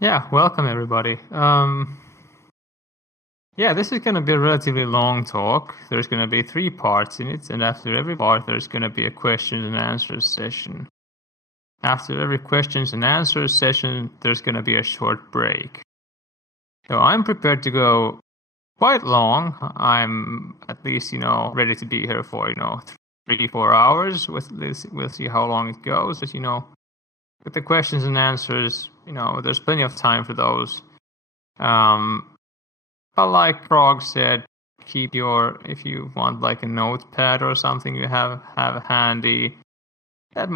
Yeah, welcome everybody. Yeah, this is going to be a relatively long talk. There's going to be 3 parts in it, and after every part, there's going to be a questions and answers session. After every questions and answers session, there's going to be a short break. So I'm prepared to go quite long. I'm at least, ready to be here for, 3-4 hours. We'll see how long it goes. But, with the questions and answers, there's plenty of time for those. But like Frog said, keep if you want like a notepad or something you have handy, that,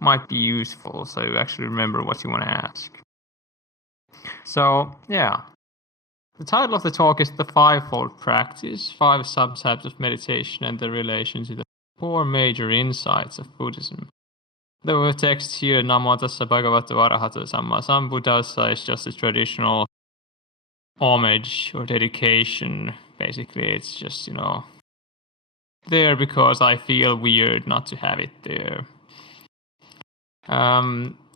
might be useful so you actually remember what you want to ask. So, yeah. The title of the talk is The Fivefold Practice, 5 Subtypes of Meditation and the Relation to the 4 Major Insights of Buddhism. The text here, Namo tassa bhagavata arahata samma sambuddhassa, is just a traditional homage or dedication. Basically, it's just, there because I feel weird not to have it there.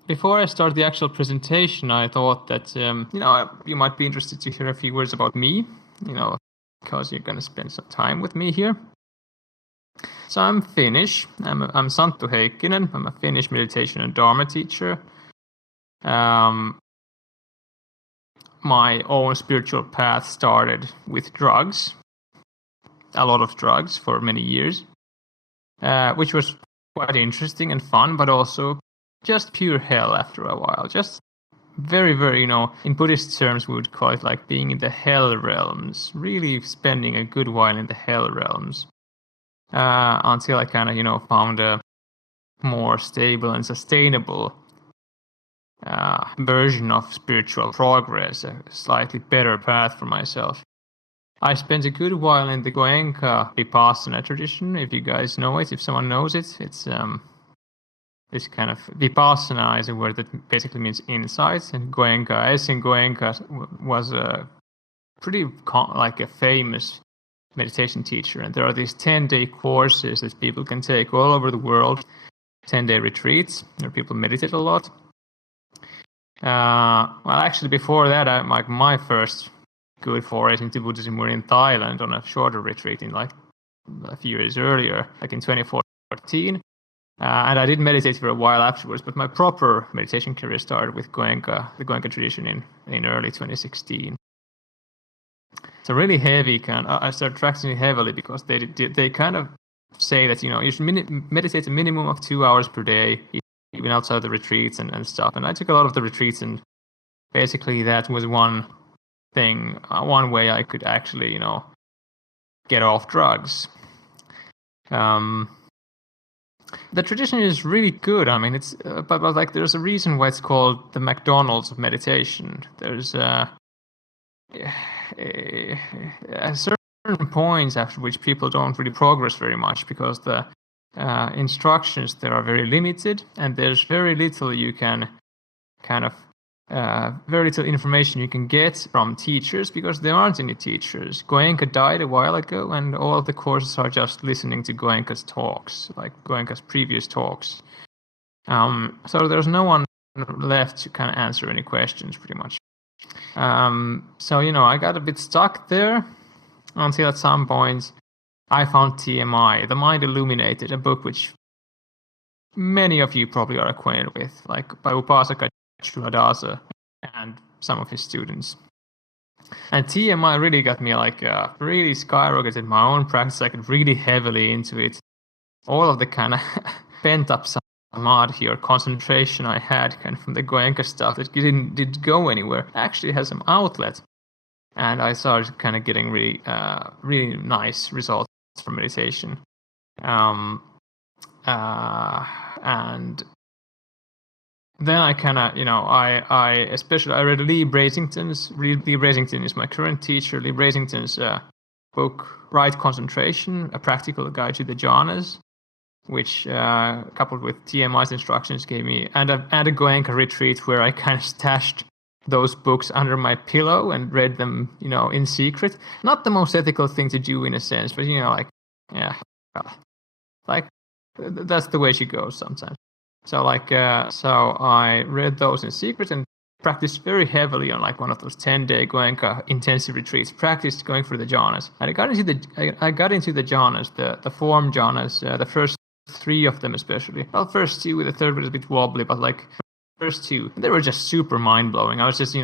Before I start the actual presentation, I thought that, you might be interested to hear a few words about me, because you're going to spend some time with me here. So I'm Finnish. I'm Santtu Heikkinen. I'm a Finnish meditation and Dharma teacher. My own spiritual path started with drugs, a lot of drugs for many years, which was quite interesting and fun, but also just pure hell after a while. Just very, very, in Buddhist terms, we would call it like being in the hell realms, really spending a good while in the hell realms, until I kind of, found a more stable and sustainable version of spiritual progress, a slightly better path for myself. I spent a good while in the Goenka Vipassana tradition. If you guys know it, if someone knows it, it's this kind of Vipassana is a word that basically means insights, and Goenka, as in Goenka, was a pretty like a famous meditation teacher, and there are these 10-day courses that people can take all over the world, 10-day retreats where people meditate a lot. Well, actually, before that, my first good forays into Buddhism were in Thailand on a shorter retreat in like a few years earlier, like in 2014. And I did meditate for a while afterwards, but my proper meditation career started with Goenka, the Goenka tradition in early 2016. So really heavy I started practicing heavily because they kind of say that, you should meditate a minimum of 2 hours per day, even outside the retreats and stuff. And I took a lot of the retreats, and basically that was one thing, one way I could actually, get off drugs. The tradition is really good. I mean, it's but like there's a reason why it's called the McDonald's of meditation. There's certain points after which people don't really progress very much because the instructions there are very limited, and there's very little you can very little information you can get from teachers because there aren't any teachers. Goenka died a while ago, and all of the courses are just listening to Goenka's talks, like Goenka's previous talks. So there's no one left to kind of answer any questions, pretty much. So, I got a bit stuck there until at some point I found TMI, The Mind Illuminated, a book which many of you probably are acquainted with, like by Upasaka Chuladasa and some of his students. And TMI really got me really skyrocketed my own practice. I got really heavily into it. All of the kind of pent up samadhi or concentration I had kind of from the Goenka stuff that didn't go anywhere actually has some outlet. And I started kind of getting really, really nice results from meditation. And then I kind of, I read Lee Brasington is my current teacher. Lee Brasington's book, Right Concentration, A Practical Guide to the Jhanas, which, coupled with TMI's instructions, gave me, and a Goenka retreat where I kind of stashed those books under my pillow and read them, in secret. Not the most ethical thing to do in a sense, but, that's the way she goes sometimes. So so I read those in secret, and practiced very heavily on like one of those 10-day Goenka intensive retreats, practiced going for the jhanas. And I got into the jhanas, the form jhanas, the first 3 of them especially. Well, first 2, the third was a bit wobbly, but like first 2, they were just super mind-blowing. I was just,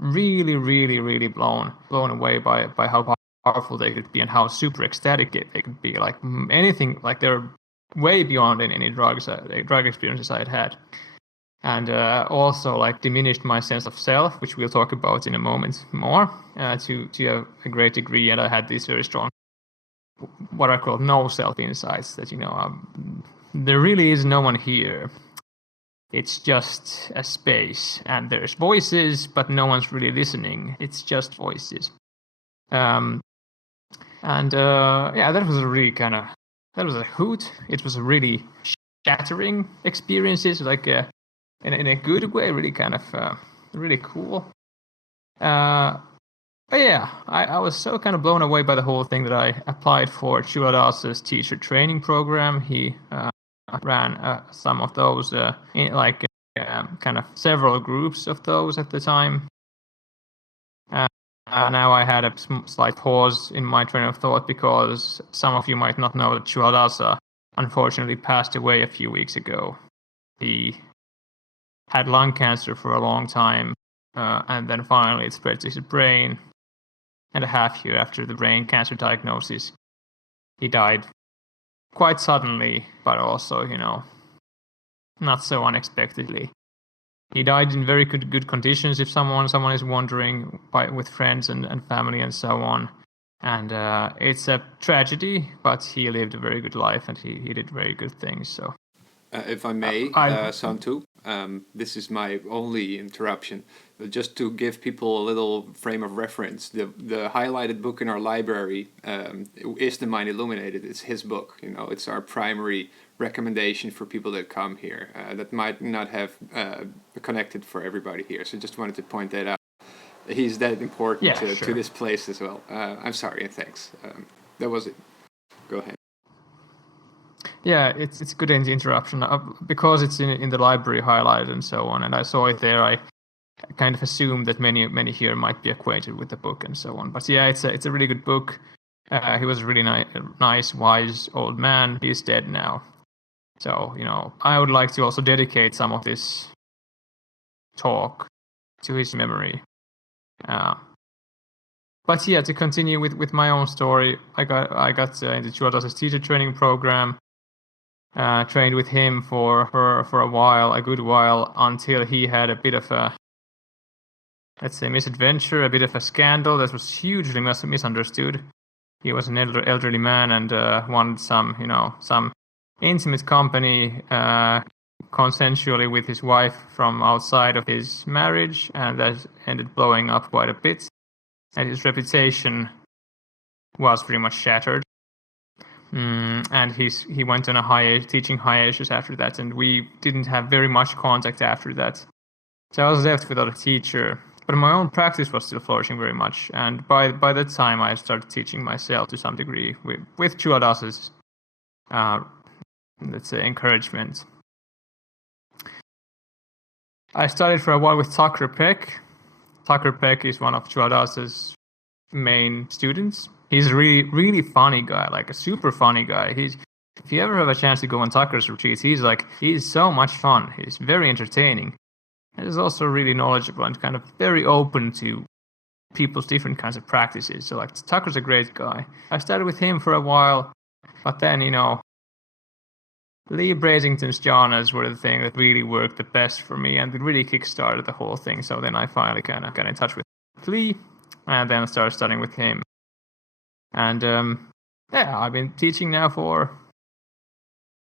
really, really, really blown away by how powerful they could be and how super ecstatic they could be. Like anything, like they're way beyond any drug experiences I had had. And also like diminished my sense of self, which we'll talk about in a moment more, to a great degree. And I had these very strong, what I call no self insights, that there really is no one here. It's just a space, and there's voices, but no one's really listening. It's just voices. That was a really that was a hoot. It was a really shattering experiences, like in a good way, really really cool. But yeah, I was so kind of blown away by the whole thing that I applied for Chula Dasa's teacher training program. He ran some of those, kind of several groups of those at the time. Now I had a slight pause in my train of thought, because some of you might not know that Chula Dasa unfortunately passed away a few weeks ago. He had lung cancer for a long time, and then finally it spread to his brain. And a half year after the brain cancer diagnosis, he died quite suddenly, but also, not so unexpectedly. He died in very good conditions, if someone is wondering, with friends and family and so on. And it's a tragedy, but he lived a very good life, and he did very good things. So, if I may, Santtu, this is my only interruption. Just to give people a little frame of reference, the highlighted book in our library is The Mind Illuminated. It's his book. It's our primary recommendation for people that come here. That might not have connected for everybody here. So just wanted to point that out. He's that important to this place as well. I'm sorry, and thanks. That was it. Go ahead. Yeah, it's good in the interruption, because it's in the library highlighted and so on, and I saw it there. I kind of assumed that many here might be acquainted with the book and so on. But yeah, it's a really good book. He was a really nice, wise old man. He's dead now. So, I would like to also dedicate some of this talk to his memory. But yeah, to continue with my own story, I got into Chula Dasa's teacher training program. Trained with him for a good while, until he had a bit of a, let's say, misadventure, a bit of a scandal that was hugely misunderstood. He was an elderly man and wanted some intimate company consensually with his wife from outside of his marriage, and that ended blowing up quite a bit, and his reputation was pretty much shattered. And he went on a teaching hiatus after that, and we didn't have very much contact after that. So I was left without a teacher, but my own practice was still flourishing very much. And by that time, I started teaching myself to some degree with Chula Dasa's, let's say, encouragement. I studied for a while with Tucker Peck. Tucker Peck is one of Chula Dasa's main students. He's a really, really funny guy, like a super funny guy. If you ever have a chance to go on Tucker's retreats, he's so much fun. He's very entertaining. And he's also really knowledgeable and kind of very open to people's different kinds of practices. So like, Tucker's a great guy. I started with him for a while, but then, Lee Brasington's jhanas were the thing that really worked the best for me, and it really kickstarted the whole thing. So then I finally kind of got in touch with Lee, and then I started studying with him. And I've been teaching now for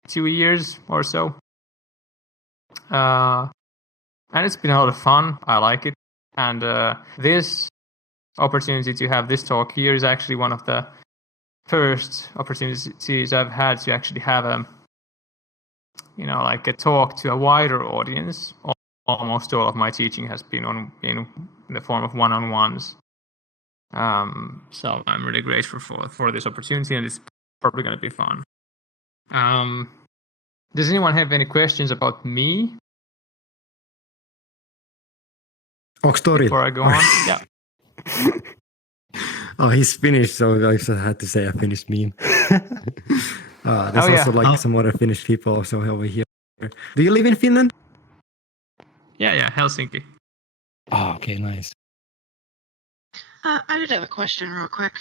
2 years or so. And it's been a lot of fun. I like it. And this opportunity to have this talk here is actually one of the first opportunities I've had to actually have a talk to a wider audience. Almost all of my teaching has been in the form of one-on-ones. So I'm really grateful for this opportunity, and it's probably going to be fun. Does anyone have any questions about me? before I go on. Yeah. Oh, he's Finnish, so I just had to say a Finnish meme. There's also like some other Finnish people also over here. Do you live in Finland? Yeah, Helsinki. Oh, okay, nice. I did have a question real quick.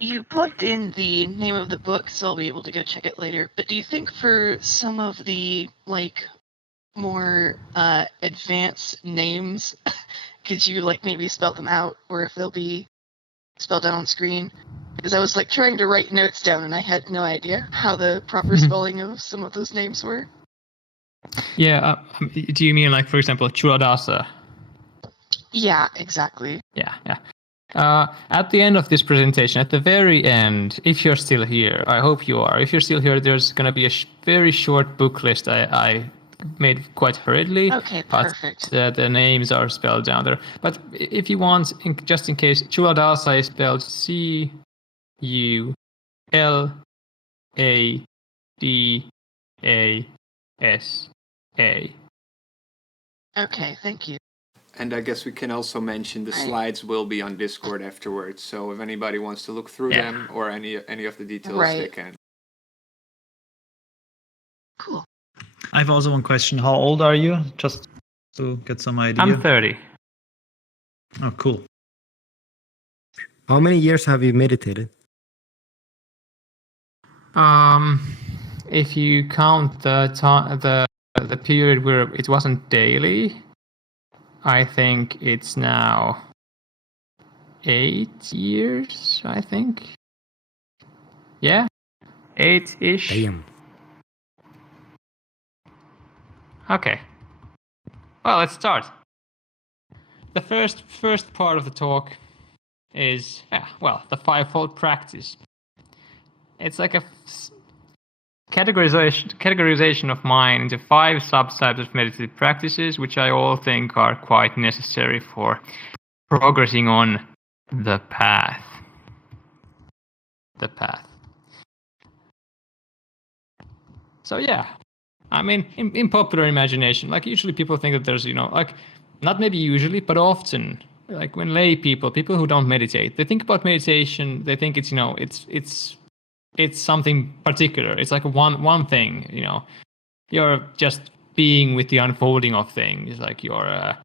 You plugged in the name of the book, so I'll be able to go check it later. But do you think for some of the like more advanced names, could you like maybe spell them out, or if they'll be spelled out on screen? Because I was like trying to write notes down, and I had no idea how the proper spelling of some of those names were. Yeah. Do you mean like, for example, Chuladasa? Yeah, exactly. Yeah. At the end of this presentation, at the very end, if you're still here, I hope you are. If you're still here, there's going to be a very short book list I made quite hurriedly. Okay, perfect. But the names are spelled down there. But if you want, just in case, Chuladasa is spelled Culadasa. Okay, thank you. And I guess we can also mention the slides will be on Discord afterwards. So if anybody wants to look through them or any of the details, they can. Cool. I have also one question. How old are you? Just to get some idea. I'm 30. Oh, cool. How many years have you meditated? If you count the period where it wasn't daily, I think it's now 8 years, I think. Yeah, 8-ish. Damn. Okay. Well, let's start. The first part of the talk is, the Fivefold practice. It's like a categorization of mine into 5 subtypes of meditative practices, which I all think are quite necessary for progressing on the path. So yeah, I mean, in popular imagination, like usually people think that there's, like, not maybe usually, but often, like when lay people who don't meditate, they think about meditation, they think it's, it's something particular. It's like one thing, You're just being with the unfolding of things. Like you're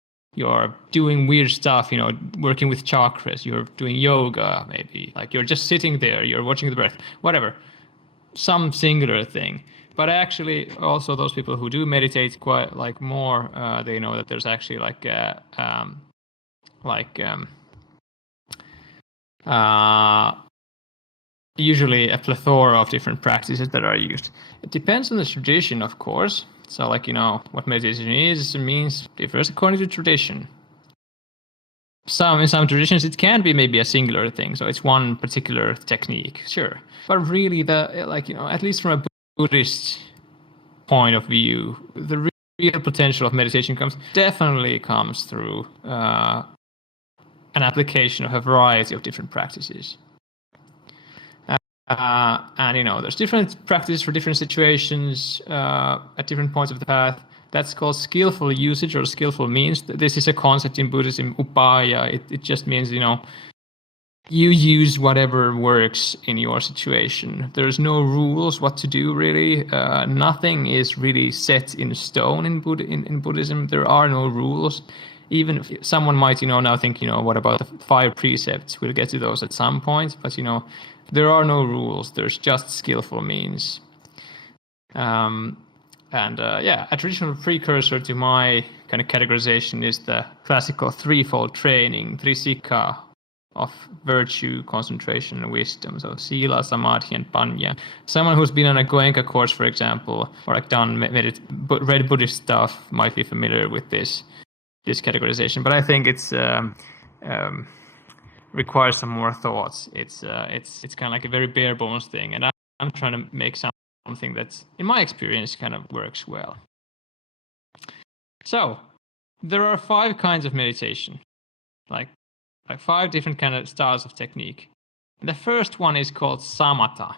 doing weird stuff, working with chakras. You're doing yoga, maybe. Like you're just sitting there. You're watching the breath. Whatever, some singular thing. But actually, also those people who do meditate quite like more, they know that there's actually usually a plethora of different practices that are used. It depends on the tradition, of course. So like, what meditation is, means differs according to tradition. In some traditions, it can be maybe a singular thing. So it's one particular technique, sure. But really at least from a Buddhist point of view, the real potential of meditation definitely comes through an application of a variety of different practices. And there's different practices for different situations at different points of the path. That's called skillful usage or skillful means. This is a concept in Buddhism, upaya. It just means, you use whatever works in your situation. There's no rules what to do, really. Nothing is really set in stone in Buddhism. There are no rules. Even if someone might, now think, what about the 5 precepts? We'll get to those at some point. But, there are no rules. There's just skillful means. A traditional precursor to my kind of categorization is the classical threefold training, Trisikha, of virtue, concentration, and wisdom. So sila, samadhi, and panya. Someone who's been on a Goenka course, for example, or like read Buddhist stuff might be familiar with this categorization. But I think it's requires some more thoughts. It's kind of like a very bare bones thing, and I'm trying to make something that, in my experience, kind of works well. So there are 5 kinds of meditation, like 5 different kind of styles of technique. The first one is called Samatha.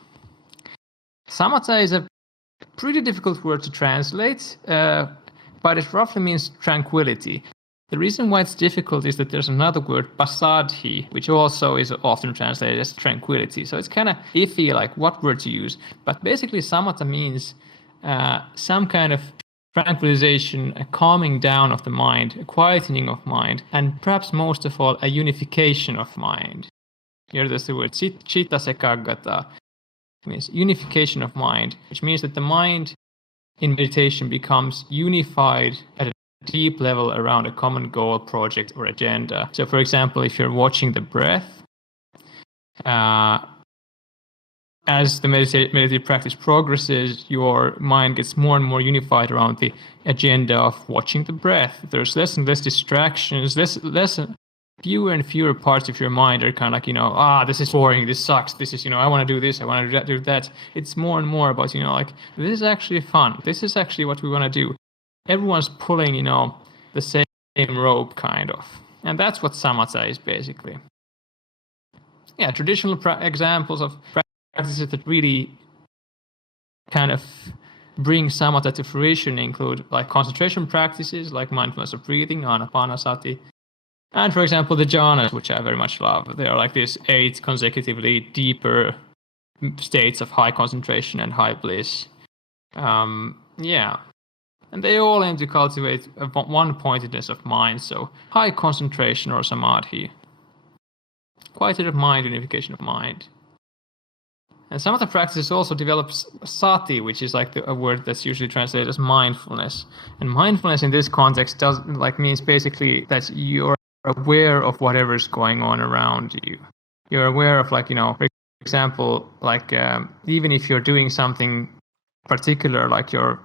Samatha is a pretty difficult word to translate. but it roughly means tranquility. The reason why it's difficult is that there's another word, pasadhi, which also is often translated as tranquility. So it's kind of iffy, like what word to use. But basically, samatha means some kind of tranquilization, a calming down of the mind, a quietening of mind, and perhaps most of all, a unification of mind. Here there's the word chitta ekaggata. It means unification of mind, which means that the mind in meditation becomes unified at a deep level around a common goal, project, or agenda. So, for example, if you're watching the breath, as the meditative practice progresses, your mind gets more and more unified around the agenda of watching the breath. There's less and less distractions, fewer and fewer parts of your mind are kind of like, this is boring, this sucks, this is, I want to do this, I want to do that. It's more and more about, like, this is actually fun. This is actually what we want to do. Everyone's pulling, the same rope, kind of. And that's what samatha is, basically. Yeah, traditional examples of practices that really kind of bring samatha to fruition include, like, concentration practices, like mindfulness of breathing, anapanasati, and, for example, the jhanas, which I very much love. They are like these 8 consecutively deeper states of high concentration and high bliss. Yeah. And they all aim to cultivate a one-pointedness of mind, so high concentration or samadhi. Quieted of mind, unification of mind. And some of the practices also develops sati, which is like a word that's usually translated as mindfulness. And mindfulness in this context means basically that you're aware of whatever's going on around you. You're aware of, for example, even if you're doing something particular, like you're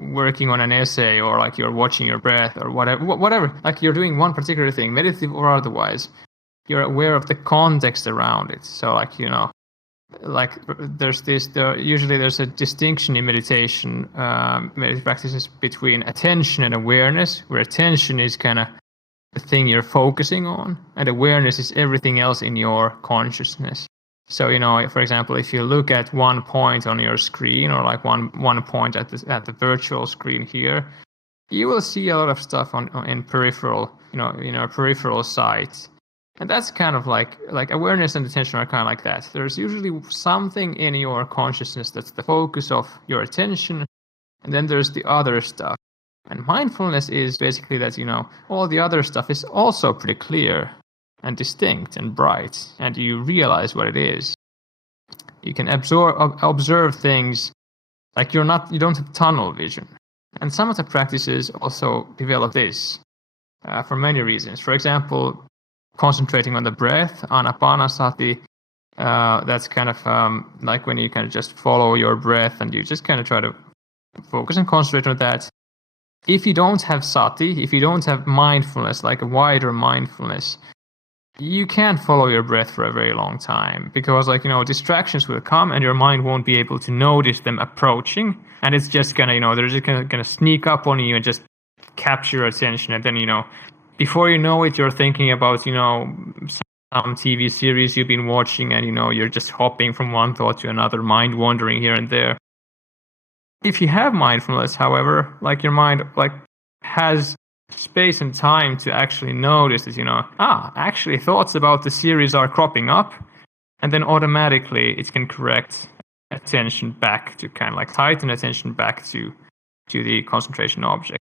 working on an essay, or like you're watching your breath, or whatever, like you're doing one particular thing, meditative or otherwise, you're aware of the context around it. So usually there's a distinction in meditation, meditative practices, between attention and awareness, where attention is kind of the thing you're focusing on, and awareness is everything else in your consciousness. So, for example, if you look at one point on your screen, or like one point at the virtual screen here, you will see a lot of stuff in peripheral, peripheral sight. And that's kind of like awareness and attention are kind of like that. There's usually something in your consciousness that's the focus of your attention, and then there's the other stuff. And mindfulness is basically that, all the other stuff is also pretty clear and distinct and bright, and you realize what it is. You can observe things like you don't have tunnel vision. And some of the practices also develop this for many reasons. For example, concentrating on the breath, anapanasati, that's kind of like when you kind of just follow your breath and you just kind of try to focus and concentrate on that. If you don't have sati, if you don't have mindfulness, like a wider mindfulness, you can't follow your breath for a very long time, because distractions will come and your mind won't be able to notice them approaching, and it's just gonna, they're just gonna sneak up on you and just capture your attention, and then, before you know it, you're thinking about, some TV series you've been watching, and, you're just hopping from one thought to another, mind wandering here and there. If you have mindfulness, however, like your mind has space and time to actually notice that, actually thoughts about the series are cropping up, and then automatically it can correct attention back to kind of like tighten attention back to the concentration object.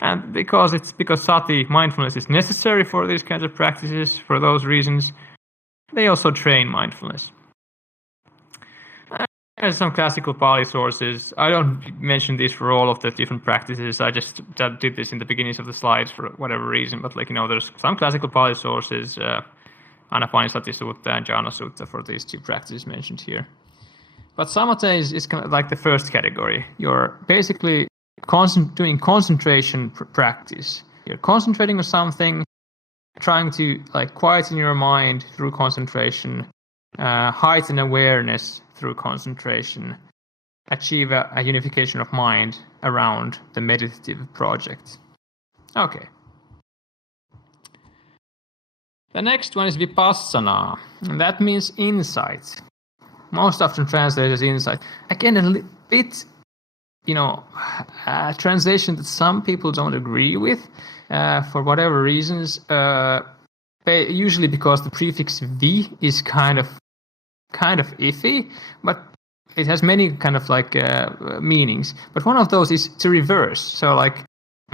And because sati, mindfulness, is necessary for these kinds of practices, for those reasons, they also train mindfulness. There's some classical Pali sources. I don't mention these for all of the different practices. I just did this in the beginnings of the slides for whatever reason. But there's some classical Pali sources, Anapanasati Sutta and Jhana Sutta, for these 2 practices mentioned here. But samatha is kind of like the first category. You're basically doing concentration practice. You're concentrating on something, trying to quieten your mind through concentration, heighten awareness through concentration, achieve a unification of mind around the meditative project. Okay. The next one is Vipassana, and that means insight. Most often translated as insight. Again, a bit a translation that some people don't agree with for whatever reasons. Usually because the prefix "V" is kind of iffy, but it has many kind of like meanings. But one of those is to reverse. So like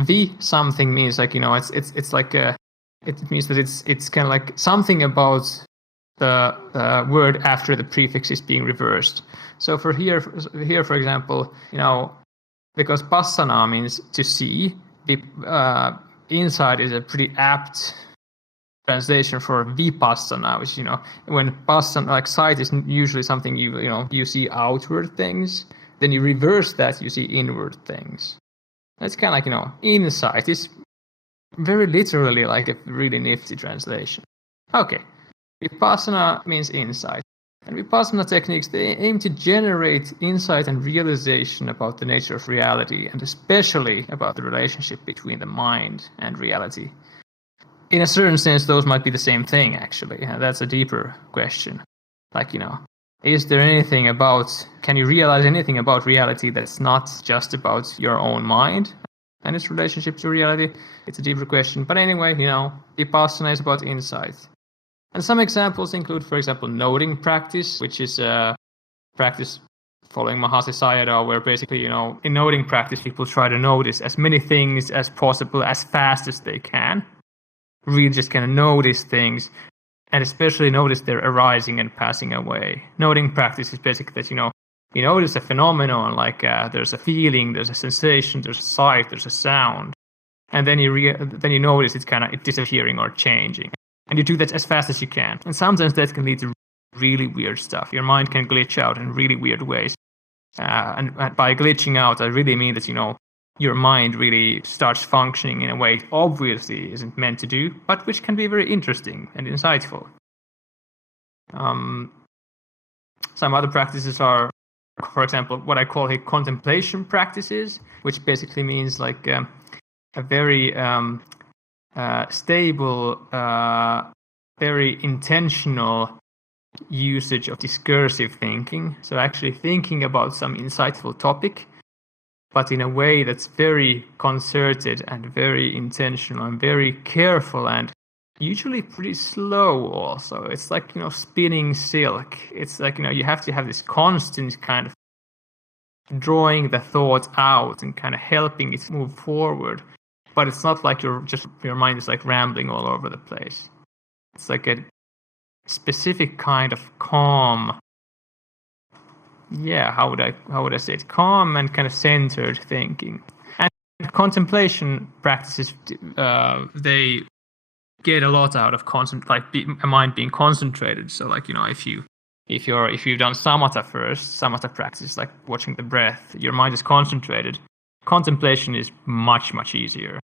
"V" something means like it's like it means that it's kind of like something about the word after the prefix is being reversed. So for here for example, because Passana means to see, insight is a pretty apt translation for Vipassana, which when Passana, like sight, is usually something you see outward things, then you reverse that, you see inward things. That's kind of like insight is very literally like a really nifty translation. Okay, Vipassana means insight. And Vipassana techniques, they aim to generate insight and realization about the nature of reality, and especially about the relationship between the mind and reality. In a certain sense, those might be the same thing, actually. That's a deeper question. Like, is there anything can you realize anything about reality that's not just about your own mind and its relationship to reality? It's a deeper question. But anyway, Vipassana is about insight. And some examples include, for example, noting practice, which is a practice following Mahasi Sayadaw, where basically, in noting practice, people try to notice as many things as possible as fast as they can. Really just kind of notice things, and especially notice their arising and passing away. Noting practice is basically that, you notice a phenomenon, like there's a feeling, there's a sensation, there's a sight, there's a sound, and then you notice it's kind of disappearing or changing. And you do that as fast as you can. And sometimes that can lead to really weird stuff. Your mind can glitch out in really weird ways. And by glitching out, I really mean that, your mind really starts functioning in a way it obviously isn't meant to do, but which can be very interesting and insightful. Some other practices are, for example, what I call contemplation practices, which basically means like a very stable, very intentional usage of discursive thinking. So actually thinking about some insightful topic, but in a way that's very concerted and very intentional and very careful and usually pretty slow also. It's like, spinning silk. It's like, you have to have this constant kind of drawing the thought out and kind of helping it move forward. But it's not like your mind is like rambling all over the place. It's like a specific kind of calm. Yeah, how would I say it? Calm and kind of centered thinking. And contemplation practices, they get a lot out of a mind being concentrated. So like, if you've done Samatha first, Samatha practice, like watching the breath, your mind is concentrated. Contemplation is much, much easier.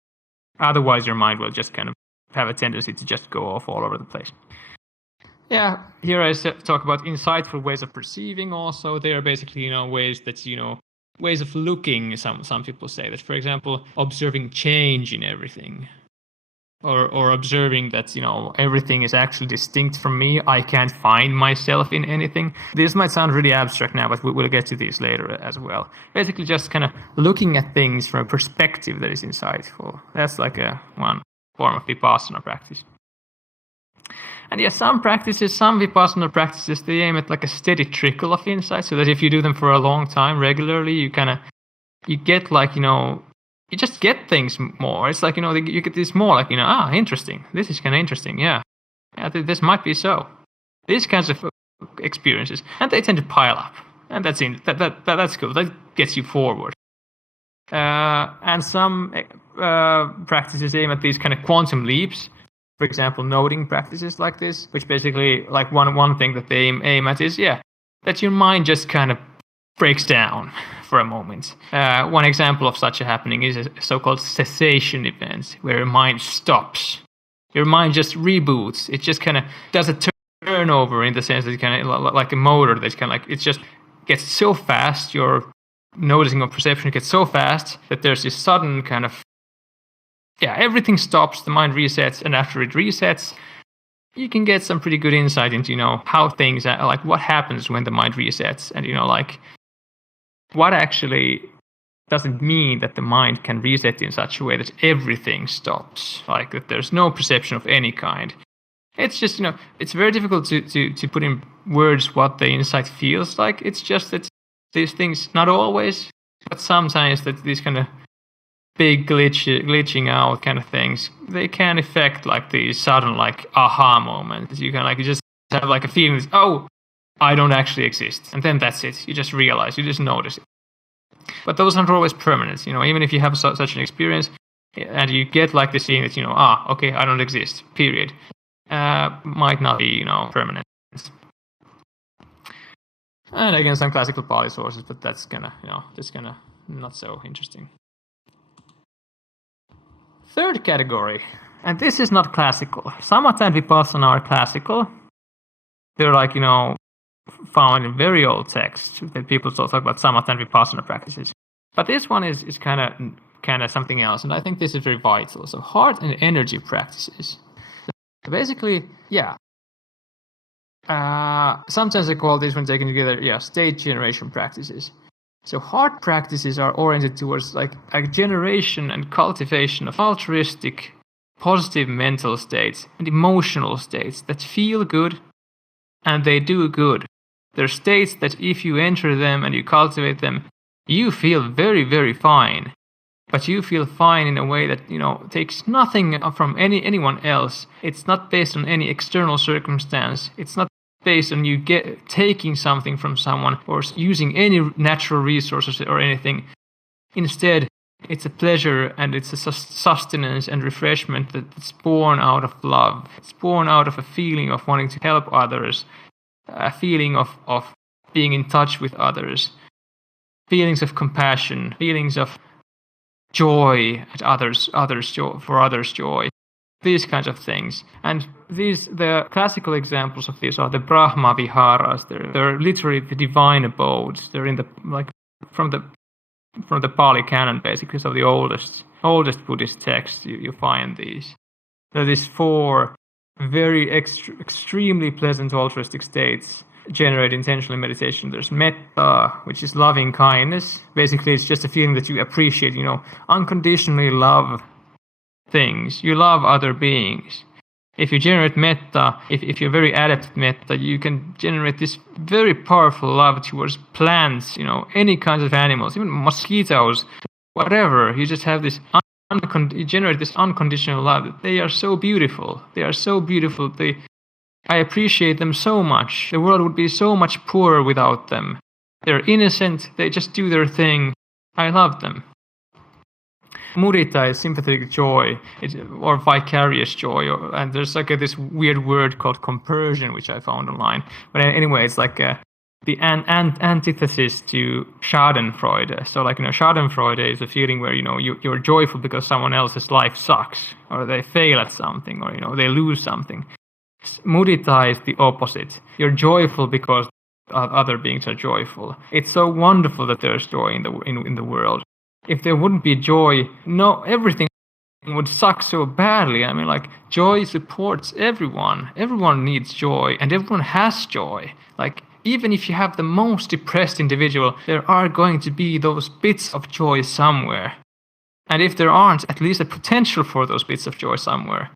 Otherwise, your mind will just kind of have a tendency to just go off all over the place. Yeah, here I talk about insightful ways of perceiving also. They are basically, ways that, ways of looking, some people say that, for example, observing change in everything. Or observing that, everything is actually distinct from me. I can't find myself in anything. This might sound really abstract now, but we'll get to these later as well. Basically just kind of looking at things from a perspective that is insightful. That's like one form of Vipassana practice. And yeah, some Vipassana practices, they aim at like a steady trickle of insight, so that if you do them for a long time, regularly, you get like, you just get things more. It's like, you get this more like, interesting. This is kind of interesting. Yeah, this might be so. These kinds of experiences, and they tend to pile up, and that's cool. That gets you forward. And some practices aim at these kind of quantum leaps. For example, noting practices like this, which basically, like one thing that they aim at is, that your mind just kind of breaks down for a moment. One example of such a happening is a so-called cessation event, where your mind stops. Your mind just reboots. It just kind of does a turnover, in the sense that it kind of like a motor that's kind of like, it just gets so fast, your noticing of perception gets so fast that there's this sudden kind of, everything stops, the mind resets, and after it resets, you can get some pretty good insight into, how things are, like what happens when the mind resets, and, like what actually doesn't mean that the mind can reset in such a way that everything stops, like that there's no perception of any kind. It's just, it's very difficult to put in words what the insight feels like. It's just that these things, not always, but sometimes that these kind of big glitching out kind of things, they can affect like these sudden like aha moments. You can you just have like a feeling, oh, I don't actually exist. And then that's it. You just realize, you just notice it. But those aren't always permanent. Even if you have such an experience and you get like this feeling that, okay, I don't exist, period. Might not be, permanent. And again, some classical Pali sources, but that's just not so interesting. Third category, and this is not classical. Samatha and Vipassana are classical. They're found in very old texts that people talk about Samatha and Vipassana practices. But this one is kind of something else, and I think this is very vital. So heart and energy practices. Basically, sometimes I call this when taken together, state generation practices. So heart practices are oriented towards like a generation and cultivation of altruistic, positive mental states and emotional states that feel good and they do good. They're states that if you enter them and you cultivate them, you feel very, very fine. But you feel fine in a way that, takes nothing from anyone else. It's not based on any external circumstance. It's not based on you taking something from someone or using any natural resources or anything. Instead, it's a pleasure and it's a sustenance and refreshment that's born out of love. It's born out of a feeling of wanting to help others, a feeling of being in touch with others, feelings of compassion, feelings of joy at others' joy, for others' joy, these kinds of things. And the classical examples of these are the Brahma Viharas. They're literally the divine abodes. They're in the from the Pali canon, basically, so the oldest Buddhist texts you find these. There are these 4 very extremely pleasant altruistic states generate intentional meditation. There's metta, which is loving kindness. Basically, it's just a feeling that you appreciate, unconditionally love things. You love other beings. If you generate metta, if you're very adept at metta, you can generate this very powerful love towards plants, any kinds of animals, even mosquitoes, whatever. You just have this you generate this unconditional love. They are so beautiful. They are so beautiful. I appreciate them so much. The world would be so much poorer without them. They're innocent. They just do their thing. I love them. Mudita is sympathetic joy, or vicarious joy, and there's this weird word called compersion, which I found online. But anyway, it's the antithesis to Schadenfreude. So Schadenfreude is a feeling where you're joyful because someone else's life sucks, or they fail at something, or they lose something. Mudita is the opposite. You're joyful because other beings are joyful. It's so wonderful that there's joy in the world. If there wouldn't be joy, everything would suck so badly. I mean, joy supports everyone. Everyone needs joy, and everyone has joy. Even if you have the most depressed individual, there are going to be those bits of joy somewhere. And if there aren't, at least a potential for those bits of joy somewhere.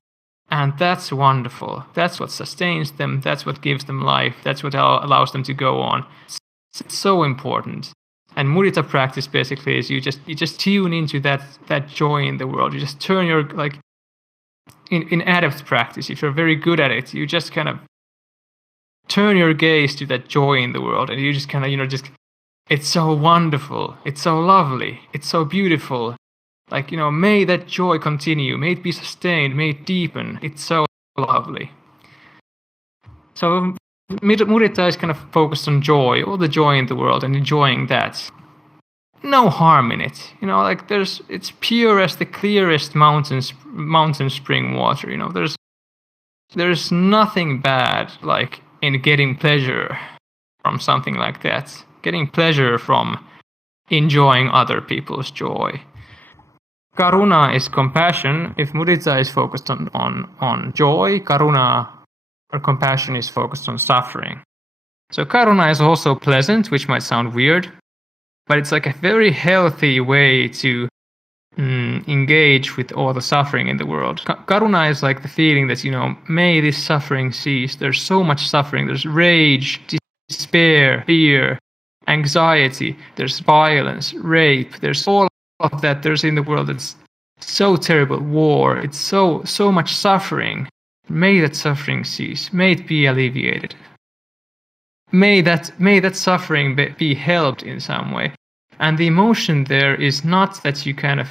And that's wonderful. That's what sustains them. That's what gives them life. That's what allows them to go on. It's so important. And mudita practice basically is you just tune into that joy in the world. You just turn your in adept practice. If you're very good at it, you just kind of turn your gaze to that joy in the world, and you just kind of it's so wonderful. It's so lovely. It's so beautiful. May that joy continue, may it be sustained, may it deepen. It's so lovely. So mudita is kind of focused on joy, all the joy in the world, and enjoying that. No harm in it. It's pure as the clearest mountain spring water. There's nothing bad in getting pleasure from something like that. Getting pleasure from enjoying other people's joy. Karuna is compassion. If mudita is focused on joy, karuna or compassion is focused on suffering. So karuna is also pleasant, which might sound weird. but it's like a very healthy way to engage with all the suffering in the world. Karuna is like the feeling that, may this suffering cease. There's so much suffering. There's rage, despair, fear, anxiety. There's violence, rape. There's all of that there's in the world that's so terrible. War. It's so much suffering. May that suffering cease. May it be alleviated. May that suffering be helped in some way. And the emotion there is not that you kind of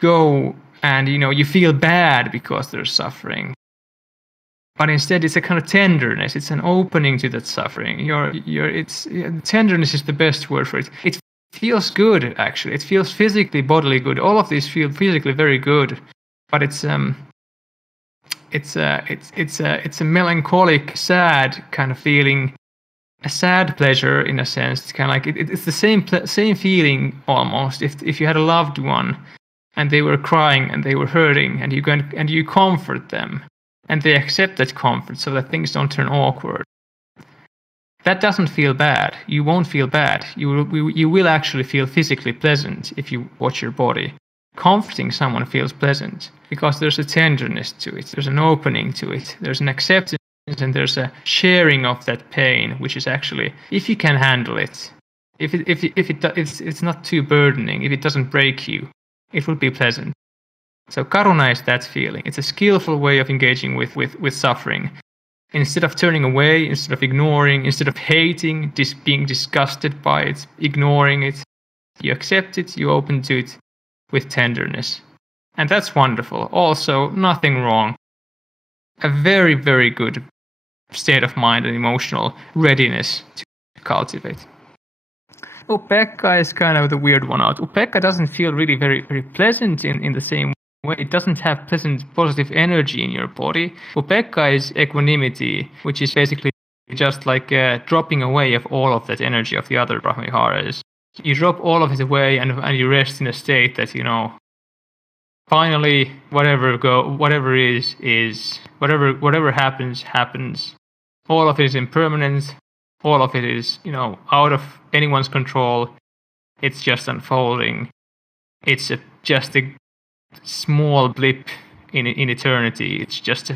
go and you feel bad because there's suffering, but instead it's a kind of tenderness. It's an opening to that suffering. Tenderness is the best word for it. It feels good, actually. It feels physically, bodily good. All of these feel physically very good, but it's a melancholic, sad kind of feeling. A sad pleasure in a sense. It's kind of like it's the same feeling almost. If you had a loved one and they were crying and they were hurting, and you comfort them, and they accept that comfort so that things don't turn awkward. That doesn't feel bad. You won't feel bad. You will actually feel physically pleasant if you watch your body. Comforting someone feels pleasant because there's a tenderness to it. There's an opening to it. There's an acceptance. And there's a sharing of that pain, which is actually, if you can handle it, if it's not too burdening, if it doesn't break you, it will be pleasant. So karuna is that feeling. It's a skillful way of engaging with suffering. Instead of turning away, instead of ignoring, instead of hating, being disgusted by it, ignoring it, you accept it, you open to it with tenderness. And that's wonderful. Also, nothing wrong. A very, very good state of mind and emotional readiness to cultivate. Upekkha is kind of the weird one out. Upekkha doesn't feel really very, very pleasant in the same way. It doesn't have pleasant, positive energy in your body. Upekkha is equanimity, which is basically just like dropping away of all of that energy of the other brahmaviharas. You drop all of it away and you rest in a state that, finally, whatever happens. All of it is impermanent. All of it is, out of anyone's control. It's just unfolding. It's just a small blip in eternity. It's just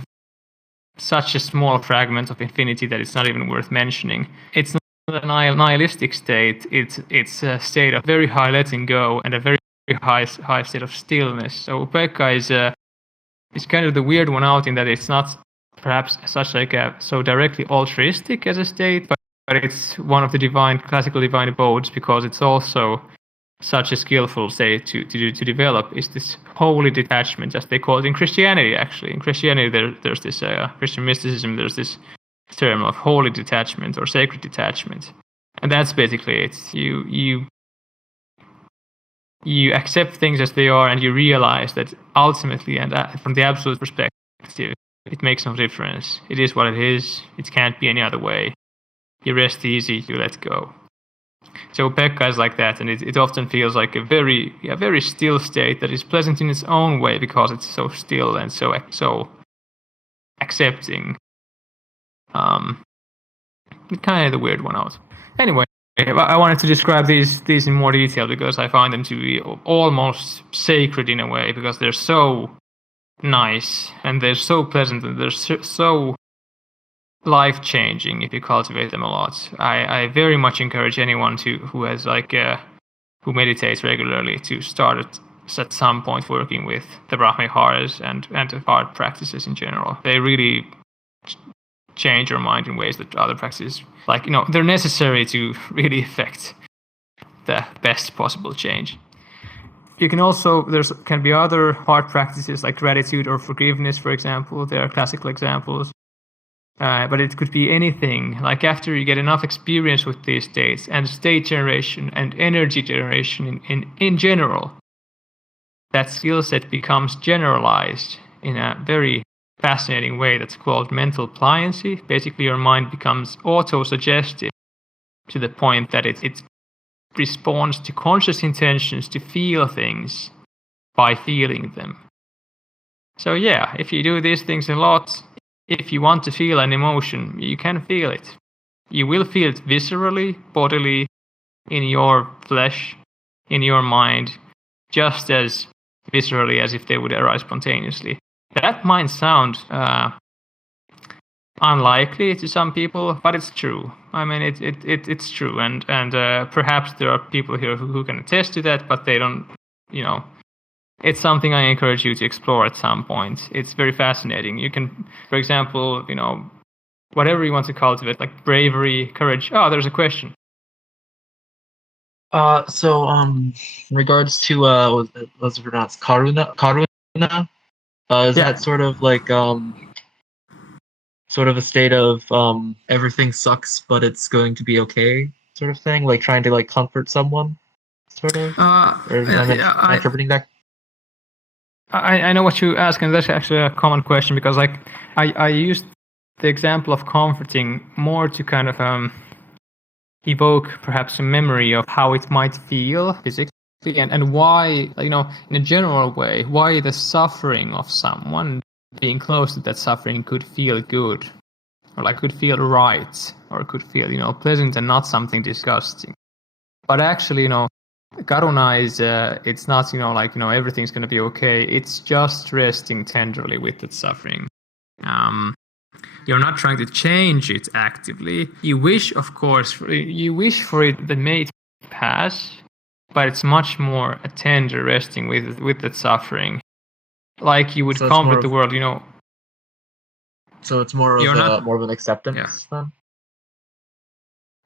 such a small fragment of infinity that it's not even worth mentioning. It's not a nihilistic state. It's a state of very high letting go and a very high state of stillness. So upekkha is kind of the weird one out in that it's not perhaps such like so directly altruistic as a state, but it's one of the classical divine abodes because it's also such a skillful state to develop. Is this holy detachment, as they call it in Christianity. Actually, in Christianity, there's this Christian mysticism. There's this term of holy detachment or sacred detachment, and that's basically it. You accept things as they are, and you realize that ultimately, and from the absolute perspective, it makes no difference. It is what it is. It can't be any other way. You rest easy. You let go. So upekkha is like that, and it often feels like a very still state that is pleasant in its own way because it's so still and so accepting. Kind of the weird one out. Anyway, I wanted to describe these in more detail because I find them to be almost sacred in a way because they're so nice and they're so pleasant and they're so life-changing if you cultivate them a lot. I very much encourage anyone who meditates regularly to start at some point working with the brahmaviharas and the art practices in general. They really change your mind in ways that other practices, they're necessary to really affect the best possible change. You can also, can be other heart practices like gratitude or forgiveness, for example. They are classical examples. But it could be anything. Like after you get enough experience with these states and state generation and energy generation in general, that skill set becomes generalized in a very fascinating way that's called mental pliancy. Basically, your mind becomes auto-suggestive to the point that it responds to conscious intentions to feel things by feeling them. So yeah, if you do these things a lot, if you want to feel an emotion, you can feel it. You will feel it viscerally, bodily, in your flesh, in your mind, just as viscerally as if they would arise spontaneously. That might sound unlikely to some people, but it's true. I mean, it's true, and perhaps there are people here who can attest to that, but they don't, it's something I encourage you to explore at some point. It's very fascinating. You can, for example, whatever you want to cultivate, like bravery, courage. Oh, there's a question. So in regards to what's it pronounced? Karuna? Is that sort of like sort of a state of everything sucks but it's going to be okay sort of thing, like trying to like comfort someone, sort of? Or am I interpreting that? I know what you ask, and that's actually a common question, because like I used the example of comforting more to kind of evoke perhaps a memory of how it might feel physically, and why, in a general way, why the suffering of someone, being close to that suffering, could feel good, or like could feel right, or could feel pleasant and not something disgusting. But actually, karuna is it's not everything's going to be okay. It's just resting tenderly with that suffering. You're not trying to change it actively. You wish, of course, for it that may pass, but it's much more a tender resting with that suffering, like you would comfort the world. So it's more of an acceptance then.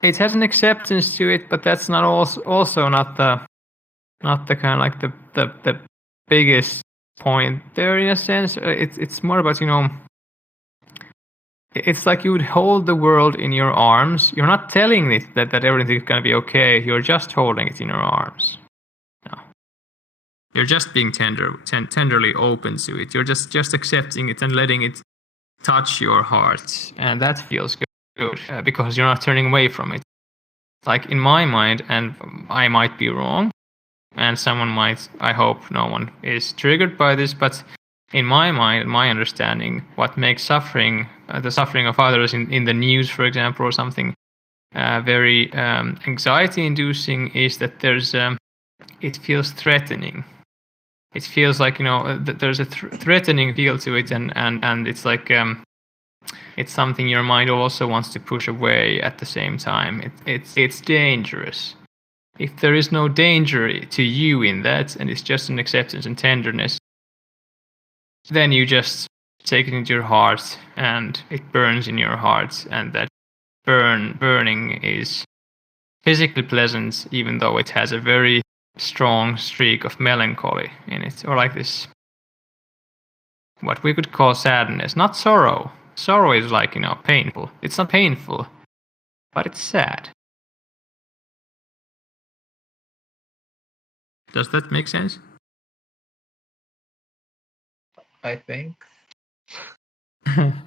It has an acceptance to it, but that's not also not the kind of like the biggest point there, in a sense. It's more about it's like you would hold the world in your arms. You're not telling it that everything is going to be okay. You're just holding it in your arms. No. You're just being tenderly open to it. You're just accepting it and letting it touch your heart, and that feels good because you're not turning away from it. Like in my mind, and I might be wrong, and someone might. I hope no one is triggered by this, but in my mind, my understanding, what makes suffering, the suffering of others in the news, for example, or something very anxiety-inducing, is that there's it feels threatening. It feels like that there's a threatening feel to it, and it's like it's something your mind also wants to push away at the same time. It's dangerous. If there is no danger to you in that, and it's just an acceptance and tenderness, then you just take it into your heart, and it burns in your heart, and that burning is physically pleasant, even though it has a very strong streak of melancholy in it, or like this, what we could call sadness, not sorrow. Sorrow is like painful. It's not painful, but it's sad. Does that make sense? I think.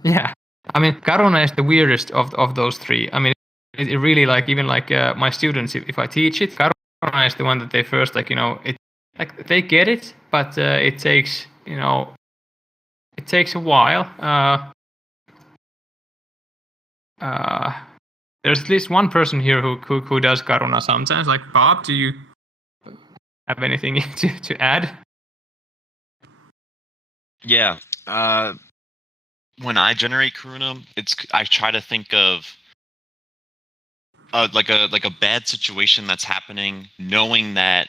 Yeah. I mean, karuna is the weirdest of those three. I mean, it really, like, even like my students, if I teach it, karuna is the one that they first they get it, but it takes a while. There's at least one person here who does karuna sometimes. Like, Bob, do you have anything to add? Yeah. When I generate karuna, I try to think of like a bad situation that's happening, knowing that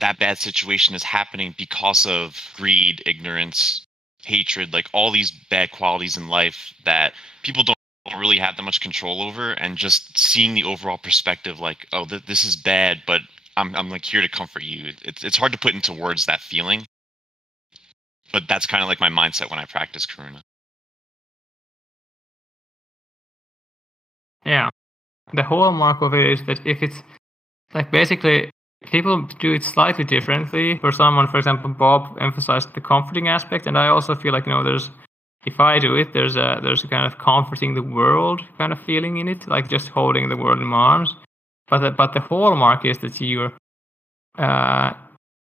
bad situation is happening because of greed, ignorance, hatred, like all these bad qualities in life that people don't really have that much control over, and just seeing the overall perspective, like, oh, this is bad, but I'm like here to comfort you. It's hard to put into words that feeling, but that's kind of like my mindset when I practice karuna. Yeah, the hallmark of it is that if it's like, basically people do it slightly differently. For someone, for example, Bob emphasized the comforting aspect, and I also feel like there's, if I do it, there's a kind of comforting the world kind of feeling in it, like just holding the world in my arms. But the hallmark is that you're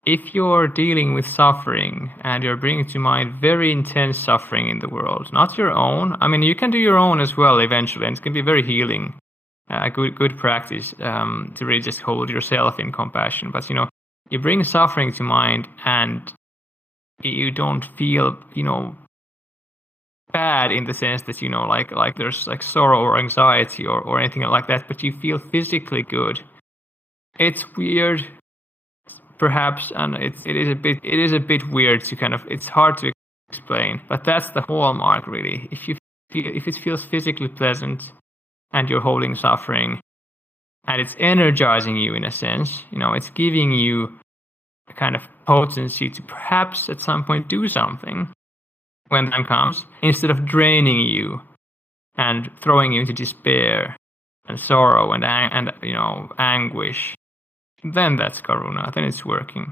if you're dealing with suffering and you're bringing to mind very intense suffering in the world, not your own. I mean, you can do your own as well eventually, and it can be very healing. good practice to really just hold yourself in compassion. But you bring suffering to mind, and you don't feel bad in the sense that like there's like sorrow or anxiety or anything like that, but you feel physically good. It's weird, perhaps, and it is a bit weird to kind of, it's hard to explain, but that's the hallmark really. If it feels physically pleasant and you're holding suffering and it's energizing you in a sense, it's giving you a kind of potency to perhaps at some point do something when time comes, instead of draining you and throwing you into despair and sorrow and anguish, then that's karuna. Then it's working.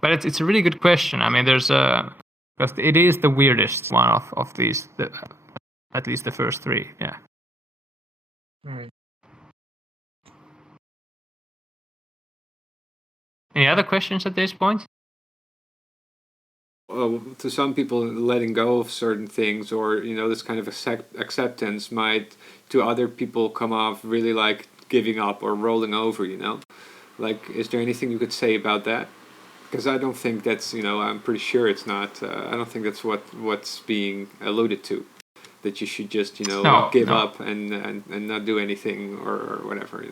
But it's a really good question. I mean, because it is the weirdest one of these, at least the first three. Yeah. Right. Any other questions at this point? To some people, letting go of certain things, or this kind of acceptance, might to other people come off really like giving up or rolling over. Like, is there anything you could say about that? Because I don't think that's I'm pretty sure it's not. I don't think that's what's being alluded to. That you should just give up and not do anything or whatever.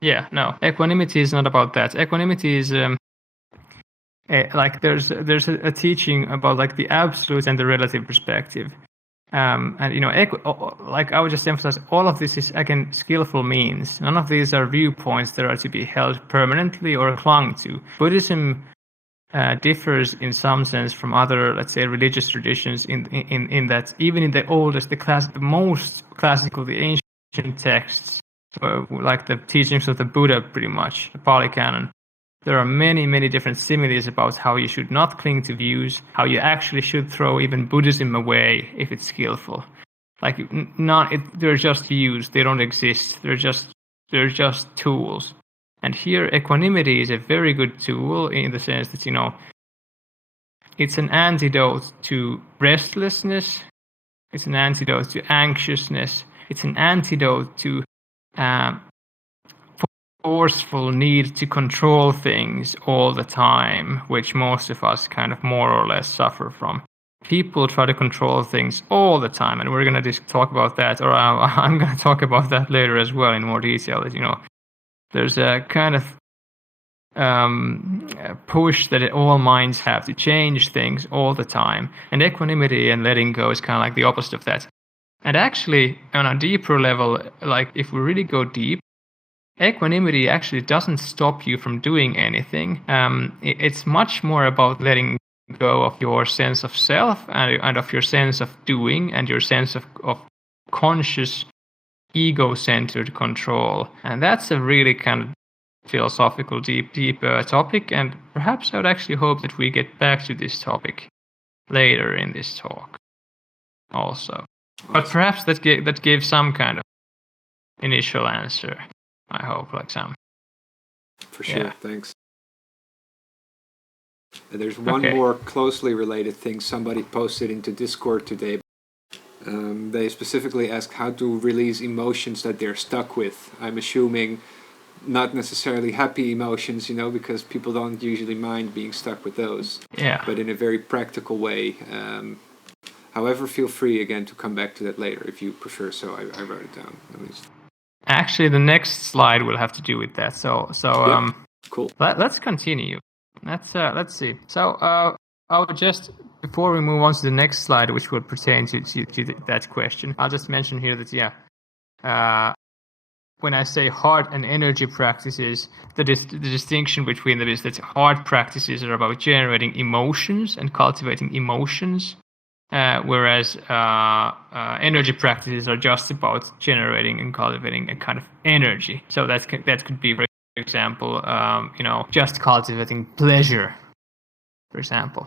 Yeah, no. Equanimity is not about that. Equanimity is like there's a teaching about like the absolute and the relative perspective, and like I would just emphasize, all of this is again skillful means. None of these are viewpoints that are to be held permanently or clung to. Buddhism differs in some sense from other, let's say, religious traditions in that even in the oldest, the most classical, the ancient texts, like the teachings of the Buddha, pretty much the Pali Canon, there are many different similes about how you should not cling to views, how you actually should throw even Buddhism away if it's skillful. Like, they're just views, they don't exist, they're just tools. And here equanimity is a very good tool in the sense that it's an antidote to restlessness, it's an antidote to anxiousness, it's an antidote to forceful need to control things all the time, which most of us kind of more or less suffer from. People try to control things all the time, and we're going to talk about that, or I'm going to talk about that later as well in more detail. There's a kind of push that all minds have to change things all the time, and equanimity and letting go is kind of like the opposite of that. And actually, on a deeper level, like if we really go deep, equanimity actually doesn't stop you from doing anything. It's much more about letting go of your sense of self and of your sense of doing and your sense of conscious, ego-centered control. And that's a really kind of philosophical, deep topic. And perhaps I would actually hope that we get back to this topic later in this talk also. But perhaps that gave some kind of initial answer. I hope, like some. For sure, yeah. Thanks. There's one more closely related thing somebody posted into Discord today. They specifically asked how to release emotions that they're stuck with. I'm assuming not necessarily happy emotions, because people don't usually mind being stuck with those. Yeah. But in a very practical way. However, feel free again to come back to that later if you prefer. So I wrote it down at least. Actually, the next slide will have to do with that. So yep. Cool. Let's continue. Let's see. So I'll just, before we move on to the next slide, which will pertain to that question, I'll just mention here that when I say heart and energy practices, the distinction between them is that heart practices are about generating emotions and cultivating emotions. Whereas energy practices are just about generating and cultivating a kind of energy. So that could be, for example, just cultivating pleasure, for example,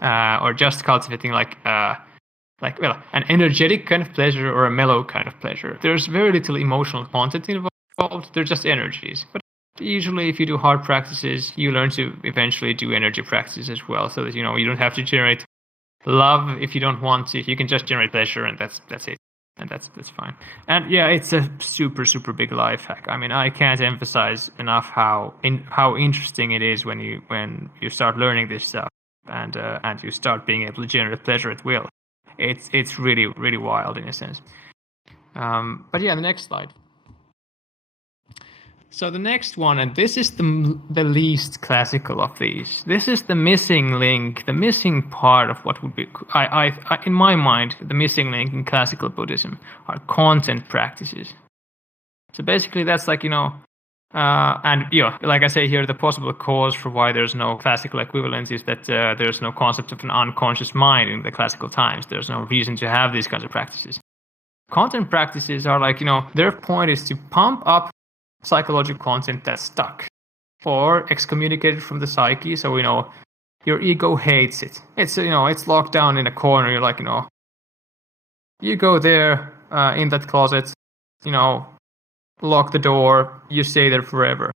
or just cultivating an energetic kind of pleasure or a mellow kind of pleasure. There's very little emotional content involved. They're just energies. But usually, if you do heart practices, you learn to eventually do energy practices as well, so that you don't have to generate love if you don't want to. You can just generate pleasure, and that's it. And that's fine. And yeah, it's a super big life hack. I mean, I can't emphasize enough how interesting it is when you start learning this stuff and you start being able to generate pleasure at will. It's really wild in a sense. But yeah, the next slide. So the next one, and this is the least classical of these. This is the missing link, the missing part of what would be, I in my mind, the missing link in classical Buddhism are content practices. So basically, that's like, and like I say here, the possible cause for why there's no classical equivalent is that there's no concept of an unconscious mind in the classical times. There's no reason to have these kinds of practices. Content practices are like, their point is to pump up psychological content that's stuck or excommunicated from the psyche. So your ego hates it. It's it's locked down in a corner. You're like you go there in that closet, lock the door. You stay there forever.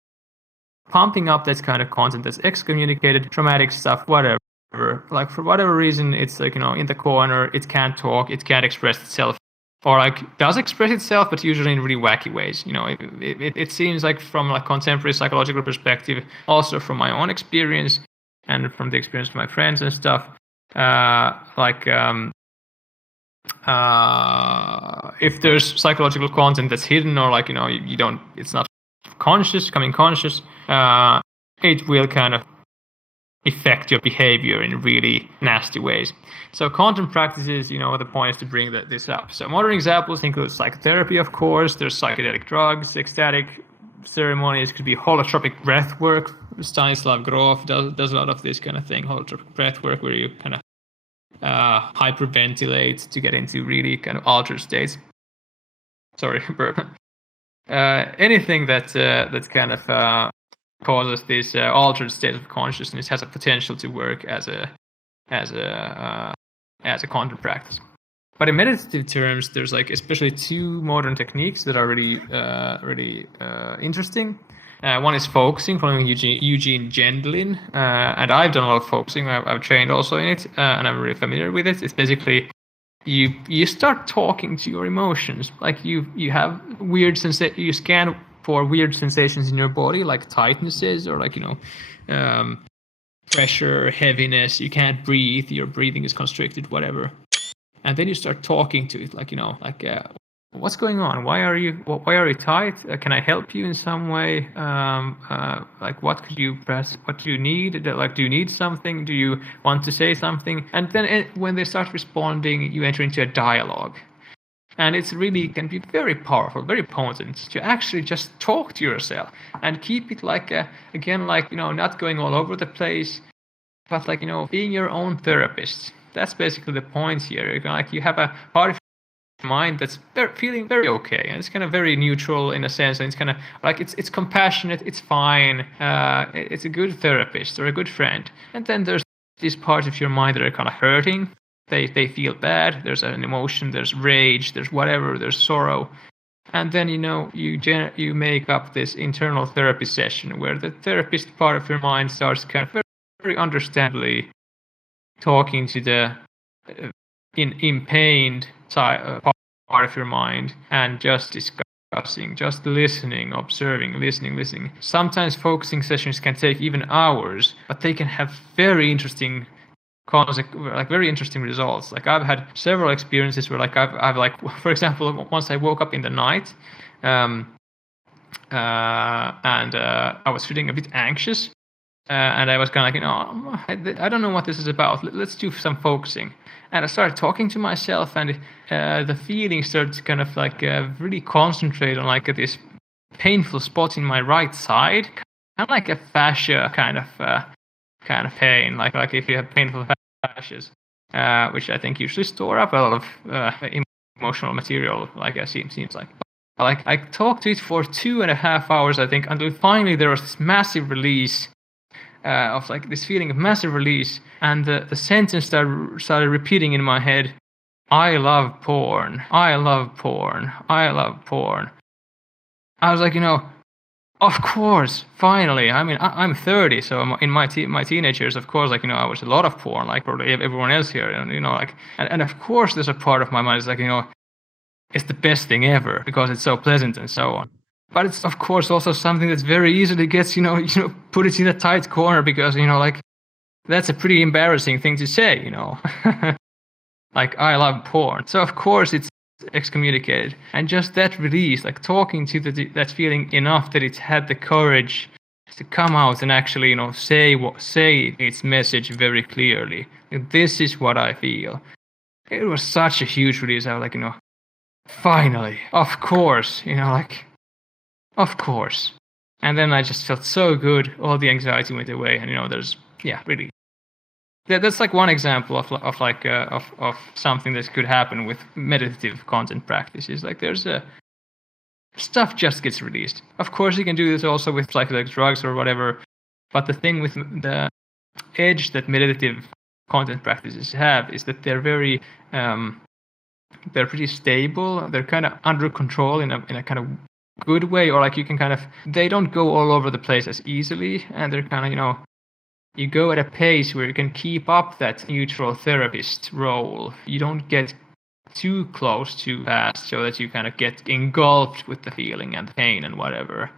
Pumping up that kind of content that's excommunicated, traumatic stuff, whatever. Like for whatever reason, it's like in the corner. It can't talk. It can't express itself. Or like does express itself, but usually in really wacky ways. It seems like from like contemporary psychological perspective, also from my own experience and from the experience of my friends and stuff, if there's psychological content that's hidden or like you don't, it's not becoming conscious, it will kind of affect your behavior in really nasty ways. So content practices, the point is to bring this up. So modern examples include psychotherapy, of course. There's psychedelic drugs, ecstatic ceremonies, could be holotropic breath work. Stanislav Grof does a lot of this kind of thing, holotropic breath work, where you kind of hyperventilate to get into really kind of altered states. Sorry, burp. Anything that's kind of causes this altered state of consciousness has a potential to work as a content practice. But in meditative terms, there's like especially two modern techniques that are really interesting. One is focusing, following Eugene Gendlin, and I've done a lot of focusing. I've trained also in it, and I'm really familiar with it. It's basically you start talking to your emotions, like you have weird you scan for weird sensations in your body, like tightnesses or like pressure, heaviness. You can't breathe. Your breathing is constricted, whatever. And then you start talking to it, like what's going on? Why are you tight? Can I help you in some way? Like what could you press? What do you need? Like do you need something? Do you want to say something? And then when they start responding, you enter into a dialogue. And it's really can be very powerful, very potent to actually just talk to yourself and keep it like not going all over the place, but like being your own therapist. That's basically the point here. You have a part of your mind that's feeling very okay, and it's kind of very neutral in a sense, and it's kind of like it's compassionate, it's fine, it's a good therapist or a good friend. And then there's these parts of your mind that are kind of hurting. They feel bad. There's an emotion. There's rage. There's whatever. There's sorrow, and then you make up this internal therapy session where the therapist part of your mind starts kind of very, very understandably talking to the pained part of your mind and just discussing, just listening, observing, listening. Sometimes focusing sessions can take even hours, but they can have very interesting results. Like I've had several experiences where like I've like, for example, once I woke up in the night and I was feeling a bit anxious, and I was kind of like, I don't know what this is about. Let's do some focusing. And I started talking to myself, and the feeling started to kind of like really concentrate on like this painful spot in my right side, kind of like a fascia kind of pain, like if you have painful fascias, which I think usually store up a lot of emotional material, like it seems like. Like I talked to it for 2.5 hours, I think, until finally there was this massive release of like this feeling of massive release, and the sentence started repeating in my head, I love porn, I love porn, I love porn. I was like, of course, finally. I mean, I'm 30, so in my teenage years, of course, like I watched a lot of porn, like probably everyone else here, and and of course, there's a part of my mind is like is the best thing ever because it's so pleasant and so on. But it's of course also something that very easily gets, put it in a tight corner because, like, that's a pretty embarrassing thing to say, like, I love porn. So of course it's excommunicated. And just that release, like talking to that feeling enough that it had the courage to come out and actually, say its message very clearly. This is what I feel. It was such a huge release. I was like, finally, of course, of course. And then I just felt so good. All the anxiety went away, and really. That's like one example of something that could happen with meditative content practices. Like there's stuff just gets released. Of course, you can do this also with psychedelic drugs or whatever. But the thing with the edge that meditative content practices have is that they're very they're pretty stable. They're kind of under control in a kind of good way, or like you can they don't go all over the place as easily, and they're kind of you go at a pace where you can keep up that neutral therapist role. You don't get too close too fast so that you kind of get engulfed with the feeling and the pain and whatever.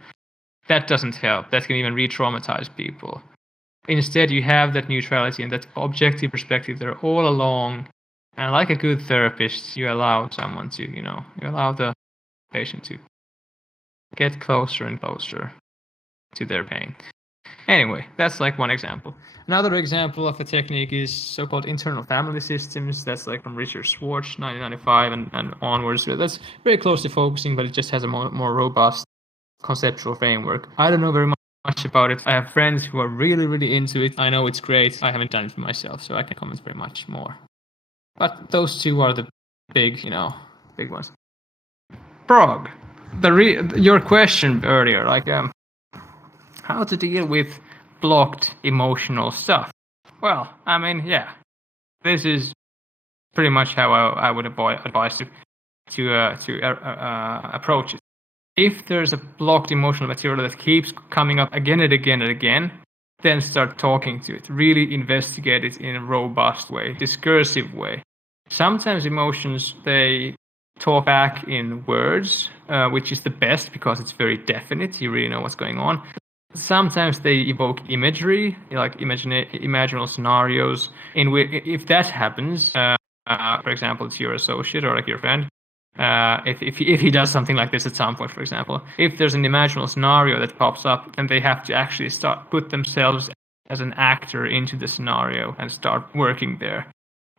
That doesn't help. That can even re-traumatize people. Instead, you have that neutrality and that objective perspective. They're all along, and like a good therapist, you allow someone to, you allow the patient to get closer and closer to their pain. Anyway, that's like one example. Another example of a technique is so-called internal family systems. That's like from Richard Schwartz, 1995 and onwards. That's very close to focusing, but it just has a more robust conceptual framework. I don't know very much about it. I have friends who are really, really into it. I know it's great. I haven't done it for myself, so I can't comment very much more. But those two are the big ones. Prog, your question earlier, like how to deal with blocked emotional stuff. Well, I mean, this is pretty much how I would advise to approach it. If there's a blocked emotional material that keeps coming up again and again and again, then start talking to it. Really investigate it in a robust way, discursive way. Sometimes emotions, they talk back in words, which is the best because it's very definite. You really know what's going on. Sometimes they evoke imagery, like imaginal scenarios. If that happens, for example, it's your associate or like your friend, if he does something like this at some point, for example, if there's an imaginal scenario that pops up, then they have to actually put themselves as an actor into the scenario and start working there.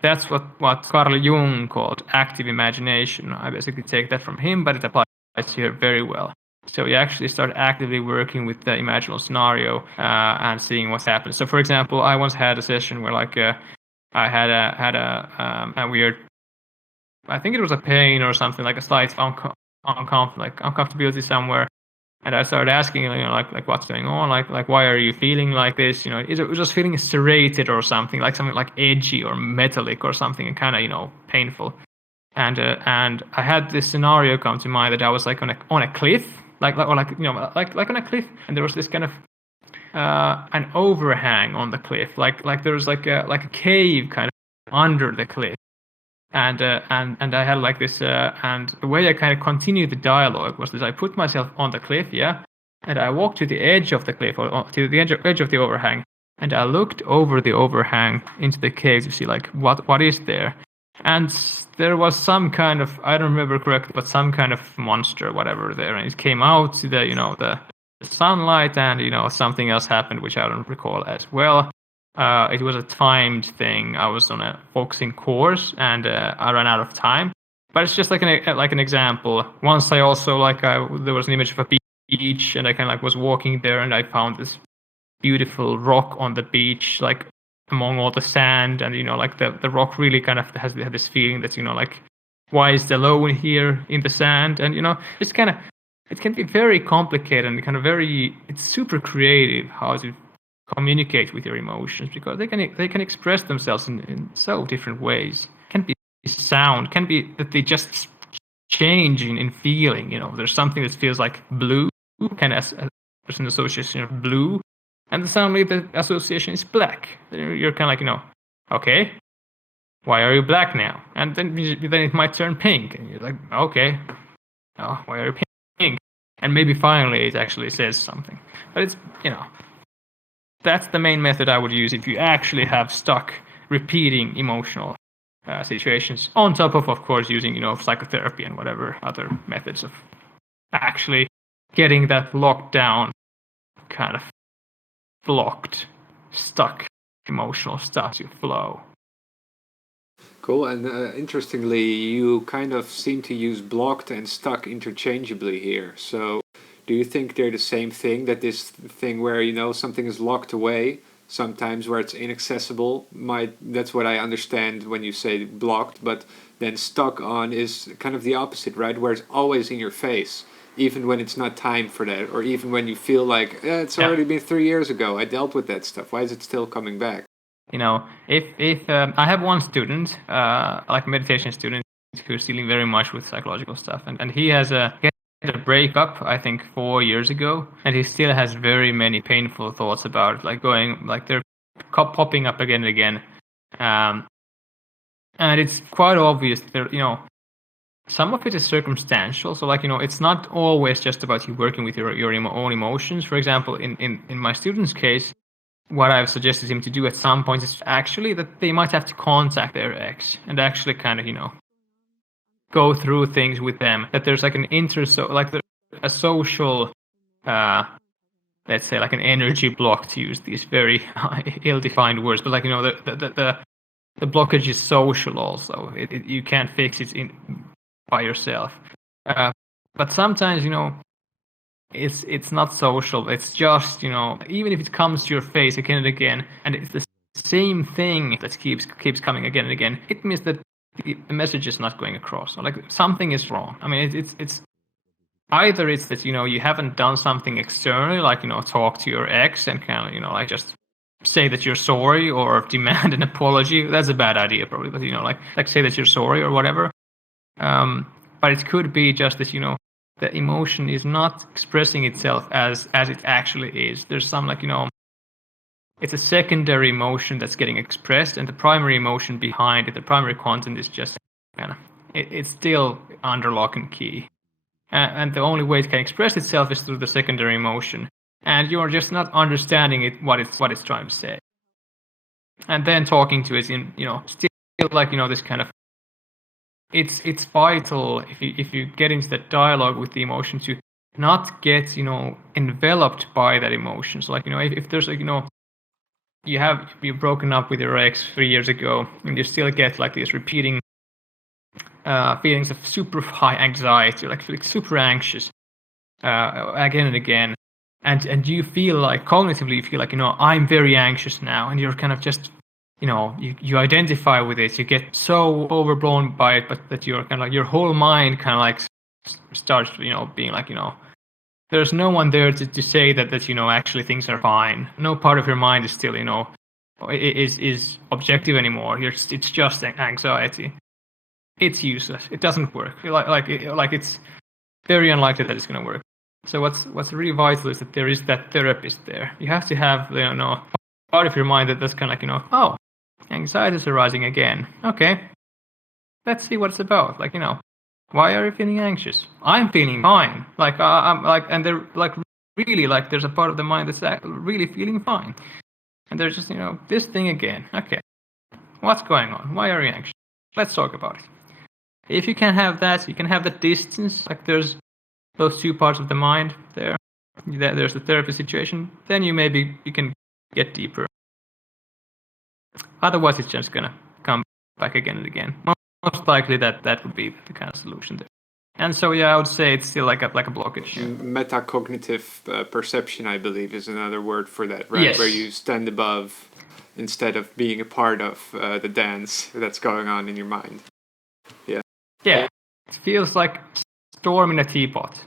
That's what Carl Jung called active imagination. I basically take that from him, but it applies here very well. So you actually start actively working with the imaginal scenario and seeing what happens. So, for example, I once had a session where, like, I had a weird, I think it was a pain or something, like a slight uncomfortability somewhere, and I started asking, like what's going on, like why are you feeling like this? It was just feeling serrated or something like edgy or metallic or something, and kind of painful. And I had this scenario come to mind that I was like on a cliff. Like on a cliff, and there was this kind of an overhang on the cliff, like there was like a cave kind of under the cliff, and I had like this, and the way I kind of continued the dialogue was that I put myself on the cliff, and I walked to the edge of the cliff, or to the edge of the overhang, and I looked over the overhang into the cave to see like what is there. And there was some kind of, I don't remember correctly, but some kind of monster, whatever there, and it came out to the sunlight, and something else happened which I don't recall as well. It was a timed thing. I was on a focusing course, and I ran out of time. But it's just like an example. Once I also there was an image of a beach, and I kind of was walking there, and I found this beautiful rock on the beach, like among all the sand, and the rock really kind of had this feeling that like, why is the alone here in the sand? And it's kind of, it can be very complicated and kind of it's super creative how to communicate with your emotions, because they can express themselves in so different ways. Can be sound, can be that they just change in feeling. There's something that feels like blue, kind of there's an association of blue, and suddenly the association is black. You're kind of like, okay, why are you black now? And then it might turn pink, and you're like, okay, oh, why are you pink? And maybe finally it actually says something. But it's, that's the main method I would use if you actually have stuck repeating emotional situations, on top of course, using, psychotherapy and whatever other methods of actually getting that locked down, kind of blocked, stuck emotional stuff to flow. Cool. And interestingly, you kind of seem to use blocked and stuck interchangeably here. So do you think they're the same thing? That this thing where, something is locked away, sometimes where it's inaccessible, that's what I understand when you say blocked, but then stuck on is kind of the opposite, right? Where it's always in your face, even when it's not time for that, or even when you feel like, it's already been 3 years ago, I dealt with that stuff. Why is it still coming back? If I have one student, like a meditation student, who's dealing very much with psychological stuff, and he has a breakup, I think 4 years ago, and he still has very many painful thoughts about they're popping up again and again, and it's quite obvious that some of it is circumstantial. So it's not always just about you working with your own emotions. For example, in my student's case, what I've suggested him to do at some point is actually that they might have to contact their ex and actually kind of, go through things with them. That there's like a social, let's say like an energy block, to use these very ill-defined words. But the blockage is social also. You can't fix it by yourself. But sometimes, it's not social. It's just, even if it comes to your face again and again, and it's the same thing that keeps coming again and again, it means that the message is not going across. Or something is wrong. I mean, it's either it's that you haven't done something externally, talk to your ex and kind of just say that you're sorry or demand an apology. That's a bad idea probably, but say that you're sorry or whatever. But it could be just that the emotion is not expressing itself as it actually is. There's some it's a secondary emotion that's getting expressed, and the primary emotion behind it, the primary content, is just it's still under lock and key. And the only way it can express itself is through the secondary emotion, and you're just not understanding it, what it's trying to say. And then talking to it in still this kind of, it's vital if you get into that dialogue with the emotion to not get enveloped by that emotion. So if there's you've broken up with your ex 3 years ago, and you still get these repeating feelings of super high anxiety, feeling super anxious again and again, and you feel cognitively, you feel I'm very anxious now, and you're kind of just you identify with it, you get so overblown by it, but that you're kind of your whole mind kind of starts being there's no one there to say that actually things are fine. No part of your mind is still is objective anymore. It's just anxiety. It's useless. It doesn't work. It's very unlikely that it's going to work. So what's really vital is that there is that therapist there. You have to have part of your mind that's kind of oh, anxiety is arising again. Okay, let's see what it's about. Why are you feeling anxious? I'm feeling fine. And they're really there's a part of the mind that's really feeling fine, and they're just this thing again. Okay, what's going on? Why are you anxious? Let's talk about it. If you can have that, you can have the distance. There's those two parts of the mind there. There's the therapy situation. Then you can get deeper. Otherwise, it's just gonna come back again and again. Most likely that would be the kind of solution there. And so I would say it's still like a blockage. Metacognitive perception, I believe, is another word for that, right? Yes. Where you stand above instead of being a part of the dance that's going on in your mind. Yeah. Yeah. It feels like storm in a teapot.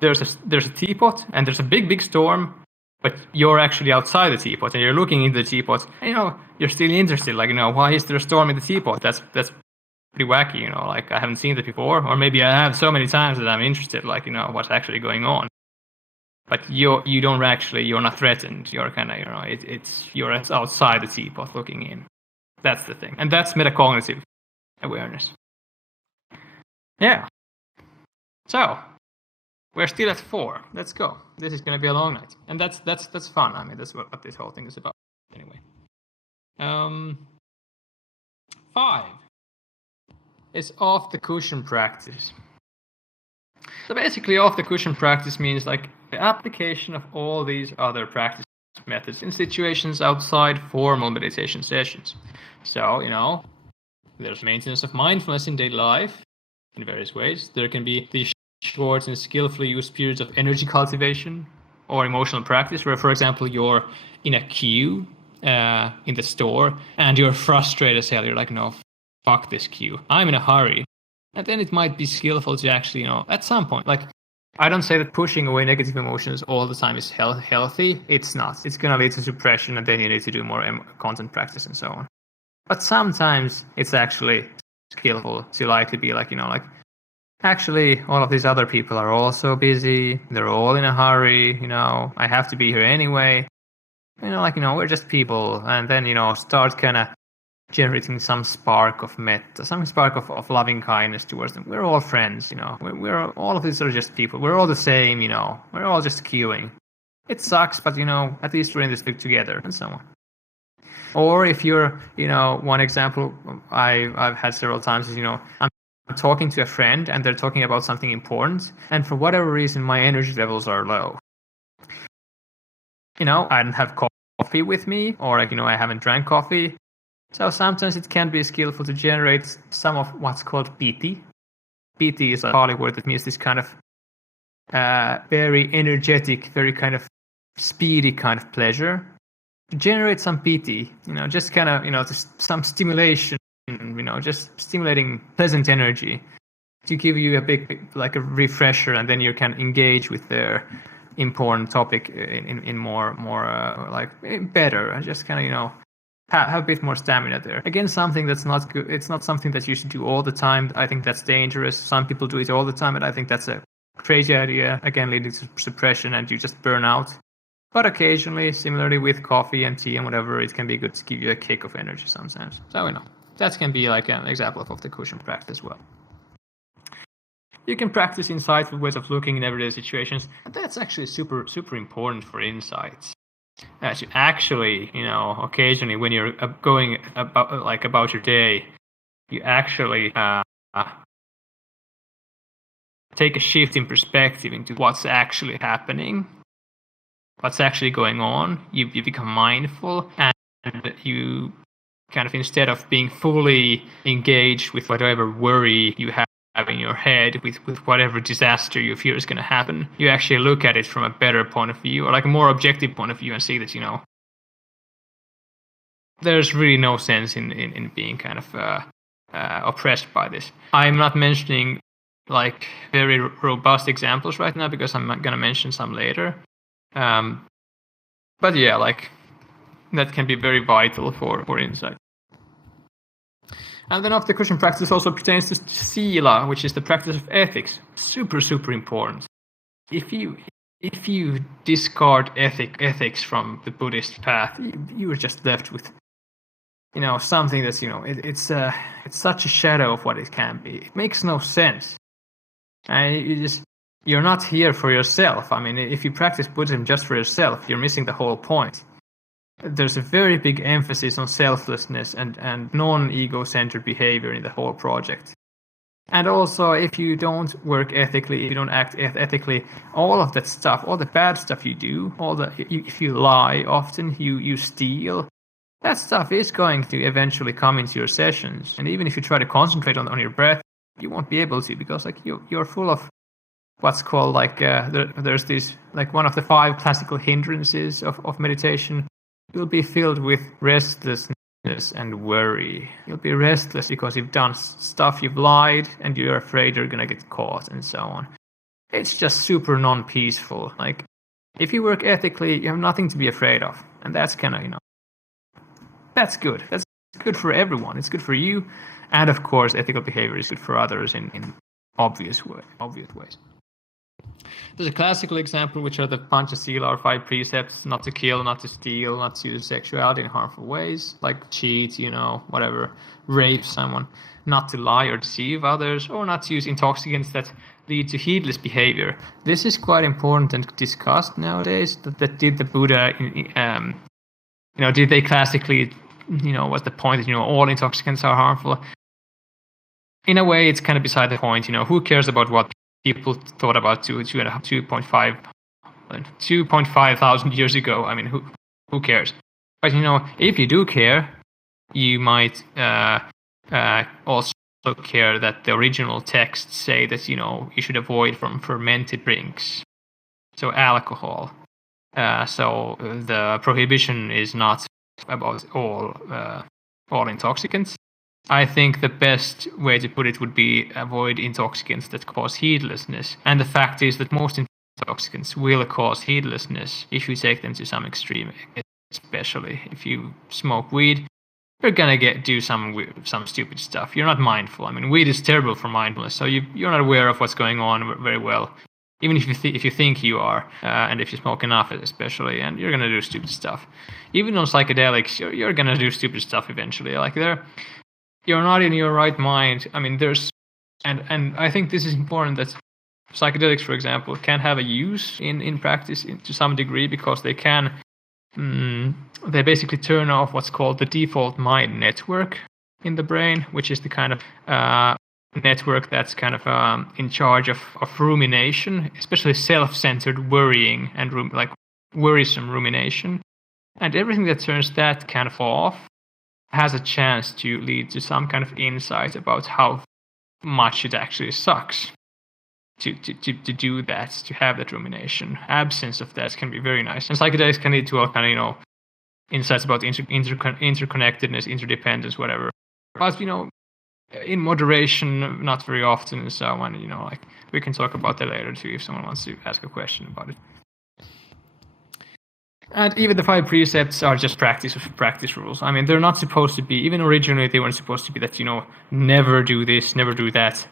There's a teapot and there's a big storm, but you're actually outside the teapot and you're looking into the teapot. And, you're still interested. Why is there a storm in the teapot? That's pretty wacky. I haven't seen that before, or maybe I have so many times that I'm interested. What's actually going on. But you're not threatened. You're kind of, you're outside the teapot looking in. That's the thing. And that's metacognitive awareness. Yeah. So, we're still at 4. Let's go. This is going to be a long night. And that's fun. I mean, that's what this whole thing is about anyway. 5 is off the cushion practice. So basically, off the cushion practice means like the application of all these other practice methods in situations outside formal meditation sessions. So, there's maintenance of mindfulness in daily life in various ways. There can be these short and skillfully used periods of energy cultivation or emotional practice where, for example, you're in a queue in the store and you're frustrated as hell. You're like, no, fuck this queue. I'm in a hurry. And then it might be skillful to actually, at some point, like, I don't say that pushing away negative emotions all the time is healthy. It's not. It's going to lead to suppression, and then you need to do more content practice and so on. But sometimes it's actually skillful to likely be like, actually, all of these other people are also busy. They're all in a hurry. I have to be here anyway. We're just people. And then, start kind of generating some spark of metta, some spark of loving kindness towards them. We're all friends, we're all of these are just people. We're all the same, we're all just queuing. It sucks, but at least we're in this thing together, and so on. Or if you're, one example I've had several times is, I'm talking to a friend and they're talking about something important, and for whatever reason my energy levels are low. I don't have coffee with me, or I haven't drank coffee. So sometimes it can be skillful to generate some of what's called piti. Piti is a Pali word that means this kind of very energetic, very kind of speedy kind of pleasure. To generate some piti, just kind of, some stimulation, just stimulating pleasant energy to give you a big, like a refresher, and then you can engage with their important topic in more like better, and just kind of, have a bit more stamina there. Again, something that's not good. It's not something that you should do all the time. I think that's dangerous. Some people do it all the time, and I think that's a crazy idea. Again, leading to suppression, and you just burn out. But occasionally, similarly with coffee and tea and whatever, it can be good to give you a kick of energy sometimes. So that can be like an example of the cushion practice as well. You can practice insightful ways of looking in everyday situations, and that's actually super, super important for insights. That you actually, occasionally when you're going about your day, you actually take a shift in perspective into what's actually happening, what's actually going on. You become mindful, and you kind of, instead of being fully engaged with whatever worry you have in your head, with whatever disaster you fear is going to happen, you actually look at it from a better point of view, or like a more objective point of view, and see that there's really no sense in being kind of oppressed by this. I'm not mentioning like very robust examples right now because I'm going to mention some later, but yeah, like that can be very vital for insight. And then off the cushion practice also pertains to sila, which is the practice of ethics. Super, super important. If you discard ethics from the Buddhist path, you are just left with something that's it's such a shadow of what it can be. It makes no sense. And you're not here for yourself. I mean, if you practice Buddhism just for yourself, you're missing the whole point. There's a very big emphasis on selflessness and non-ego-centered behavior in the whole project. And also, if you don't work ethically, if you don't act ethically, all of that stuff, all the bad stuff you do, if you lie often, you steal, that stuff is going to eventually come into your sessions. And even if you try to concentrate on your breath, you won't be able to, because like you're full of what's called like there's this, like, one of the 5 classical hindrances of meditation. You'll be filled with restlessness and worry. You'll be restless because you've done stuff, you've lied, and you're afraid you're going to get caught, and so on. It's just super non-peaceful. Like, if you work ethically, you have nothing to be afraid of. And that's kind of, that's good. That's good for everyone. It's good for you. And of course, ethical behavior is good for others in obvious ways. There's a classical example, which are the Panchasila or 5 precepts: not to kill, not to steal, not to use sexuality in harmful ways, like cheat, whatever, rape someone, not to lie or deceive others, or not to use intoxicants that lead to heedless behavior. This is quite important and discussed nowadays. That did the Buddha, did they classically, what's the point that, all intoxicants are harmful? In a way, it's kind of beside the point. Who cares about what people thought about 2.5 thousand years ago? I mean, who cares? But if you do care, you might also care that the original texts say that you should avoid from fermented drinks, so alcohol. So the prohibition is not about all intoxicants. I think the best way to put it would be avoid intoxicants that cause heedlessness. And the fact is that most intoxicants will cause heedlessness if you take them to some extreme. Especially if you smoke weed, you're gonna do some stupid stuff. You're not mindful. I mean, weed is terrible for mindfulness, so you're not aware of what's going on very well. Even if you think you are, and if you smoke enough, especially, and you're gonna do stupid stuff. Even on psychedelics, you're gonna do stupid stuff eventually. Like you're not in your right mind. I mean, and I think this is important, that psychedelics, for example, can have a use in practice to some degree, because they can. They basically turn off what's called the default mind network in the brain, which is the kind of network that's kind of in charge of rumination, especially self-centered worrying and worrisome rumination. And everything that turns that kind of off has a chance to lead to some kind of insight about how much it actually sucks to do that, to have that rumination. Absence of that can be very nice. And psychedelics can lead to all kind of, insights about interconnectedness, interdependence, whatever. But, in moderation, not very often, and so on. We can talk about that later too if someone wants to ask a question about it. And even the 5 precepts are just practice rules. I mean, they're not supposed to be, even originally they weren't supposed to be that, never do this, never do that,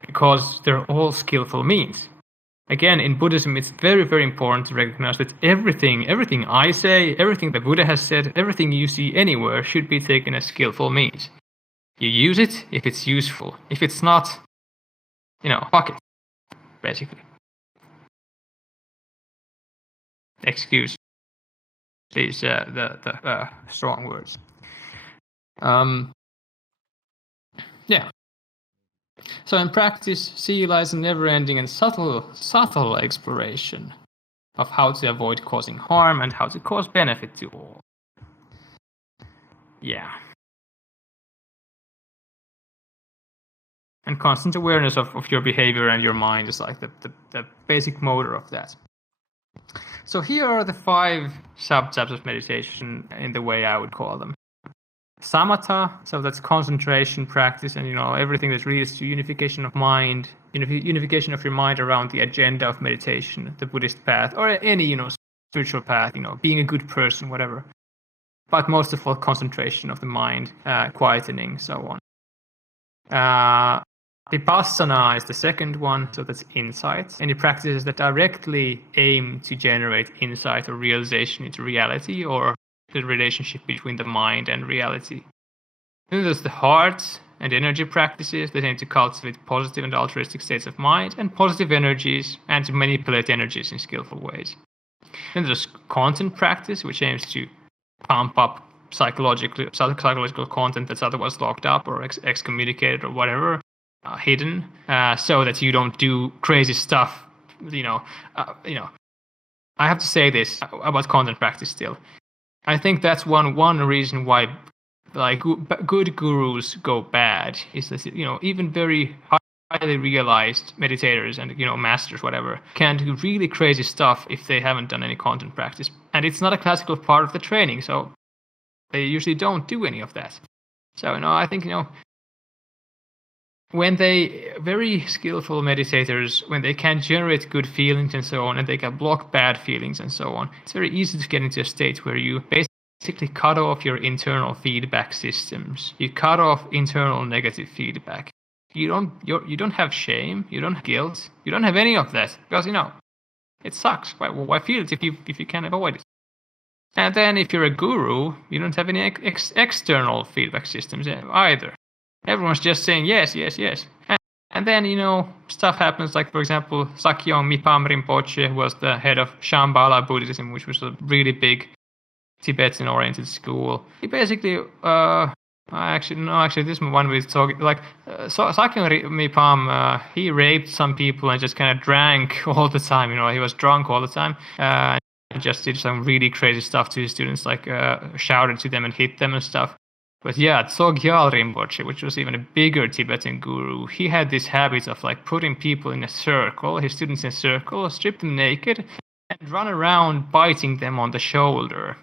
because they're all skillful means. Again, in Buddhism, it's very, very important to recognize that everything I say, everything the Buddha has said, everything you see anywhere should be taken as skillful means. You use it if it's useful. If it's not, fuck it, basically. Excuse these the strong words. Yeah. So in practice, C lies in never-ending and subtle exploration of how to avoid causing harm and how to cause benefit to all. Yeah. And constant awareness of your behavior and your mind is like the basic motor of that. So here are the 5 subtypes of meditation in the way I would call them. Samatha, so that's concentration practice, and everything that leads to unification of mind, unification of your mind around the agenda of meditation, the Buddhist path, or any spiritual path, being a good person, whatever. But most of all, concentration of the mind, quietening, so on. Vipassana is the second one, so that's insight. Any practices that directly aim to generate insight or realization into reality, or the relationship between the mind and reality. Then there's the heart and energy practices that aim to cultivate positive and altruistic states of mind and positive energies, and to manipulate energies in skillful ways. Then there's content practice, which aims to pump up psychological content that's otherwise locked up or excommunicated or whatever, hidden, so that you don't do crazy stuff. I have to say this about content practice still. I think that's one reason why good gurus go bad, is that even very highly realized meditators and masters, whatever, can do really crazy stuff if they haven't done any content practice, and it's not a classical part of the training, so they usually don't do any of that. So I think when very skillful meditators, when they can generate good feelings and so on, and they can block bad feelings and so on, it's very easy to get into a state where you basically cut off your internal feedback systems. You cut off internal negative feedback. you don't have shame, you don't have guilt, you don't have any of that, because it sucks. Why feel it if you can avoid it? And then if you're a guru, you don't have any external feedback systems either. Everyone's just saying yes, yes, yes. And then, stuff happens, like, for example, Sakyong Mipam Rinpoche, who was the head of Shambhala Buddhism, which was a really big Tibetan-oriented school. He basically, actually, this one we talk, like, Sakyong Mipam, he raped some people and just kind of drank all the time, he was drunk all the time. And just did some really crazy stuff to his students, like shouted to them and hit them and stuff. But yeah, Tsogyal Rinpoche, which was even a bigger Tibetan guru, he had this habit of like putting people in a circle, his students in a circle, strip them naked, and run around biting them on the shoulder.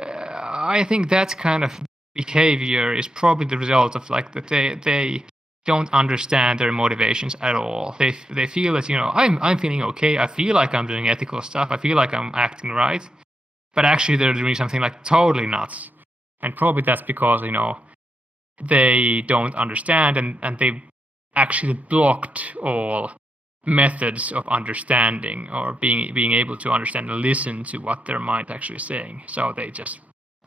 I think that kind of behavior is probably the result of like that they don't understand their motivations at all. They feel that I'm feeling okay. I feel like I'm doing ethical stuff. I feel like I'm acting right, but actually they're doing something like totally nuts. And probably that's because, they don't understand and they've actually blocked all methods of understanding or being able to understand and listen to what their mind actually is saying. So they just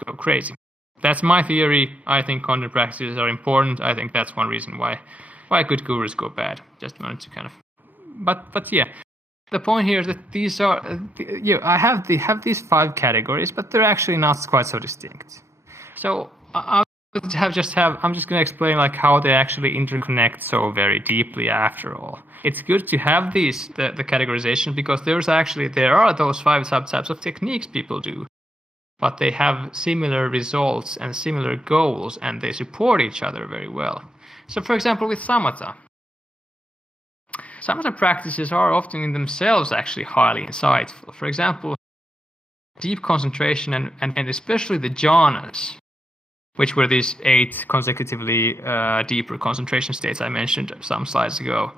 go crazy. That's my theory. I think content practices are important. I think that's one reason why good gurus go bad. Just wanted to kind of... But yeah. The point here is that these are... I have these 5 categories, but they're actually not quite so distinct. So I'm just going to explain like how they actually interconnect so very deeply after all. It's good to have the categorization because there are those 5 subtypes of techniques people do, but they have similar results and similar goals and they support each other very well. So for example, with Samatha practices are often in themselves actually highly insightful. For example, deep concentration and especially the jhanas, which were these 8 consecutively deeper concentration states I mentioned some slides ago.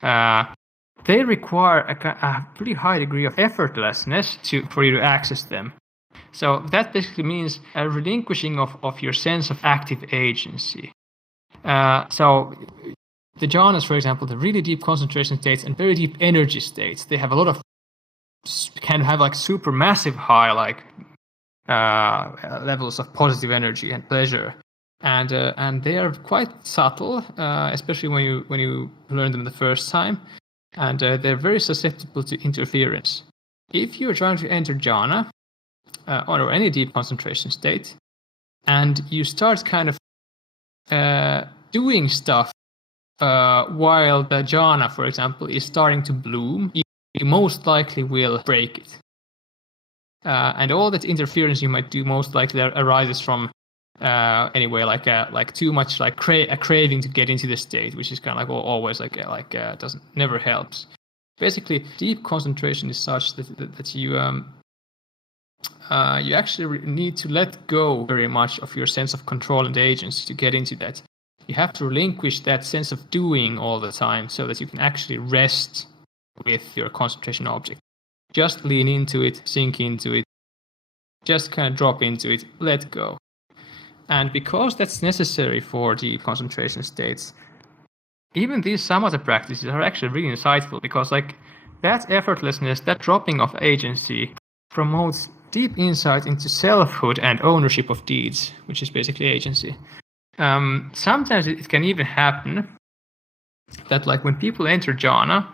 They require a pretty high degree of effortlessness for you to access them. So that basically means a relinquishing of your sense of active agency. So the jhanas, for example, the really deep concentration states and very deep energy states, they have a lot of, can have like super massive high, like levels of positive energy and pleasure, and they are quite subtle, especially when you learn them the first time, and they're very susceptible to interference. If you're trying to enter jhana or any deep concentration state, and you start kind of doing stuff while the jhana, for example, is starting to bloom, you most likely will break it. And all that interference you might do most likely arises from like too much like a craving to get into the state, which is kind of like always never helps. Basically, deep concentration is such that you actually need to let go very much of your sense of control and agency to get into that. You have to relinquish that sense of doing all the time so that you can actually rest with your concentration object. Just lean into it, sink into it, just kind of drop into it, let go. And because that's necessary for deep concentration states, even these samatha practices are actually really insightful because like that effortlessness, that dropping of agency promotes deep insight into selfhood and ownership of deeds, which is basically agency. Sometimes it can even happen that like when people enter jhana,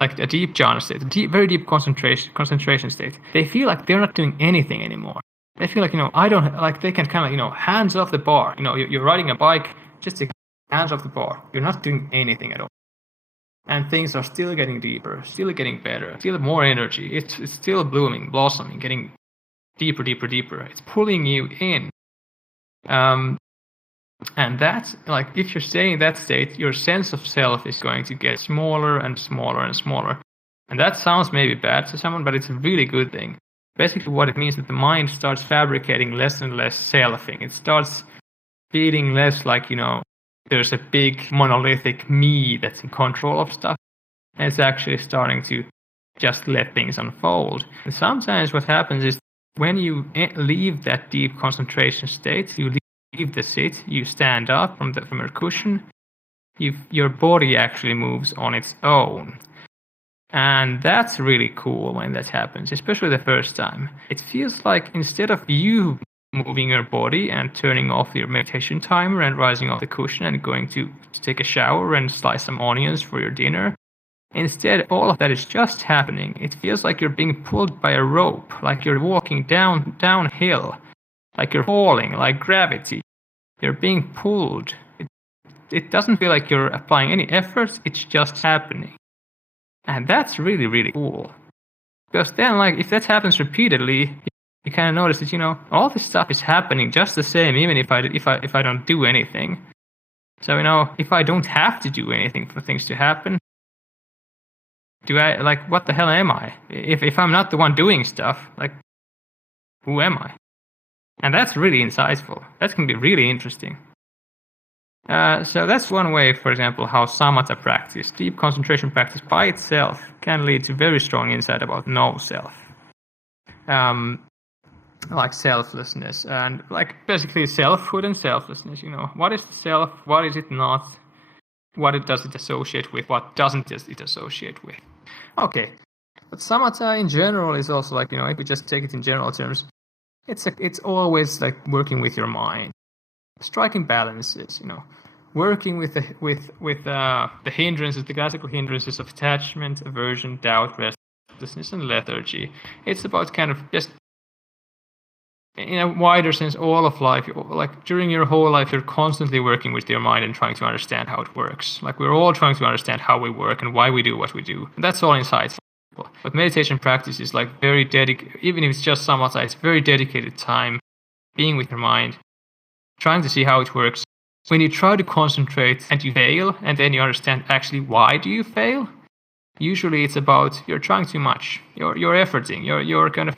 like a deep jhana state, very deep concentration state, they feel like they're not doing anything anymore. They feel like, they can kind of, hands off the bar. You're riding a bike, just take hands off the bar. You're not doing anything at all. And things are still getting deeper, still getting better, still more energy. It's still blooming, blossoming, getting deeper, deeper, deeper. It's pulling you in. And that's like, if you're staying in that state, your sense of self is going to get smaller and smaller and smaller. And that sounds maybe bad to someone, but it's a really good thing. Basically what it means is that the mind starts fabricating less and less selfing. It starts feeling less like, there's a big monolithic me that's in control of stuff. And it's actually starting to just let things unfold. And sometimes what happens is when you leave that deep concentration state, you leave the sit, you stand up from your cushion, your body actually moves on its own. And that's really cool when that happens, especially the first time. It feels like instead of you moving your body and turning off your meditation timer and rising off the cushion and going to take a shower and slice some onions for your dinner, instead all of that is just happening. It feels like you're being pulled by a rope, like you're walking downhill, like you're falling, like gravity. You're being pulled. It doesn't feel like you're applying any effort, it's just happening. And that's really, really cool. Because then, like, if that happens repeatedly, you kind of notice that, all this stuff is happening just the same, even if I don't do anything. So, if I don't have to do anything for things to happen, what the hell am I? If I'm not the one doing stuff, like, who am I? And that's really insightful. That can be really interesting. So that's one way, for example, how samatha practice, deep concentration practice by itself, can lead to very strong insight about no self. Like selflessness and like basically selfhood and selflessness. What is the self? What is it not? What does it associate with? What doesn't it associate with? Okay, but samatha in general is also like, if we just take it in general terms, it's always like working with your mind, striking balances, working with the hindrances, the classical hindrances of attachment, aversion, doubt, restlessness, and lethargy. It's about kind of just, in a wider sense, all of life. Like during your whole life, you're constantly working with your mind and trying to understand how it works. Like we're all trying to understand how we work and why we do what we do. And that's all insightful. But meditation practice is like very dedicated, even if it's just samatha, it's very dedicated time, being with your mind, trying to see how it works. When you try to concentrate and you fail, and then you understand actually why do you fail, usually it's about you're trying too much. You're efforting. You're kind of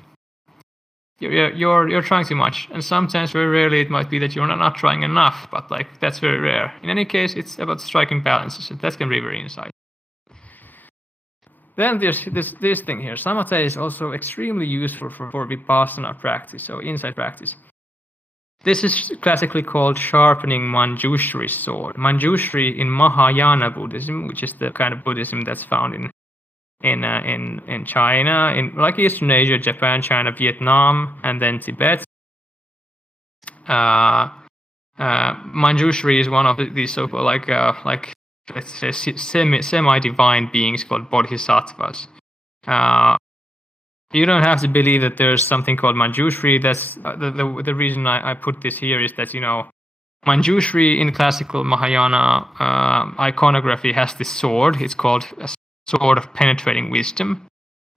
you're trying too much. And sometimes, very rarely, it might be that you're not trying enough. But like that's very rare. In any case, it's about striking balances, and that can be very insightful. Then there's this thing here. Samatha is also extremely useful for Vipassana practice, so insight practice. This is classically called sharpening Manjushri's sword. Manjushri in Mahayana Buddhism, which is the kind of Buddhism that's found in China, in like Eastern Asia, Japan, China, Vietnam, and then Tibet. Manjushri is one of these so-called like let's say semi-divine beings called bodhisattvas. You don't have to believe that there's something called Manjushri. That's the reason I put this here is that Manjushri in classical Mahayana iconography has this sword. It's called a sword of penetrating wisdom,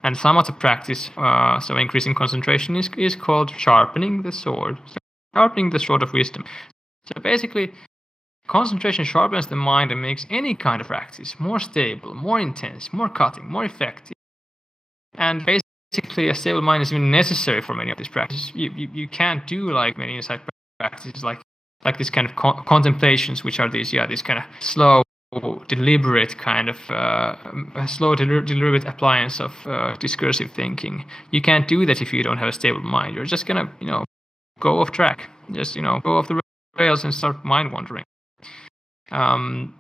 and samatha practice, so increasing concentration, is called sharpening the sword, sharpening the sword of wisdom. So basically, concentration sharpens the mind and makes any kind of practice more stable, more intense, more cutting, more effective. And basically, a stable mind is even necessary for many of these practices. You can't do like many insight practices like this kind of contemplations, which are these kind of slow, deliberate kind of deliberate appliance of discursive thinking. You can't do that if you don't have a stable mind. You're just gonna go off track, just go off the rails and start mind wandering. And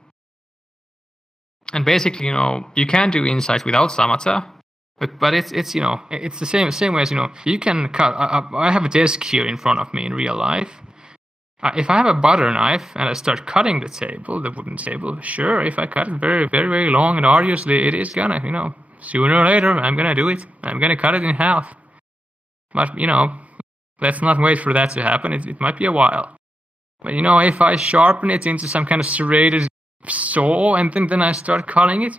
basically, you can do insight without samatha, but it's the same way as you can cut. I have a desk here in front of me in real life. If I have a butter knife and I start cutting the wooden table, sure, if I cut it very, very, very long and arduously, it is gonna, sooner or later, I'm gonna do it. I'm gonna cut it in half. But let's not wait for that to happen. It might be a while. But if I sharpen it into some kind of serrated saw and then I start cutting it,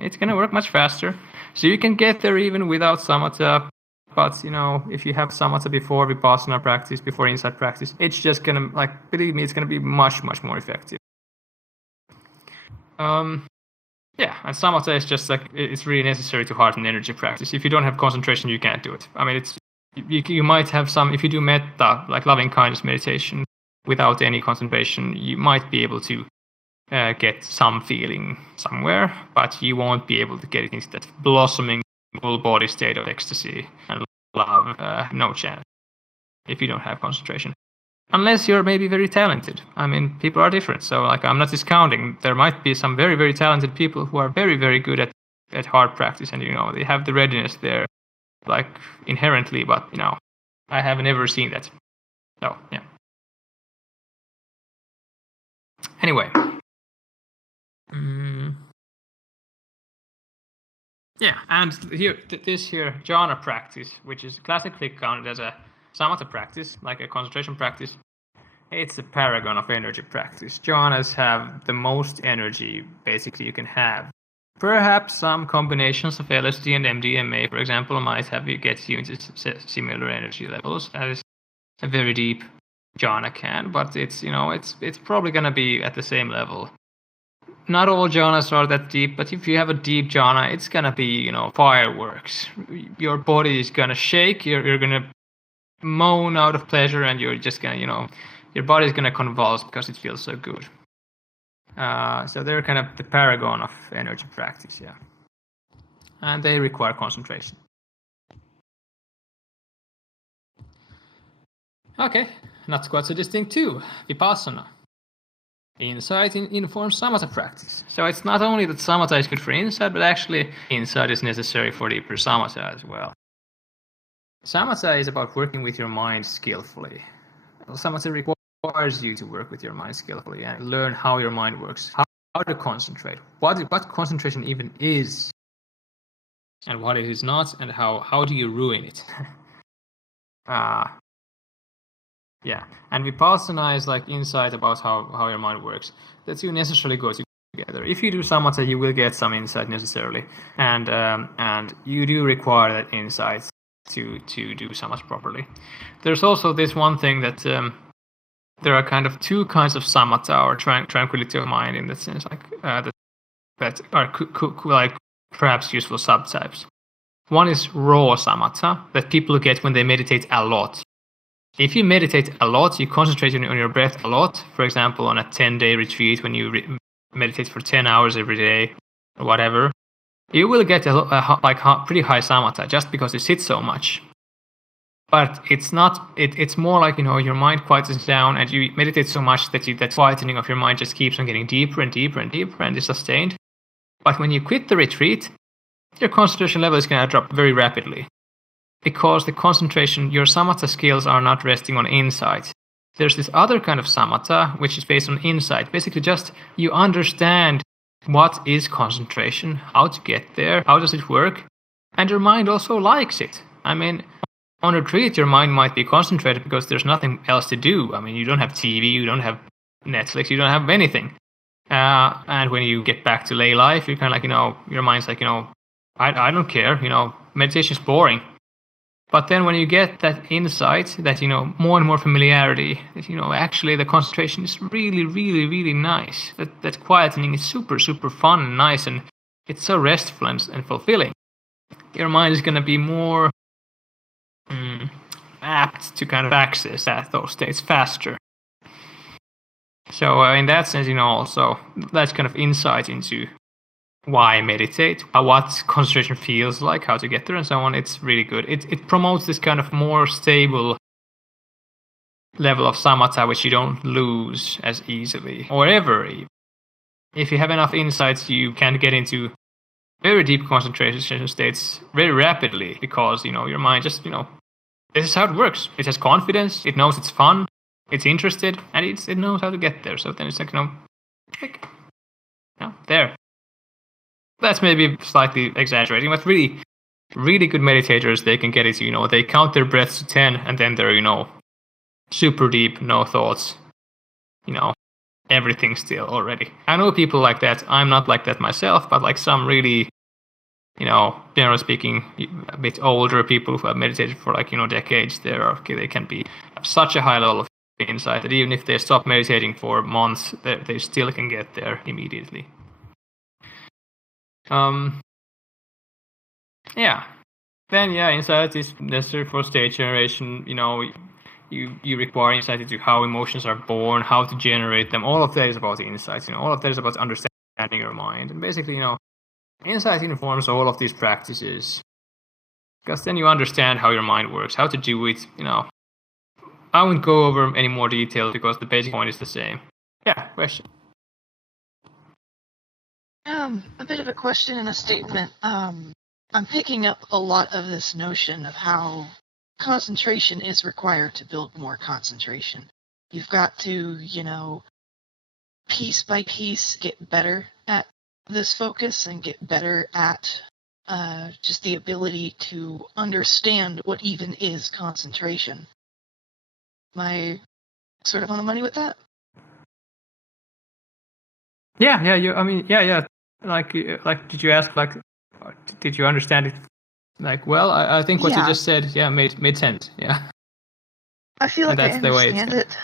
it's gonna work much faster. So you can get there even without samatha. But if you have samatha before Vipassana practice, before insight practice, it's just gonna, believe me, it's gonna be much, much more effective. And samatha is just it's really necessary to heart and energy practice. If you don't have concentration, you can't do it. I mean, you might have some, if you do metta, like loving kindness meditation, without any concentration, you might be able to get some feeling somewhere, but you won't be able to get it into that blossoming full body state of ecstasy and love. No chance if you don't have concentration. Unless you're maybe very talented. I mean, people are different. So like, I'm not discounting. There might be some very, very talented people who are very, very good at hard practice, and they have the readiness there, like inherently. But I have never seen that. So yeah. Anyway. Yeah, and here this here jhana practice, which is classically counted as a samatha practice, like a concentration practice. It's a paragon of energy practice. Jhanas have the most energy, basically, you can have. Perhaps some combinations of LSD and MDMA, for example, might get you into similar energy levels as a very deep jhana can, but it's probably gonna be at the same level. Not all jhanas are that deep, but if you have a deep jhana, it's gonna be fireworks. Your body is gonna shake. You're gonna moan out of pleasure, and you're just gonna your body's gonna convulse because it feels so good. So they're kind of the paragon of energy practice, yeah. And they require concentration. Okay, not quite so distinct too. Vipassana. Insight informs samatha practice. So it's not only that samatha is good for insight, but actually insight is necessary for deeper samatha as well. Samatha is about working with your mind skillfully. Samatha requires you to work with your mind skillfully and learn how your mind works, how to concentrate, what concentration even is, and what it is not, and how do you ruin it. Yeah, and Vipassana is like insight about how your mind works. The two necessarily go together. If you do samatha, you will get some insight necessarily, and you do require that insight to do samatha properly. There's also this one thing that there are kind of two kinds of samatha or tranquility of mind in that sense, like that are like perhaps useful subtypes. One is raw samatha that people get when they meditate a lot. If you meditate a lot, you concentrate on your breath a lot. For example, on a 10-day retreat, when you meditate for 10 hours every day, or whatever, you will get pretty high samatha just because you sit so much. But it's not. It's more like your mind quiets down, and you meditate so much that that quietening of your mind just keeps on getting deeper and deeper and deeper, and is sustained. But when you quit the retreat, your concentration level is going to drop very rapidly. Because the concentration, your samatha skills are not resting on insight. There's this other kind of samatha, which is based on insight. Basically, just you understand what is concentration, how to get there, how does it work, and your mind also likes it. I mean, on retreat, your mind might be concentrated because there's nothing else to do. I mean, you don't have TV, you don't have Netflix, you don't have anything. And when you get back to lay life, you're kind of like, your mind's like, I don't care, meditation is boring. But then when you get that insight, that, more and more familiarity, that, actually the concentration is really, really, really nice. That quietening is super, super fun and nice, and it's so restful and fulfilling. Your mind is going to be more apt to kind of access those states faster. So in that sense, also, that's kind of insight into why meditate, what concentration feels like, how to get there, and so on. It's really good. It promotes this kind of more stable level of samatha, which you don't lose as easily or ever. If you have enough insights, you can get into very deep concentration states very rapidly because your mind just this is how it works. It has confidence. It knows it's fun. It's interested, and it knows how to get there. So then it's like there. That's maybe slightly exaggerating, but really, really good meditators, they can get it to, they count their breaths to 10, and then they're, super deep, no thoughts, everything still already. I know people like that. I'm not like that myself, but like some really, generally speaking, a bit older people who have meditated for decades, they can be have such a high level of insight that even if they stop meditating for months, they still can get there immediately. Insight is necessary for state generation. You require insight into how emotions are born, how to generate them. All of that is about insights. All of that is about understanding your mind. And basically, insight informs all of these practices. Because then you understand how your mind works, how to do it, I won't go over any more detail because the basic point is the same. Yeah, question. A bit of a question and a statement. I'm picking up a lot of this notion of how concentration is required to build more concentration. You've got to, piece by piece get better at this focus and get better at just the ability to understand what even is concentration. Am I sort of on the money with that? Yeah. Yeah. Like, did you ask? Like, did you understand it? Like, well, I think what you just said, made sense. Yeah. I feel like I understand it.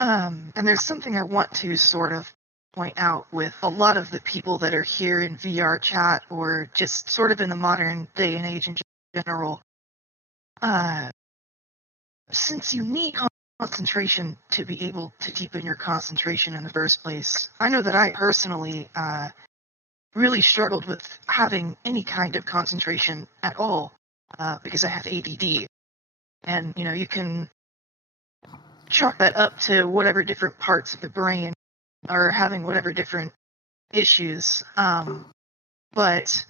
And there's something I want to sort of point out with a lot of the people that are here in VRchat or just sort of in the modern day and age in general. Since you need concentration to be able to deepen your concentration in the first place, I know that I personally really struggled with having any kind of concentration at all because I have ADD. And, you can chalk that up to whatever different parts of the brain are having whatever different issues. But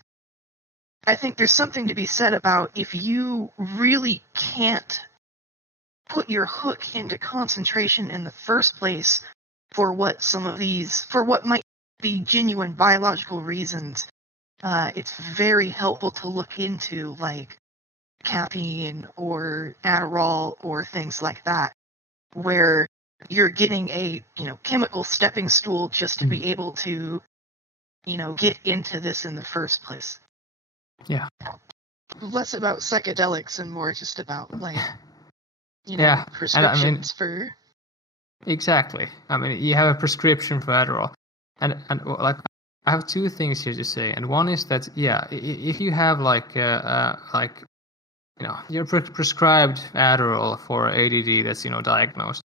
I think there's something to be said about if you really can't put your hook into concentration in the first place for what might be genuine biological reasons, it's very helpful to look into like caffeine or Adderall or things like that, where you're getting a chemical stepping stool just to be able to get into this in the first place. Yeah. Less about psychedelics and more just about like prescriptions and for. Exactly. I mean, you have a prescription for Adderall, and like I have two things here to say, and one is that if you have you're prescribed Adderall for ADD that's diagnosed.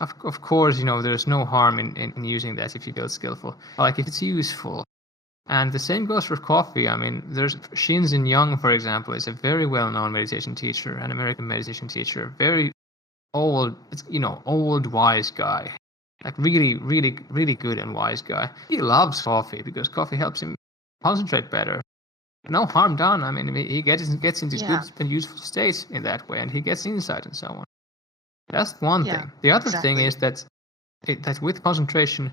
Of course, there's no harm in using that if you feel skillful. Like if it's useful. And the same goes for coffee. I mean, there's Shinzen Young, for example, is a very well-known meditation teacher, an American meditation teacher, very old, old wise guy, like really, really, really good and wise guy. He loves coffee because coffee helps him concentrate better. No harm done. I mean, he gets into good and useful states in that way, and he gets insight and so on. That's one thing. The other thing is that with concentration,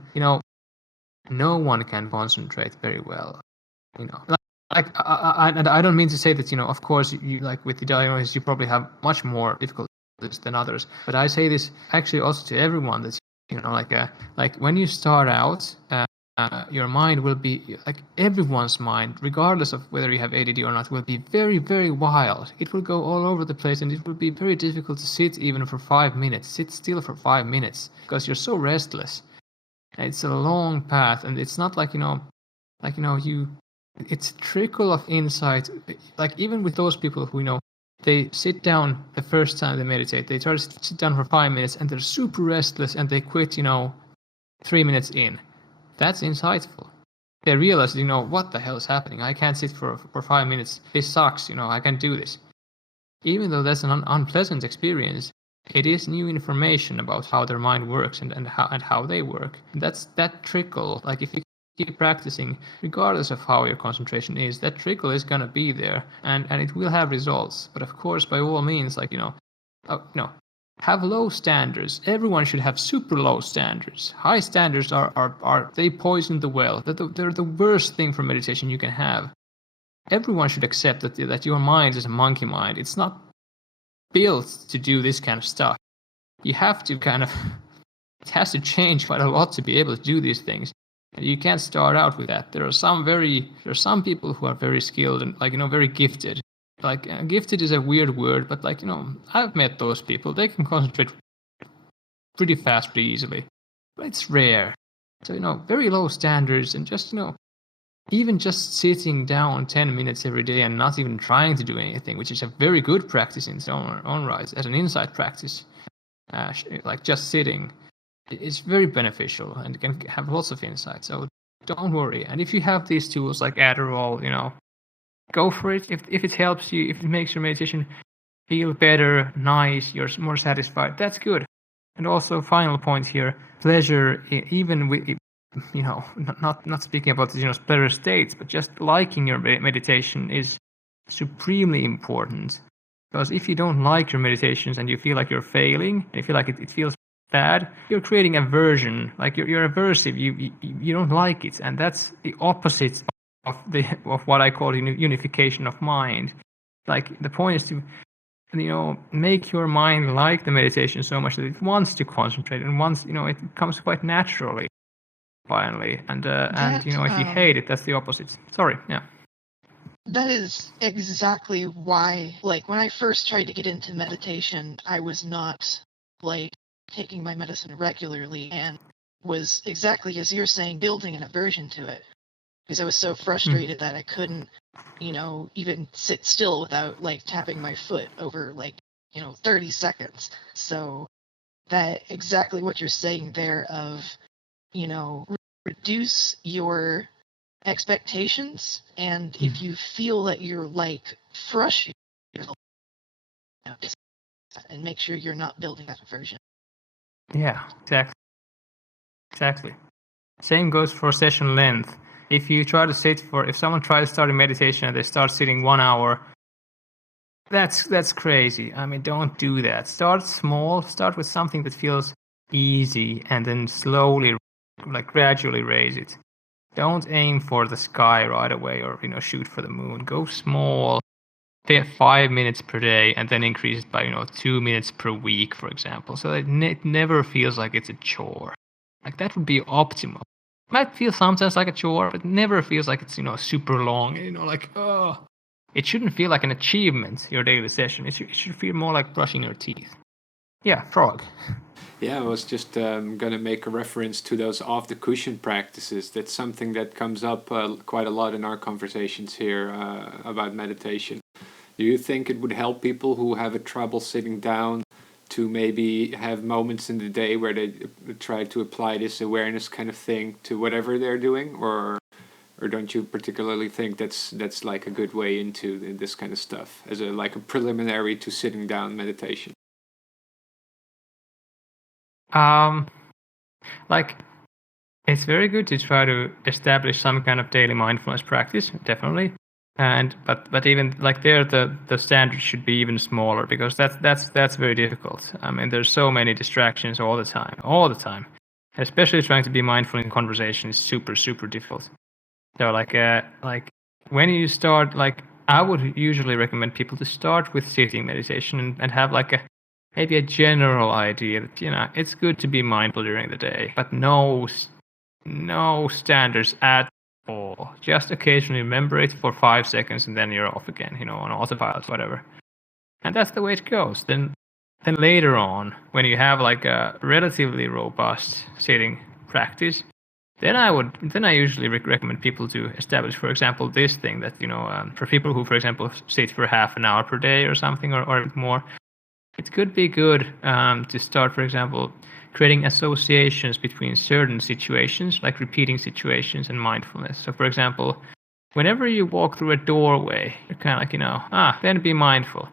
no one can concentrate very well. I don't mean to say that of course you like with the diagnosis you probably have much more difficulties than others. But I say this actually also to everyone that like when you start out. Your mind will be like everyone's mind, regardless of whether you have ADD or not, will be very, very wild. It will go all over the place, and it will be very difficult to sit even for 5 minutes. Sit still for 5 minutes because you're so restless. It's a long path, and it's not like it's a trickle of insight. Like even with those people who they sit down the first time they meditate, they try to sit down for 5 minutes, and they're super restless, and they quit 3 minutes in. That's insightful. They realize, what the hell is happening? I can't sit for 5 minutes. This sucks, I can't do this. Even though that's an unpleasant experience, it is new information about how their mind works and how they work. And that's that trickle. Like if you keep practicing, regardless of how your concentration is, that trickle is gonna be there, and it will have results. But of course, by all means, have low standards. Everyone should have super low standards. High standards are they poison the well. They're the worst thing for meditation you can have. Everyone should accept that your mind is a monkey mind. It's not built to do this kind of stuff. You have to it has to change quite a lot to be able to do these things. And you can't start out with that. There are some people who are very skilled and very gifted. Gifted is a weird word, but I've met those people. They can concentrate pretty fast, pretty easily. But it's rare. So, very low standards and just, even just sitting down 10 minutes every day and not even trying to do anything, which is a very good practice in its own right, as an insight practice. Just sitting is very beneficial and can have lots of insight. So don't worry. And if you have these tools like Adderall, go for it. If it helps you, if it makes your meditation feel better, nice, you're more satisfied. That's good. And also, final point here: pleasure, even with, not speaking about pleasure states, but just liking your meditation is supremely important. Because if you don't like your meditations and you feel like you're failing, you feel like it feels bad, you're creating aversion. Like you're aversive. You don't like it, and that's the opposite of what I call unification of mind. Like the point is to make your mind like the meditation so much that it wants to concentrate and wants it comes quite naturally finally. And if you hate it, that's the opposite. Sorry, yeah. That is exactly why, like, when I first tried to get into meditation, I was not, like, taking my medicine regularly and was exactly as you're saying, building an aversion to it. Because I was so frustrated that I couldn't, even sit still without, like, tapping my foot over, 30 seconds. So that exactly what you're saying there of, reduce your expectations, and if you feel that you're like frustrated, and make sure you're not building that aversion. Yeah, exactly. Same goes for session length. If someone tries to start a meditation and they start sitting 1 hour, that's crazy. I mean, don't do that. Start small. Start with something that feels easy, and then slowly, gradually raise it. Don't aim for the sky right away, or shoot for the moon. Go small. 5 minutes per day, and then increase it by 2 minutes per week, for example. So it never feels like it's a chore. Like that would be optimal. It might feel sometimes like a chore, but never feels like it's super long. It shouldn't feel like an achievement, your daily session. It should feel more like brushing your teeth. Yeah, frog. Yeah, I was just going to make a reference to those off-the-cushion practices. That's something that comes up quite a lot in our conversations here about meditation. Do you think it would help people who have a trouble sitting down to maybe have moments in the day where they try to apply this awareness kind of thing to whatever they're doing, or don't you particularly think that's like a good way into this kind of stuff as a preliminary to sitting down meditation? It's very good to try to establish some kind of daily mindfulness practice, definitely. But even there, the standard should be even smaller, because that's very difficult. I mean, there's so many distractions all the time. Especially trying to be mindful in conversation is super difficult. So when you start, I would usually recommend people to start with sitting meditation and have maybe a general idea that it's good to be mindful during the day, but no standards at all. Just occasionally remember it for 5 seconds, and then you're off again, on autopilot, whatever. And that's the way it goes. Then later on, when you have a relatively robust sitting practice, then I usually recommend people to establish, for example, this thing that for people who, for example, sit for half an hour per day or something, or more, it could be good to start, for example, creating associations between certain situations, like repeating situations and mindfulness. So, for example, whenever you walk through a doorway, you're kind of then be mindful.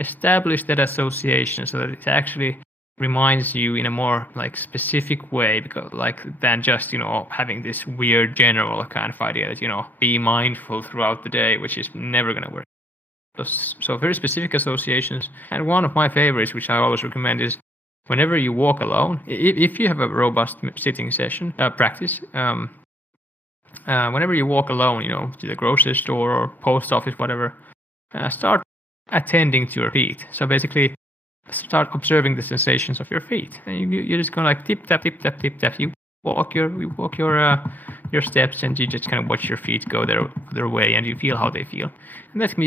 Establish that association so that it actually reminds you in a more specific way, because than just having this weird general kind of idea that be mindful throughout the day, which is never going to work. So very specific associations. And one of my favorites, which I always recommend, is whenever you walk alone, if you have a robust sitting session practice, whenever you walk alone, to the grocery store or post office, whatever, start attending to your feet. So basically, start observing the sensations of your feet, and you're just going tip tap tip tap tip tap. You walk your steps, and you just kind of watch your feet go their way, and you feel how they feel. And that can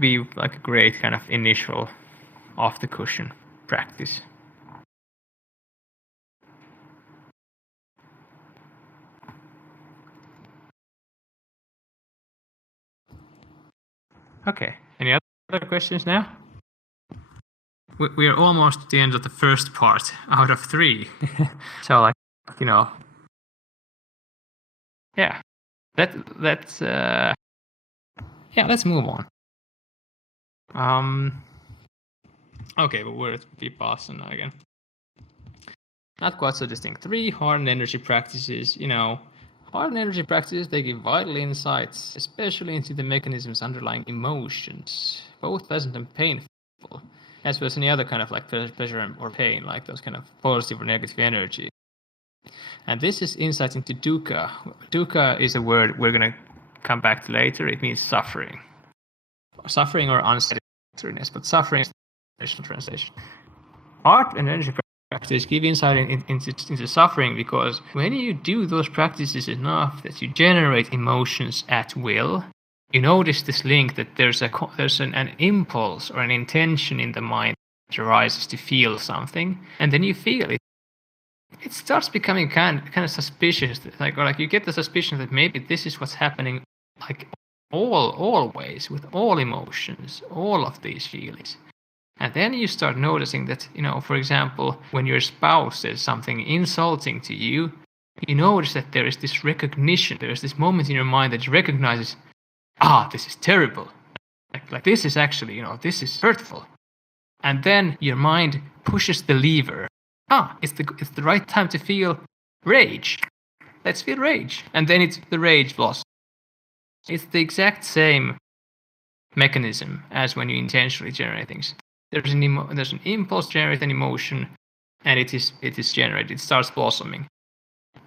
be a great kind of initial off the cushion practice. Okay. Any other questions now? We are almost at the end of the first part out of 3. So yeah. Let's let's move on. Okay, but we're at Vipassana again. Not quite so distinct. 3 heart and energy practices. Heart and energy practices, they give vital insights, especially into the mechanisms underlying emotions, both pleasant and painful, as well as any other kind of like pleasure or pain, like those kind of positive or negative energy. And this is insight into dukkha. Dukkha is a word we're going to come back to later. It means suffering. Suffering or unsatisfactoriness, but suffering is the translation. Heart and energy practices give insight into suffering, because when you do those practices enough that you generate emotions at will, you notice this link that there's an impulse or an intention in the mind that arises to feel something, and then you feel it. It starts becoming kind of suspicious, like you get the suspicion that maybe this is what's happening, like always with all emotions, all of these feelings. And then you start noticing that, for example, when your spouse says something insulting to you, you notice that there is this recognition, there is this moment in your mind that recognizes, this is terrible. Like this is actually, this is hurtful. And then your mind pushes the lever. It's the right time to feel rage. Let's feel rage. And then it's the rage blossom. It's the exact same mechanism as when you intentionally generate things. There's an impulse to generate an emotion, and it is generated. It starts blossoming.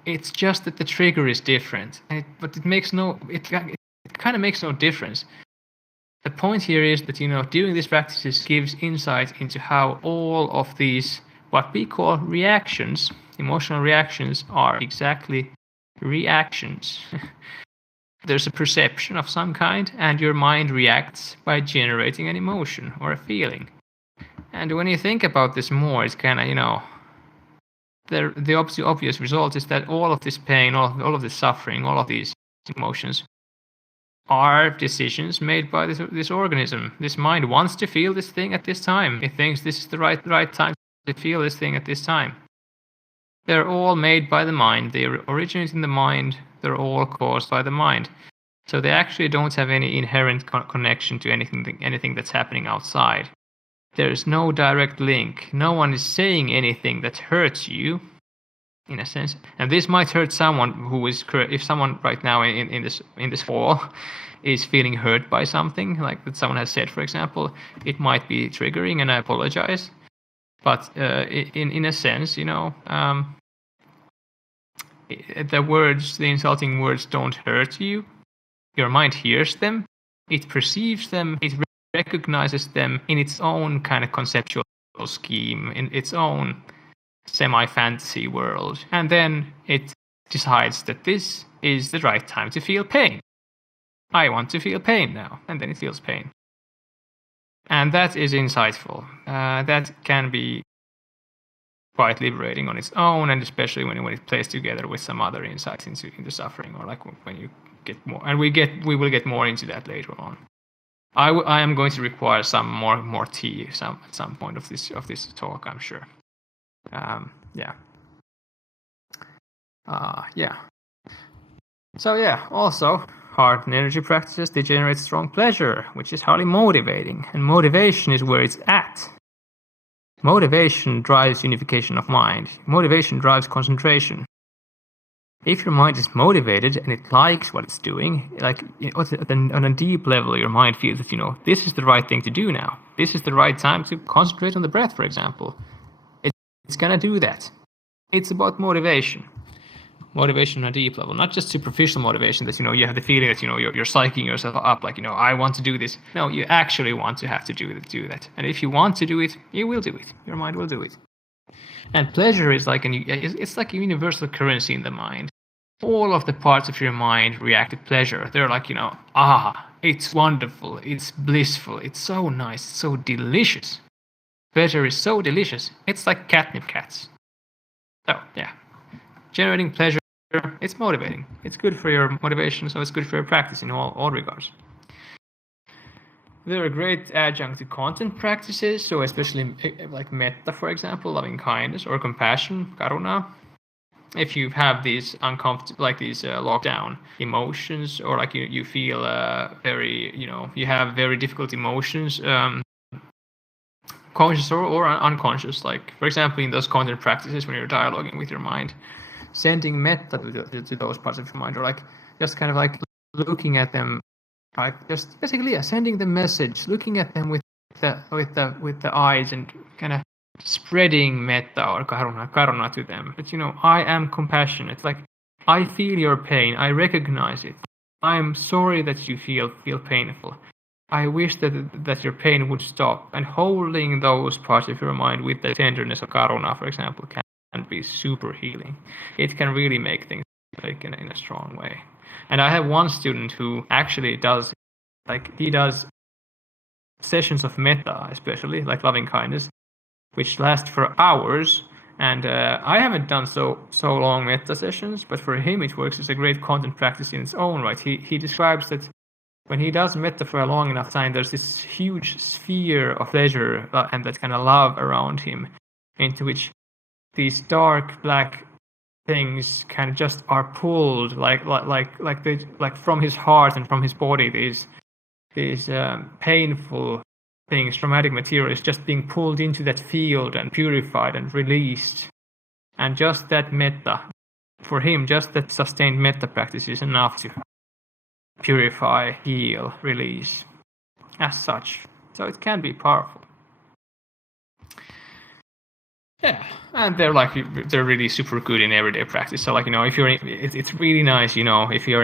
It's just that the trigger is different, but it kind of makes no difference. The point here is that doing these practices gives insight into how all of these, what we call reactions, emotional reactions, are exactly reactions. There's a perception of some kind, and your mind reacts by generating an emotion or a feeling. And when you think about this more, it's kind of, the obvious result is that all of this pain, all of this suffering, all of these emotions are decisions made by this organism. This mind wants to feel this thing at this time. It thinks this is the right time to feel this thing at this time. They're all made by the mind. They originate in the mind. They're all caused by the mind. So they actually don't have any inherent connection to anything that's happening outside. There's no direct link. No one is saying anything that hurts you, in a sense. And this might hurt someone who is, if someone right now in this fall is feeling hurt by something like that someone has said, for example, it might be triggering, and I apologize. But in a sense, the insulting words don't hurt you. Your mind hears them, it perceives them, it recognizes them in its own kind of conceptual scheme, in its own semi-fantasy world, and then it decides that this is the right time to feel pain. I want to feel pain now, and then it feels pain. And that is insightful. That can be quite liberating on its own, and especially when it plays together with some other insights into suffering, or like when you get more, and we will get more into that later on. I am going to require some more tea at some point of this talk, I'm sure. So also heart and energy practices, they generate strong pleasure, which is highly motivating, and motivation is where it's at. Motivation drives unification of mind. Motivation drives concentration. If your mind is motivated and it likes what it's doing, like on a deep level, your mind feels that this is the right thing to do now. This is the right time to concentrate on the breath, for example. It's gonna do that. It's about motivation. Motivation on a deep level, not just superficial motivation that you have the feeling that you're psyching yourself up, like I want to do this. No, you actually want to have to do that. And if you want to do it, you will do it. Your mind will do it. And pleasure is it's like a universal currency in the mind. All of the parts of your mind react to pleasure. They're like, it's wonderful, it's blissful, it's so nice, it's so delicious. Pleasure is so delicious. It's like catnip cats. So, yeah. Generating pleasure, it's motivating. It's good for your motivation, so it's good for your practice in all regards. They're a great adjunct to content practices, so especially like metta, for example, loving kindness, or compassion, karuna. If you have these uncomfortable, like these lockdown emotions, or like you feel very, you have very difficult emotions, conscious or unconscious. Like, for example, in those content practices when you're dialoguing with your mind, sending metta to those parts of your mind, or like just kind of like looking at them, like just basically sending the message, looking at them with the eyes and kind of spreading metta or karuna to them. But I am compassionate. Like, I feel your pain. I recognize it. I'm sorry that you feel painful. I wish that your pain would stop. And holding those parts of your mind with the tenderness of karuna, for example, can be super healing. It can really make things like in a strong way. And I have one student who actually does, like, he does sessions of metta, especially like loving kindness, which last for hours. And I haven't done so long metta sessions, but for him it works as a great content practice in its own right. He describes that when he does metta for a long enough time, there's this huge sphere of pleasure and that kind of love around him, into which these dark black things kind of just are pulled like from his heart and from his body. These painful things, traumatic material is just being pulled into that field and purified and released. And just that metta, for him, just that sustained metta practice is enough to purify, heal, release as such. So it can be powerful. Yeah, and they're really super good in everyday practice. So like, if you're, it's really nice, if you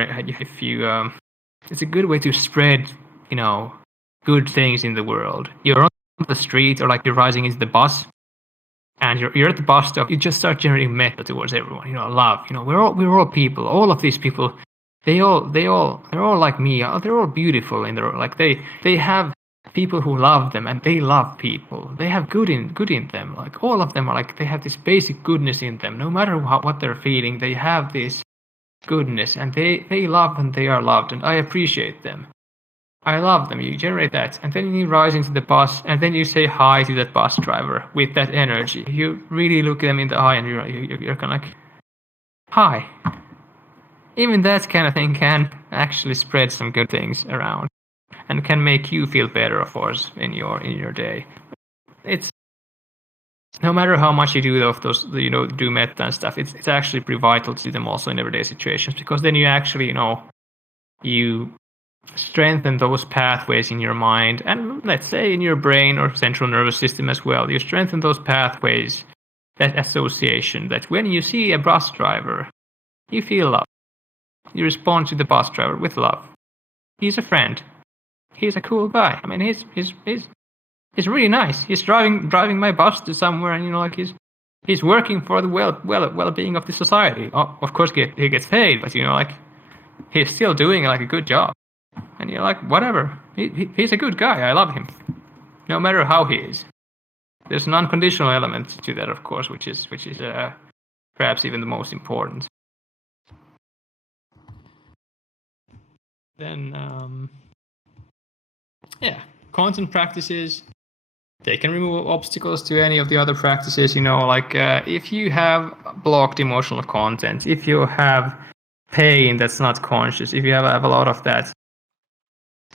it's a good way to spread, good things in the world. You're on the street, or like you're rising into the bus, and you're at the bus stop. You just start generating metta towards everyone. Love. We're all people. All of these people, they're all like me. They're all beautiful in their, like they have people who love them, and they love people. They have good in them. Like, all of them are like, they have this basic goodness in them. No matter what they're feeling, they have this goodness, and they love and they are loved, and I appreciate them. I love them. You generate that, and then you rise into the bus, and then you say hi to that bus driver with that energy. You really look them in the eye, and you're kind of like, hi. Even that kind of thing can actually spread some good things around, and can make you feel better, of course, in your day. It's no matter how much you do of those, do metta and stuff. It's actually pretty vital to do them also in everyday situations, because then you actually, you strengthen those pathways in your mind, and let's say in your brain or central nervous system as well. You strengthen those pathways, that association, that when you see a bus driver, you feel love. You respond to the bus driver with love. He's a friend. He's a cool guy. I mean, he's really nice. He's driving my bus to somewhere, and he's working for the well-being of the society. Of course, he gets paid, but he's still doing like a good job. And you're like, whatever. He's a good guy. I love him, no matter how he is. There's an unconditional element to that, of course, which is perhaps even the most important. Then, content practices. They can remove obstacles to any of the other practices. If you have blocked emotional content, if you have pain that's not conscious, if you have a lot of that,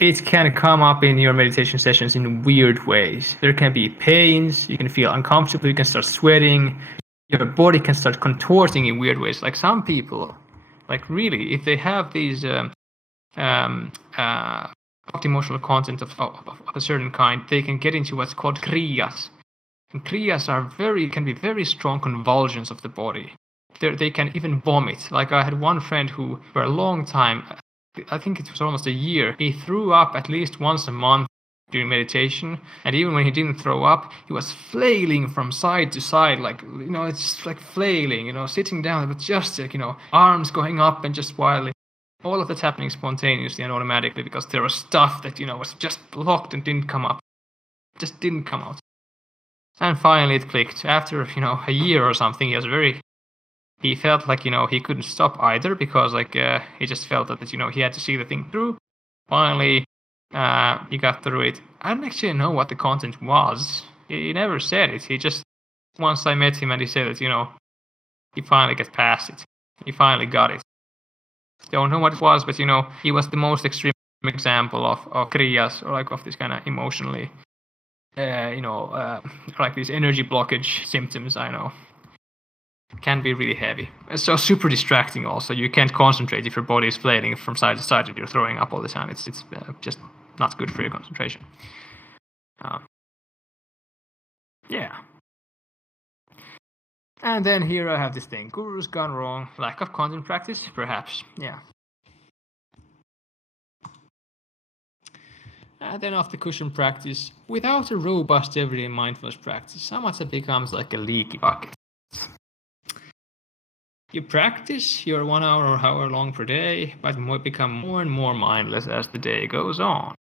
it can come up in your meditation sessions in weird ways. There can be pains, you can feel uncomfortable, you can start sweating, your body can start contorting in weird ways. Like, some people, like, really, if they have these emotional content of a certain kind, they can get into what's called kriyas. And kriyas can be very strong convulsions of the body. They can even vomit. Like, I had one friend who, for a long time, I think it was almost a year, he threw up at least once a month during meditation, and even when he didn't throw up, he was flailing from side to side, like, it's just like flailing, sitting down, but just like, arms going up and just wildly. All of that's happening spontaneously and automatically, because there was stuff that, was just blocked and didn't come up. Just didn't come out. And finally it clicked. After, a year or something, he felt like, he couldn't stop either, because he just felt that, he had to see the thing through. Finally, he got through it. I don't actually know what the content was. He never said it. He just, once I met him and he said that, he finally got past it. He finally got it. Don't know what it was, but he was the most extreme example of kriyas, or like of this kind of emotionally like these energy blockage symptoms, I know, can be really heavy. So super distracting also. You can't concentrate if your body is flailing from side to side and you're throwing up all the time. It's just not good for your concentration. Yeah. And then here I have this thing. Guru's gone wrong. Lack of content practice, perhaps. Yeah. And then after cushion practice, without a robust everyday mindfulness practice, Samatha becomes like a leaky bucket. You practice your 1 hour or however long per day, but become more and more mindless as the day goes on.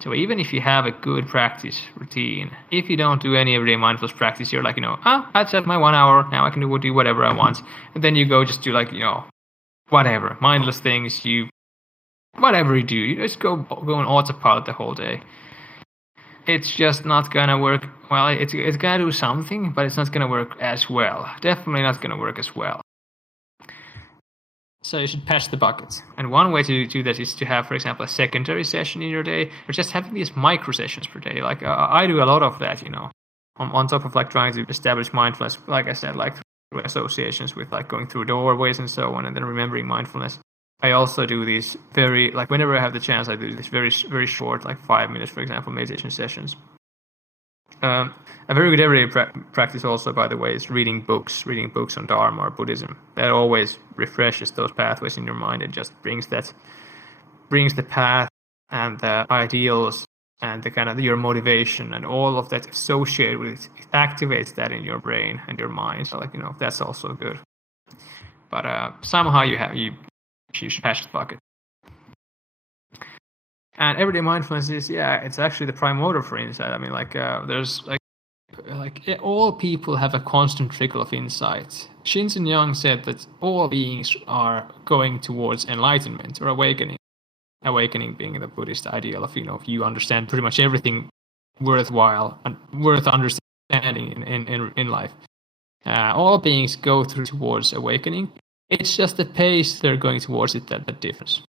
So even if you have a good practice routine, if you don't do any everyday mindfulness practice, you're like, I've set my 1 hour, now I can do whatever I want. And then you go just do like, whatever, mindless things, whatever you do, you just go on autopilot the whole day. It's just not gonna work. Well, it's gonna do something, but it's not gonna work as well. Definitely not gonna work as well. So you should patch the buckets. And one way to do that is to have, for example, a secondary session in your day, or just having these micro sessions per day. Like I do a lot of that, on top of like trying to establish mindfulness, like I said, like through associations with like going through doorways and so on, and then remembering mindfulness. I also do these whenever I have the chance, I do this very, very short, like 5 minutes, for example, meditation sessions. A very good everyday practice also, by the way, is reading books on Dharma or Buddhism. That always refreshes those pathways in your mind and just brings the path and the ideals and the kind of your motivation and all of that associated with it. It activates that in your brain and your mind. So that's also good. But somehow you should patch the bucket. And everyday mindfulness is, it's actually the prime motor for insight. I mean, there's all people have a constant trickle of insight. Shinzen Young said that all beings are going towards enlightenment or awakening. Awakening being the Buddhist ideal of, you understand pretty much everything worthwhile and worth understanding in life. All beings go towards awakening. It's just the pace they're going towards it that differs.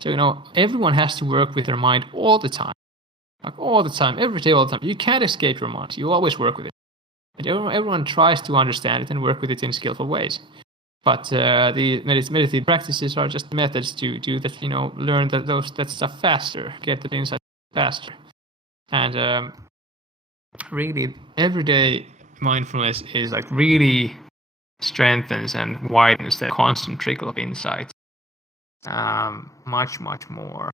So, everyone has to work with their mind all the time. Like all the time, every day, all the time. You can't escape your mind. You always work with it. And everyone tries to understand it and work with it in skillful ways. But the meditative practices are just methods to do that, learn that stuff faster, get the insight faster. And really, everyday mindfulness is like really strengthens and widens that constant trickle of insight much more.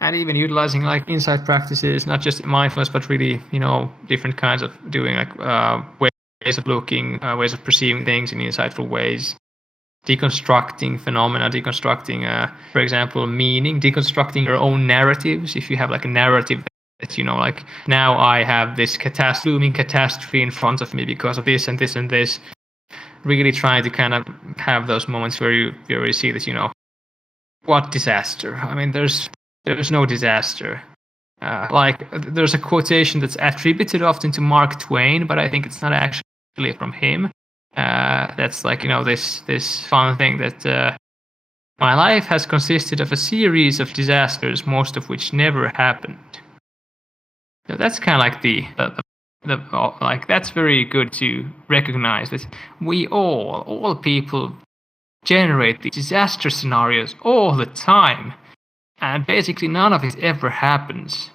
And even utilizing like insight practices, not just mindfulness, but really, different kinds of doing like ways of looking, ways of perceiving things in insightful ways, deconstructing phenomena, deconstructing, for example, meaning, deconstructing your own narratives. If you have like a narrative that, like now I have this looming catastrophe in front of me because of this and this and this, really trying to kind of have those moments where you see that, what disaster? I mean, there's no disaster. There's a quotation that's attributed often to Mark Twain, but I think it's not actually from him. That's like, this fun thing that my life has consisted of a series of disasters, most of which never happened. So that's kind of like that's very good to recognize that we all people generate these disaster scenarios all the time. And basically none of it ever happens.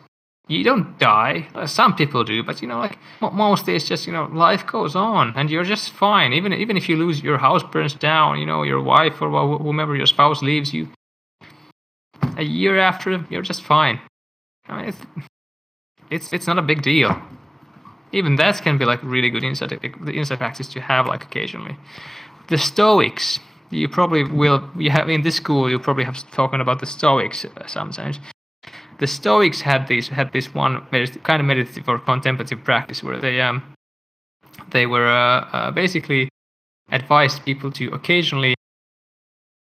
You don't die. Some people do, but mostly it's just life goes on, and you're just fine. Even if you lose, your house burns down, your wife or whomever, your spouse leaves you. A year after, you're just fine. I mean, it's not a big deal. Even that can be like really good insight practice to have like occasionally. The Stoics. You probably have in this school. You probably have spoken about the Stoics sometimes. The Stoics had this one kind of meditative or contemplative practice where they were basically advised people to occasionally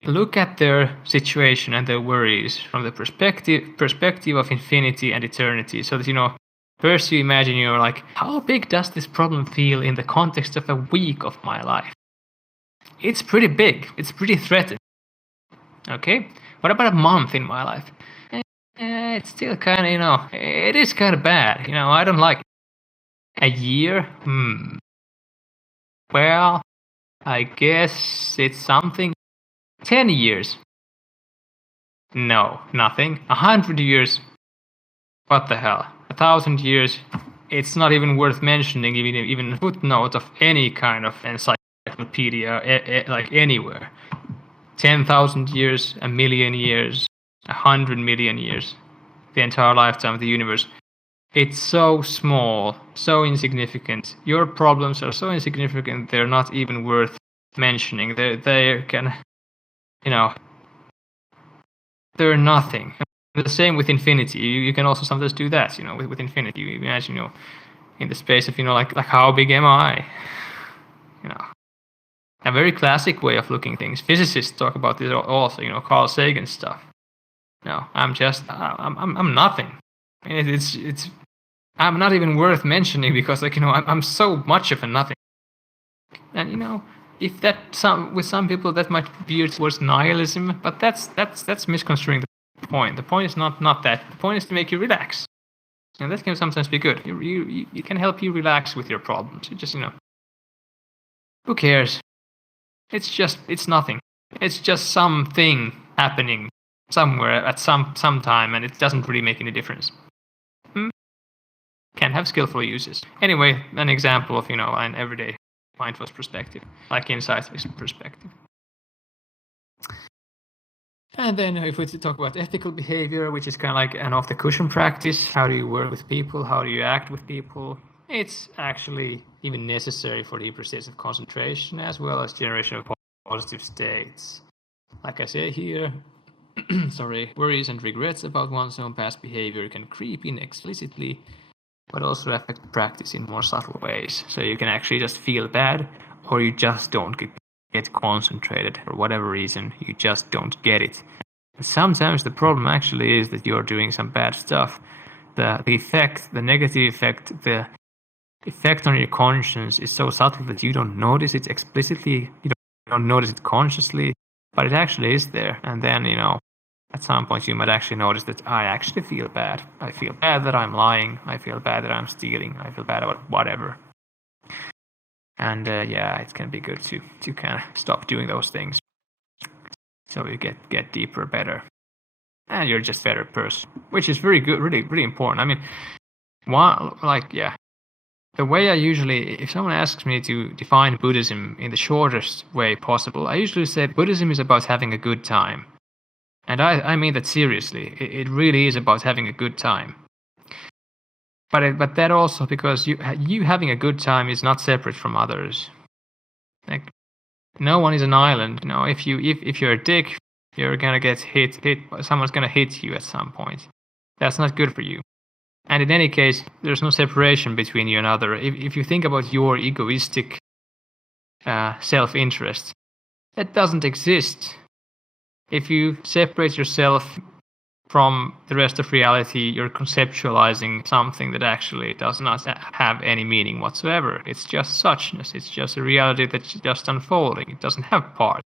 look at their situation and their worries from the perspective of infinity and eternity. So that first you imagine you're like, how big does this problem feel in the context of a week of my life? It's pretty big. It's pretty threatening. Okay? What about a month in my life? it's still kind of, it is kind of bad. I don't like it. A year? Well, I guess it's something. 10 years? No, nothing. 100 years? What the hell? 1,000 years? It's not even worth mentioning, even a footnote of any kind of encyclopedia, like anywhere. 10,000 years, 1,000,000 years, 100 million years, the entire lifetime of the universe. It's so small, so insignificant. Your problems are so insignificant, they're not even worth mentioning. They can, they're nothing. The same with infinity. You can also sometimes do that, with infinity. You imagine, in the space of, like how big am I? A very classic way of looking at things. Physicists talk about this also, Carl Sagan stuff. I'm nothing. It's I'm not even worth mentioning because, I'm so much of a nothing. And if with some people that might veer towards nihilism, but that's misconstruing the point. The point is not that. The point is to make you relax. And that can sometimes be good. You can help you relax with your problems. You just, who cares? It's nothing. It's just something happening somewhere at some time, and it doesn't really make any difference. Can have skillful uses. Anyway, an example of, an everyday mindfulness perspective, like insight perspective. And then if we talk about ethical behavior, which is kind of like an off-the-cushion practice, how do you work with people? How do you act with people? It's actually even necessary for deeper states of concentration as well as generation of positive states. Like I say here, worries and regrets about one's own past behavior can creep in explicitly, but also affect practice in more subtle ways. So you can actually just feel bad, or you just don't get concentrated for whatever reason. You just don't get it. And sometimes the problem actually is that you're doing some bad stuff. The negative effect, the effect on your conscience is so subtle that you don't notice it explicitly. You don't notice it consciously, but it actually is there. And then, at some point you might actually notice that I actually feel bad. I feel bad that I'm lying. I feel bad that I'm stealing. I feel bad about whatever. And it can be good to kind of stop doing those things. So you get deeper, better. And you're just a better person, which is very good, really, really important. I mean, the way I usually, if someone asks me to define Buddhism in the shortest way possible, I usually say Buddhism is about having a good time. And I mean that seriously. It really is about having a good time. But that also because you having a good time is not separate from others. Like, no one is an island. If you're a dick, you're gonna get hit. Someone's gonna hit you at some point. That's not good for you. And in any case, there's no separation between you and other. If you think about your egoistic self-interest, that doesn't exist. If you separate yourself from the rest of reality, you're conceptualizing something that actually does not have any meaning whatsoever. It's just suchness. It's just a reality that's just unfolding. It doesn't have parts.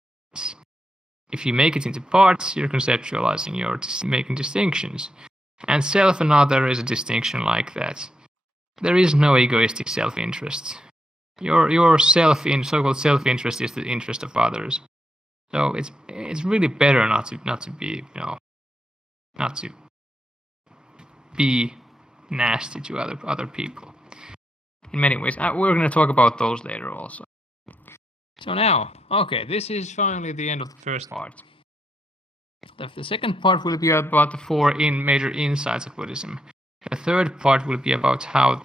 If you make it into parts, you're conceptualizing, you're making distinctions. And self and other is a distinction like that. There is no egoistic self-interest. Your so-called self-interest is the interest of others. So it's really better not to be nasty to other people. In many ways, we're going to talk about those later also. So now, okay, this is finally the end of the first part. The second part will be about the 4 major insights of Buddhism. The third part will be about how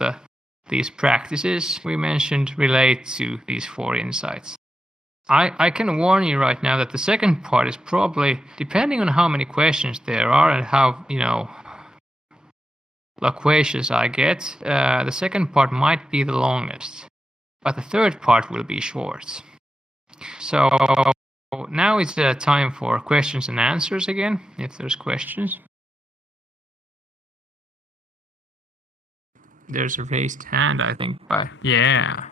these practices we mentioned relate to these 4 insights. I can warn you right now that the second part is probably, depending on how many questions there are and how, loquacious I get, the second part might be the longest. But the third part will be short. So now it's time for questions and answers again, if there's questions. There's a raised hand, I think. Yeah.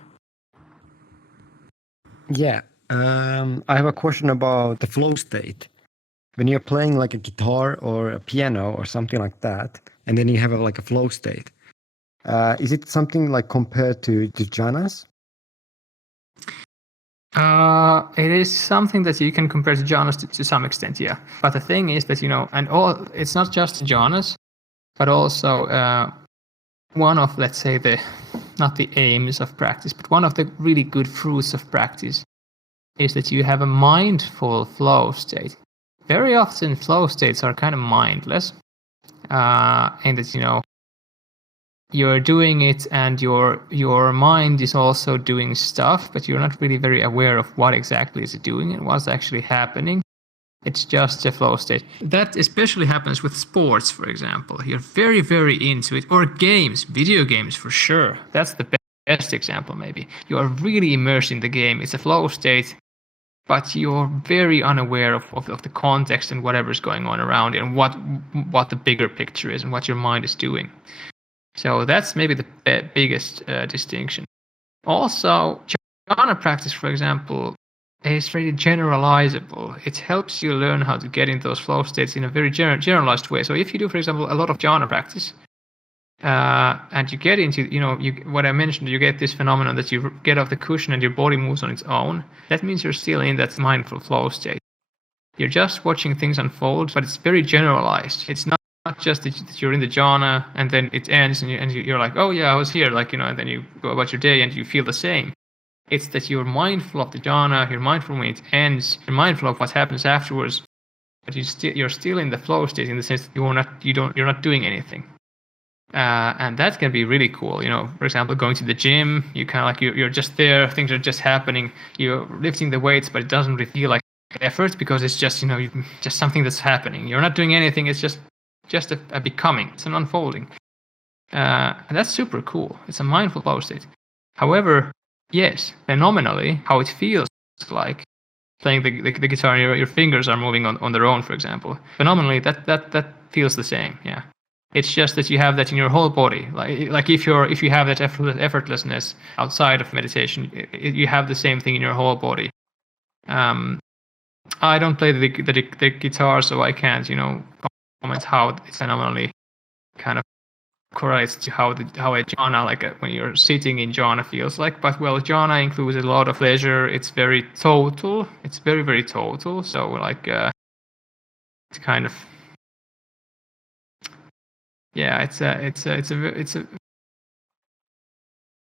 Yeah. I have a question about the flow state. when you're playing like a guitar or a piano or something like that, and then you have like a flow state, is it something like compared to jhanas? It is something that you can compare to jhanas to some extent, yeah. But the thing is that, it's not just jhanas, but also one of, let's say, not the aims of practice, but one of the really good fruits of practice is that you have a mindful flow state. Very often flow states are kind of mindless, and that, you're doing it and your mind is also doing stuff, but you're not really very aware of what exactly is it doing and what's actually happening. It's just a flow state. That especially happens with sports, for example. You're very, very into it. Or games, video games for sure. That's the best example maybe. You are really immersed in the game. It's a flow state, but you're very unaware of the context and whatever's going on around it and what the bigger picture is and what your mind is doing. So that's maybe the biggest distinction. Also, jhana practice, for example, is very generalizable. It helps you learn how to get into those flow states in a very generalized way. So if you do, for example, a lot of jhana practice, and you get into, what I mentioned, you get this phenomenon that you get off the cushion and your body moves on its own. That means you're still in that mindful flow state. You're just watching things unfold, but it's very generalized. It's not just that you're in the jhana and then it ends and you're like, oh yeah, I was here, and then you go about your day and you feel the same. It's that you're mindful of the jhana, you're mindful when it ends, you're mindful of what happens afterwards, but you're still in the flow state in the sense that you're not doing anything. And that can be really cool. For example, going to the gym, you kind of you're just there, things are just happening. You're lifting the weights, but it doesn't really feel like effort because it's just just something that's happening. You're not doing anything. It's just a becoming. It's an unfolding. And that's super cool. It's a mindful flow state. However, yes, phenomenally, how it feels like playing the guitar, your fingers are moving on their own, for example. Phenomenally, that feels the same. Yeah, it's just that you have that in your whole body. Like if you have that effortlessness outside of meditation, you have the same thing in your whole body. I don't play the guitar, so I can't comment how it phenomenally kind of correlates to how a jhana, when you're sitting in jhana feels like. But well, jhana includes a lot of pleasure. It's very total. It's very, very total. So it's kind of, yeah,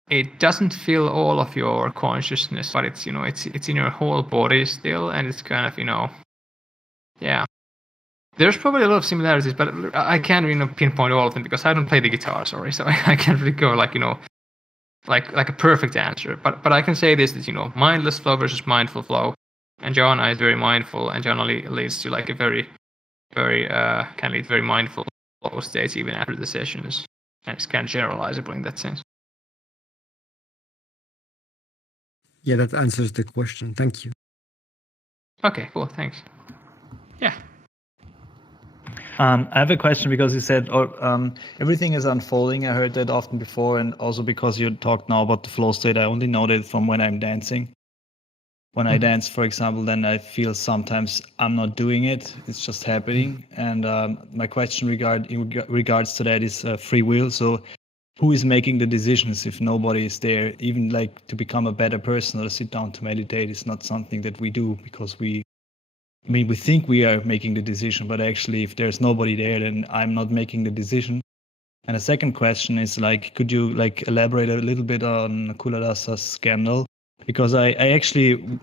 it doesn't fill all of your consciousness, but it's it's in your whole body still, and it's kind of yeah. There's probably a lot of similarities, but I can't pinpoint all of them because I don't play the guitar, sorry. So I can't really go like a perfect answer. But I can say this, that mindless flow versus mindful flow, and jhana is very mindful, and jhana leads to a very, very can lead very mindful flow states even after the sessions, and it's kind of generalizable in that sense. Yeah, that answers the question. Thank you. Okay, cool. Thanks. Yeah. I have a question because you said everything is unfolding. I heard that often before, and also because you talked now about the flow state. I only know that from when I'm dancing. When I dance, for example, then I feel sometimes I'm not doing it. It's just happening. And my question in regards to that is free will. So who is making the decisions if nobody is there? Even to become a better person or sit down to meditate is not something that we do because we think we are making the decision, but actually if there's nobody there, then I'm not making the decision. And the second question is could you elaborate a little bit on Kuladasa's scandal? Because I actually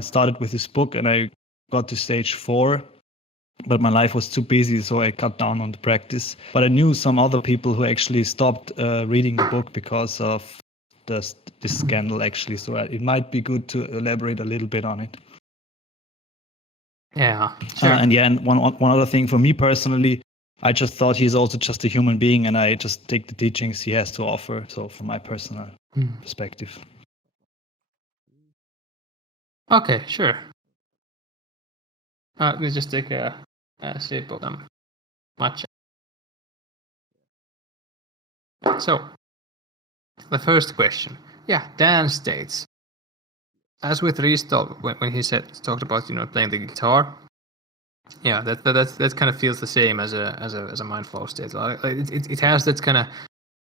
started with this book and I got to stage 4, but my life was too busy, so I cut down on the practice. But I knew some other people who actually stopped reading the book because of this scandal actually. So it might be good to elaborate a little bit on it. Yeah, sure. And one other thing for me personally, I just thought he's also just a human being, and I just take the teachings he has to offer. So from my personal perspective. Okay, sure. Let me just take a sip of some matcha. So, the first question. Yeah, dance states. As with Risto, when he talked about playing the guitar, Yeah, that kind of feels the same as a mind flow state. It has that kind of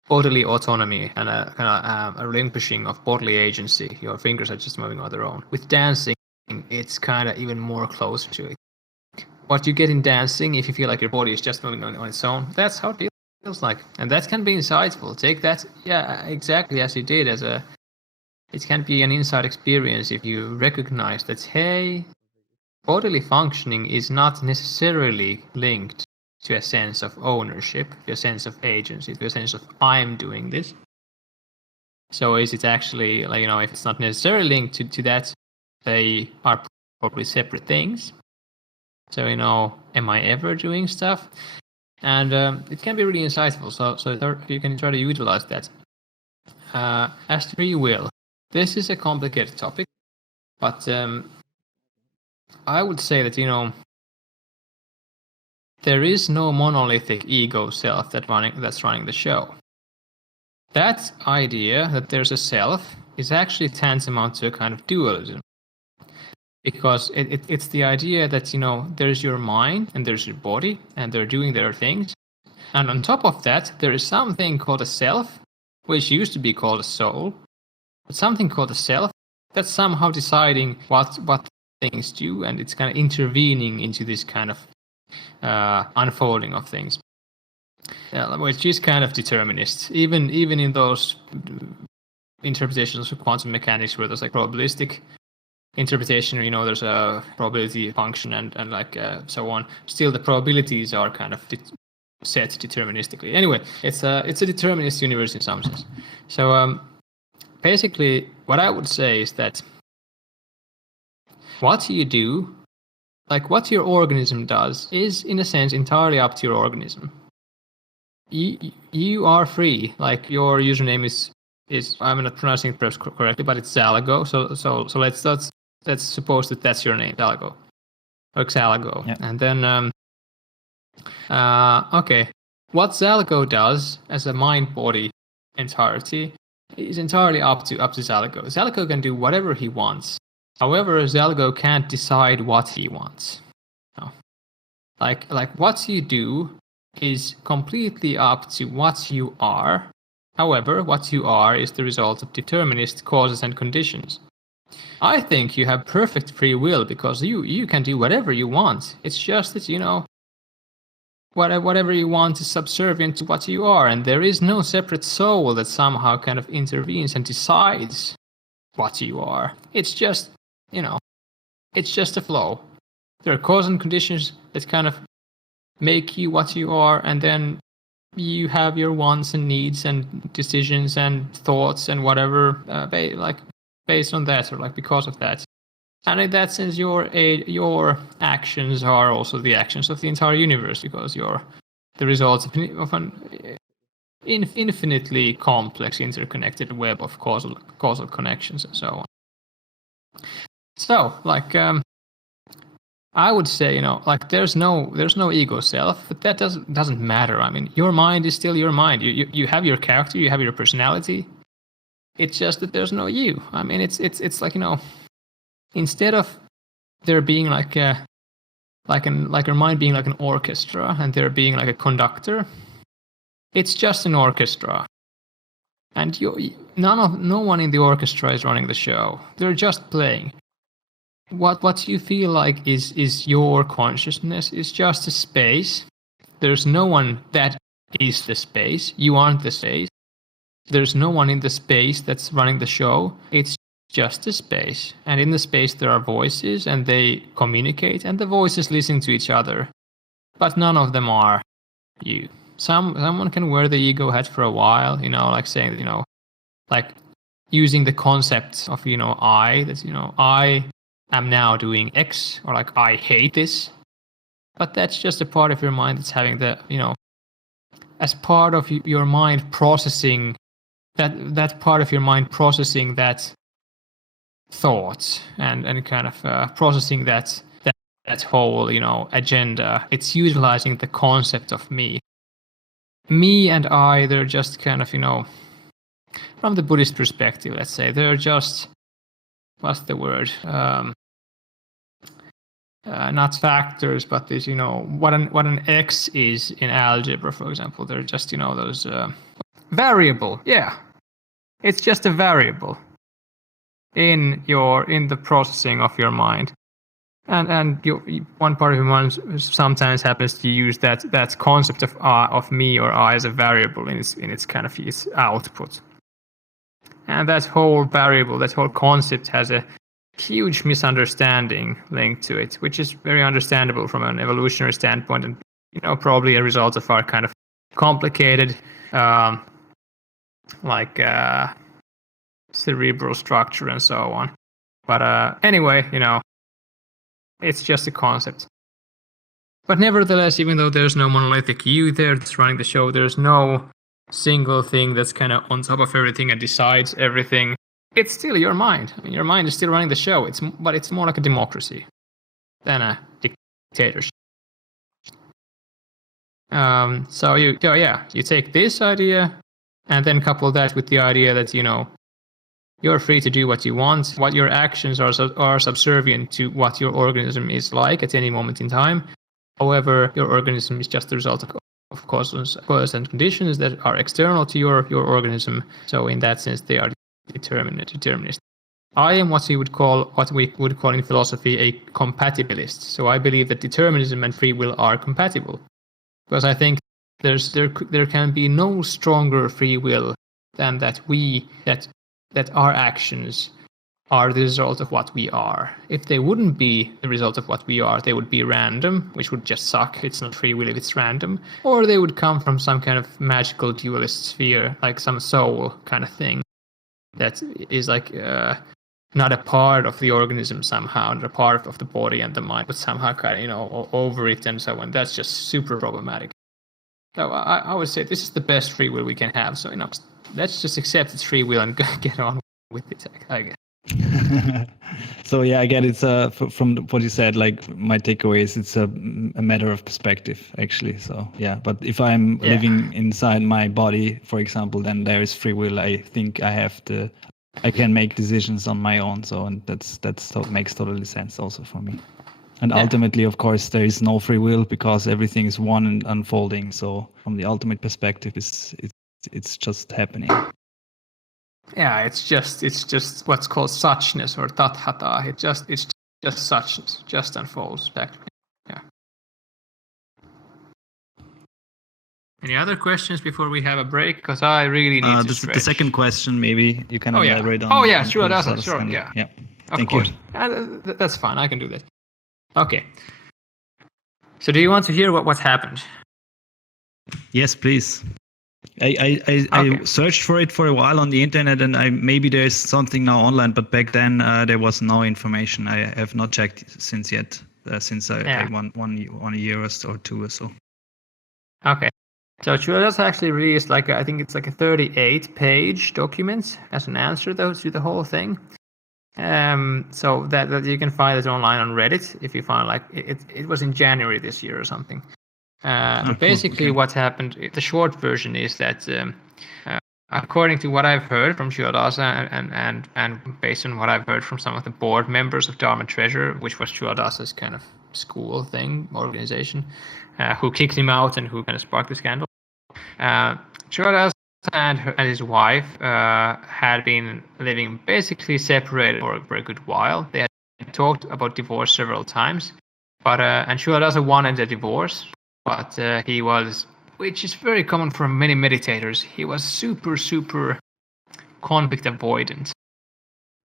bodily autonomy and a kind of a relinquishing of bodily agency. Your fingers are just moving on their own. With dancing, it's kind of even more closer to it. What you get in dancing, if you feel like your body is just moving on its own, that's how it feels like, and that can be insightful. Take that, yeah, exactly as you did, it can be an inside experience if you recognize that, hey, bodily functioning is not necessarily linked to a sense of ownership, to a sense of agency, to a sense of I'm doing this. So is it actually, like, if it's not necessarily linked to that, they are probably separate things. So, am I ever doing stuff? And it can be really insightful. So you can try to utilize that. As free will, this is a complicated topic, but I would say that, there is no monolithic ego self that's running the show. That idea that there's a self is actually tantamount to a kind of dualism. Because it's the idea that, there's your mind and there's your body and they're doing their things. And on top of that, there is something called a self, which used to be called a soul, but something called a self that's somehow deciding what things do, and it's kind of intervening into this kind of unfolding of things, which is kind of determinist. Even in those interpretations of quantum mechanics where there's like probabilistic interpretation, there's a probability function and like so on. Still, the probabilities are kind of set deterministically. Anyway, it's a determinist universe in some sense. So basically, what I would say is that what you do, like what your organism does, is in a sense entirely up to your organism. You are free. Like your username is I'm not pronouncing it perhaps correctly, but it's Zalago. So let's suppose that that's your name, Zalago, or Xalago. Yeah. And then okay, what Zalago does as a mind-body entirety is entirely up to Zalago. Zalago can do whatever he wants. However, Zalago can't decide what he wants. No. Like what you do is completely up to what you are. However, what you are is the result of determinist causes and conditions. I think you have perfect free will because you can do whatever you want. It's just that, whatever you want is subservient to what you are, and there is no separate soul that somehow kind of intervenes and decides what you are. It's just, it's just a flow. There are causes and conditions that kind of make you what you are, and then you have your wants and needs and decisions and thoughts and whatever, based on that, or like because of that. And in that sense, your actions are also the actions of the entire universe, because you're the results of an infinitely complex, interconnected web of causal connections and so on. So, I would say, there's no ego self, but that doesn't matter. I mean, your mind is still your mind. You have your character, you have your personality. It's just that there's no you. I mean, it's like, instead of there being like your mind being like an orchestra and there being like a conductor, it's just an orchestra. And no one in the orchestra is running the show. They're just playing. What you feel like is your consciousness is just a space. There's no one that is the space. You aren't the space. There's no one in the space that's running the show. It's just a space. And in the space there are voices and they communicate and the voices listen to each other. But none of them are you. Someone can wear the ego hat for a while, like saying, like using the concept of, I, that, I am now doing X, or like I hate this. But that's just a part of your mind that's having the, as part of your mind processing that part of your mind processing that thought and kind of processing that whole, agenda. It's utilizing the concept of me. Me and I, they're just kind of, from the Buddhist perspective, let's say, they're just, what's the word? not factors, but this, what an x is in algebra, for example. They're just, those variable. Yeah, it's just a variable in the processing of your mind. And one part of your mind sometimes happens to use that concept of me or I as a variable in its kind of its output. And that whole variable, that whole concept has a huge misunderstanding linked to it, which is very understandable from an evolutionary standpoint, and probably a result of our kind of complicated cerebral structure and so on. But anyway, it's just a concept. But nevertheless, even though there's no monolithic you there that's running the show, there's no single thing that's kind of on top of everything and decides everything. It's still your mind. I mean, your mind is still running the show. But it's more like a democracy than a dictatorship. So you take this idea and then couple that with the idea that you're free to do what you want. What your actions are subservient to what your organism is like at any moment in time. However, your organism is just the result of causes and conditions that are external to your organism. So in that sense, they are determinist. I am what we would call in philosophy a compatibilist. So I believe that determinism and free will are compatible, because I think there can be no stronger free will than that our actions are the result of what we are. If they wouldn't be the result of what we are, they would be random, which would just suck. It's not free will if it's random. Or they would come from some kind of magical dualist sphere, like some soul kind of thing that is like not a part of the organism somehow, not a part of the body and the mind, but somehow kind of, over it and so on. That's just super problematic. So I would say this is the best free will we can have. So let's just accept it's free will and get on with it, I guess. So yeah, again, it's from what you said, like my takeaway is it's a matter of perspective, actually. So yeah, but if I'm living inside my body, for example, then there is free will. I think I can make decisions on my own. So, and that makes totally sense also for me. And ultimately, of course, there is no free will because everything is one and unfolding. So from the ultimate perspective, it's just happening. Yeah, it's just what's called suchness or tathata. It's just suchness, just unfolds back. Yeah. Any other questions before we have a break? Because I really need to stretch. The second question, maybe you can elaborate on. Oh yeah, sure, sure, yeah. Thank you. That's fine. I can do that. Okay. So, do you want to hear what happened? Yes, please. I searched for it for a while on the internet, and maybe there's something now online, but back then there was no information. I have not checked since I one year or two or so. Okay, so Chulas actually released I think it's like a 38-page document as an answer to the whole thing. So that you can find it online on Reddit if you find it was in January this year or something. Basically, what happened, the short version is that according to what I've heard from Chuadasa and based on what I've heard from some of the board members of Dharma Treasure, which was Chuadasa's kind of school thing, organization, who kicked him out and who kind of sparked the scandal. Chuadasa and his wife had been living basically separated for a good while. They had talked about divorce several times, but and Chuadasa wanted a divorce. But he was, which is very common for many meditators, he was super conflict avoidant.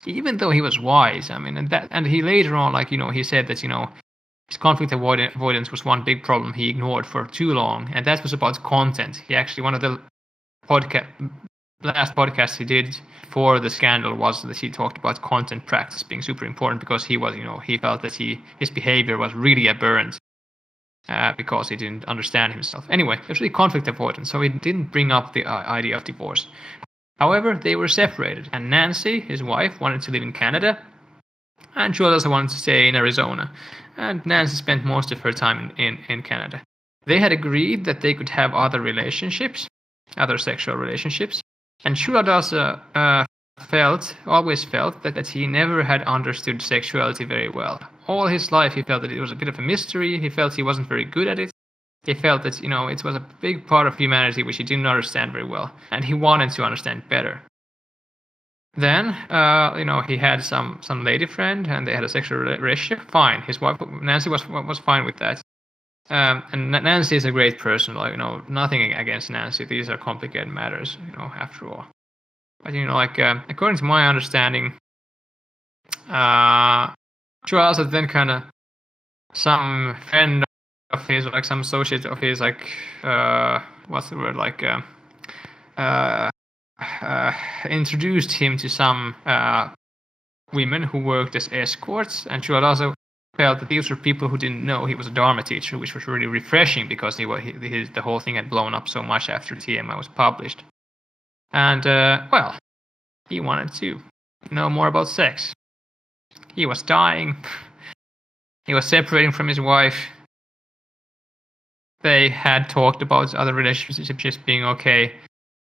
Even though he was wise, I mean, and he later on, he said that his conflict avoidance was one big problem he ignored for too long, and that was about content. He actually, one of the last podcasts he did before the scandal was that he talked about content practice being super important because he was, he felt that his behavior was really aberrant. Because he didn't understand himself. Anyway, it was really conflict avoidance, so he didn't bring up the idea of divorce. However, they were separated, and Nancy, his wife, wanted to live in Canada, and Chuadasa wanted to stay in Arizona. And Nancy spent most of her time in Canada. They had agreed that they could have other sexual relationships, and Chuadasa always felt that he never had understood sexuality very well. All his life he felt that it was a bit of a mystery. He felt he wasn't very good at it. He felt that, it was a big part of humanity which he didn't understand very well, and he wanted to understand better. Then, he had some lady friend, and they had a sexual relationship. Fine, his wife Nancy was fine with that. And Nancy is a great person. Nothing against Nancy. These are complicated matters, after all. But according to my understanding, Charles had then kind of some friend of his, like some associate of his, like what's the word, like introduced him to some women who worked as escorts, and Chuad also felt that these were people who didn't know he was a Dharma teacher, which was really refreshing because the whole thing had blown up so much after TMI was published. And he wanted to know more about sex. He was dying. He was separating from his wife. They had talked about other relationships being okay.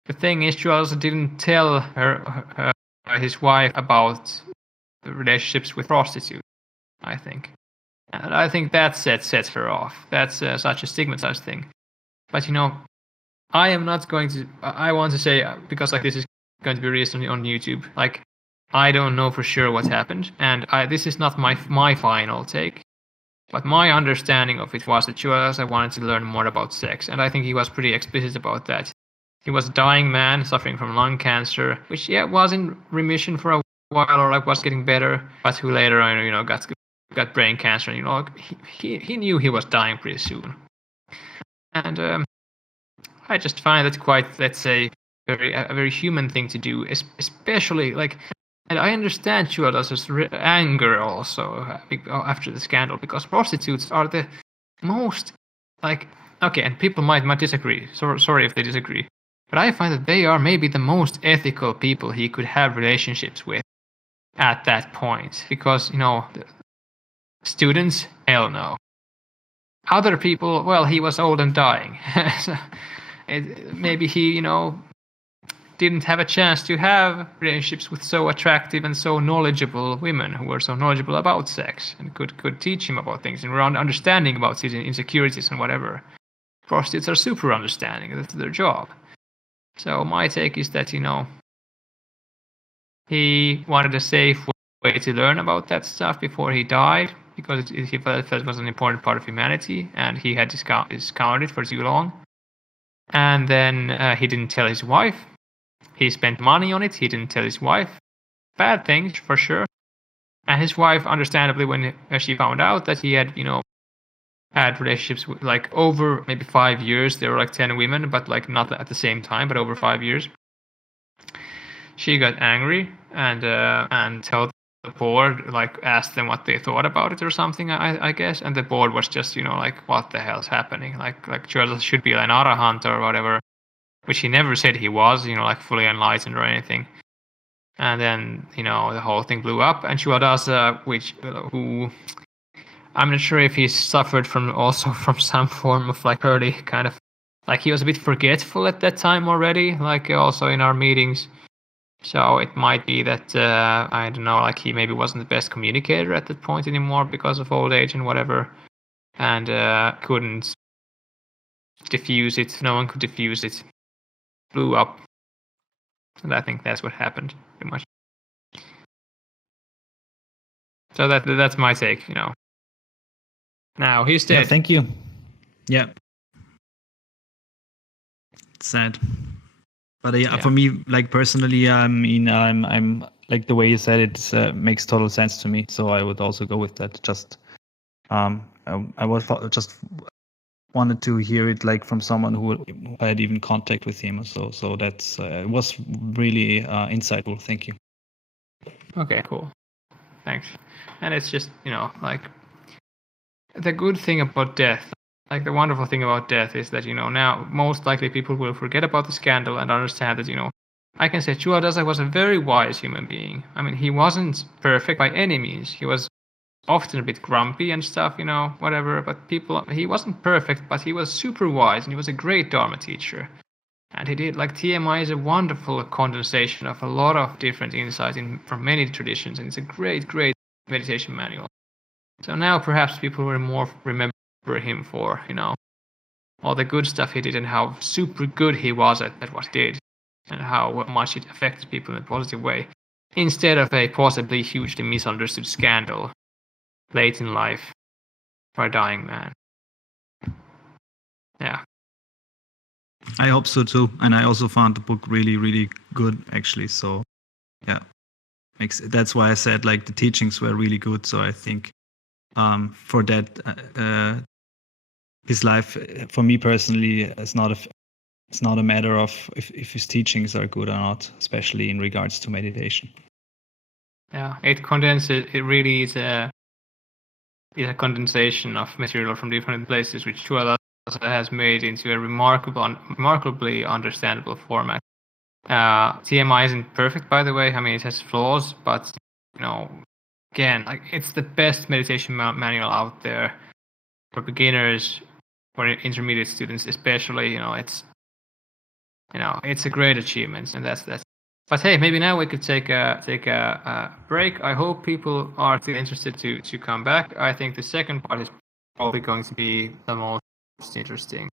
The thing is, Chuad also didn't tell his wife about the relationships with prostitutes, I think. And I think that sets her off. That's such a stigmatized thing. But I am not going to. I want to say, because this is going to be released on YouTube. I don't know for sure what happened, and this is not my final take. But my understanding of it was that Chuad wanted to learn more about sex, and I think he was pretty explicit about that. He was a dying man suffering from lung cancer, which was in remission for a while, or was getting better, but who later on got brain cancer, and he knew he was dying pretty soon. And I just find that quite, let's say, a very human thing to do, especially and I understand Chuada's anger also after the scandal, because prostitutes are the most okay, and people might disagree. Sorry if they disagree, but I find that they are maybe the most ethical people he could have relationships with at that point, because students, hell no. Other people, well, he was old and dying. So maybe he, didn't have a chance to have relationships with so attractive and so knowledgeable women who were so knowledgeable about sex and could teach him about things and were understanding about his insecurities and whatever. Prostitutes are super understanding. That's their job. So my take is that, he wanted a safe way to learn about that stuff before he died, because he felt it was an important part of humanity, and he had discounted it for too long. And then he didn't tell his wife. He spent money on it. He didn't tell his wife. Bad things, for sure. And his wife, understandably, when she found out that he had, had relationships with, over maybe 5 years, there were 10 women, but not at the same time, but over 5 years, she got angry and told the board, asked them what they thought about it or something, I guess. And the board was just, what the hell's happening? Charles should be an arahant or whatever, which he never said he was, fully enlightened or anything. And then, the whole thing blew up. And Chuadasa, who I'm not sure if he suffered from some form of early kind of, he was a bit forgetful at that time already, also in our meetings. So it might be that, I don't know, he maybe wasn't the best communicator at that point anymore because of old age and whatever. And couldn't diffuse it. No one could diffuse it. Blew up. And I think that's what happened, pretty much. So that's my take, Now he's dead. Yeah, thank you. Yeah. It's sad. But for me, personally, I'm the way you said it makes total sense to me. So I would also go with that. Just, I would just wanted to hear it from someone who had even contact with him. So that's it was really insightful. Thank you. Okay, cool. Thanks. And it's just the good thing about death. The wonderful thing about death is that, now most likely people will forget about the scandal and understand that, I can say Chuadasa was a very wise human being. I mean, he wasn't perfect by any means. He was often a bit grumpy and stuff, whatever. But he wasn't perfect, but he was super wise, and he was a great Dharma teacher. And he did, like, TMI is a wonderful condensation of a lot of different insights from many traditions, and it's a great, great meditation manual. So now perhaps people will more remember him for, all the good stuff he did and how super good he was at what he did and how much it affected people in a positive way, instead of a possibly hugely misunderstood scandal late in life for a dying man. Yeah. I hope so too, and I also found the book really, really good actually. So, yeah, that's why I said like the teachings were really good. So I think for that, his life, for me personally, it's not a matter of if his teachings are good or not, especially in regards to meditation. Yeah, it condenses. It really is a condensation of material from different places, which Chuala has made into a remarkably understandable format. TMI isn't perfect, by the way. I mean, it has flaws, but again, like, it's the best meditation manual out there for beginners, for intermediate students, especially. It's a great achievement, and that's. But hey, maybe now we could take a break. I hope people are still interested to come back. I think the second part is probably going to be the most interesting.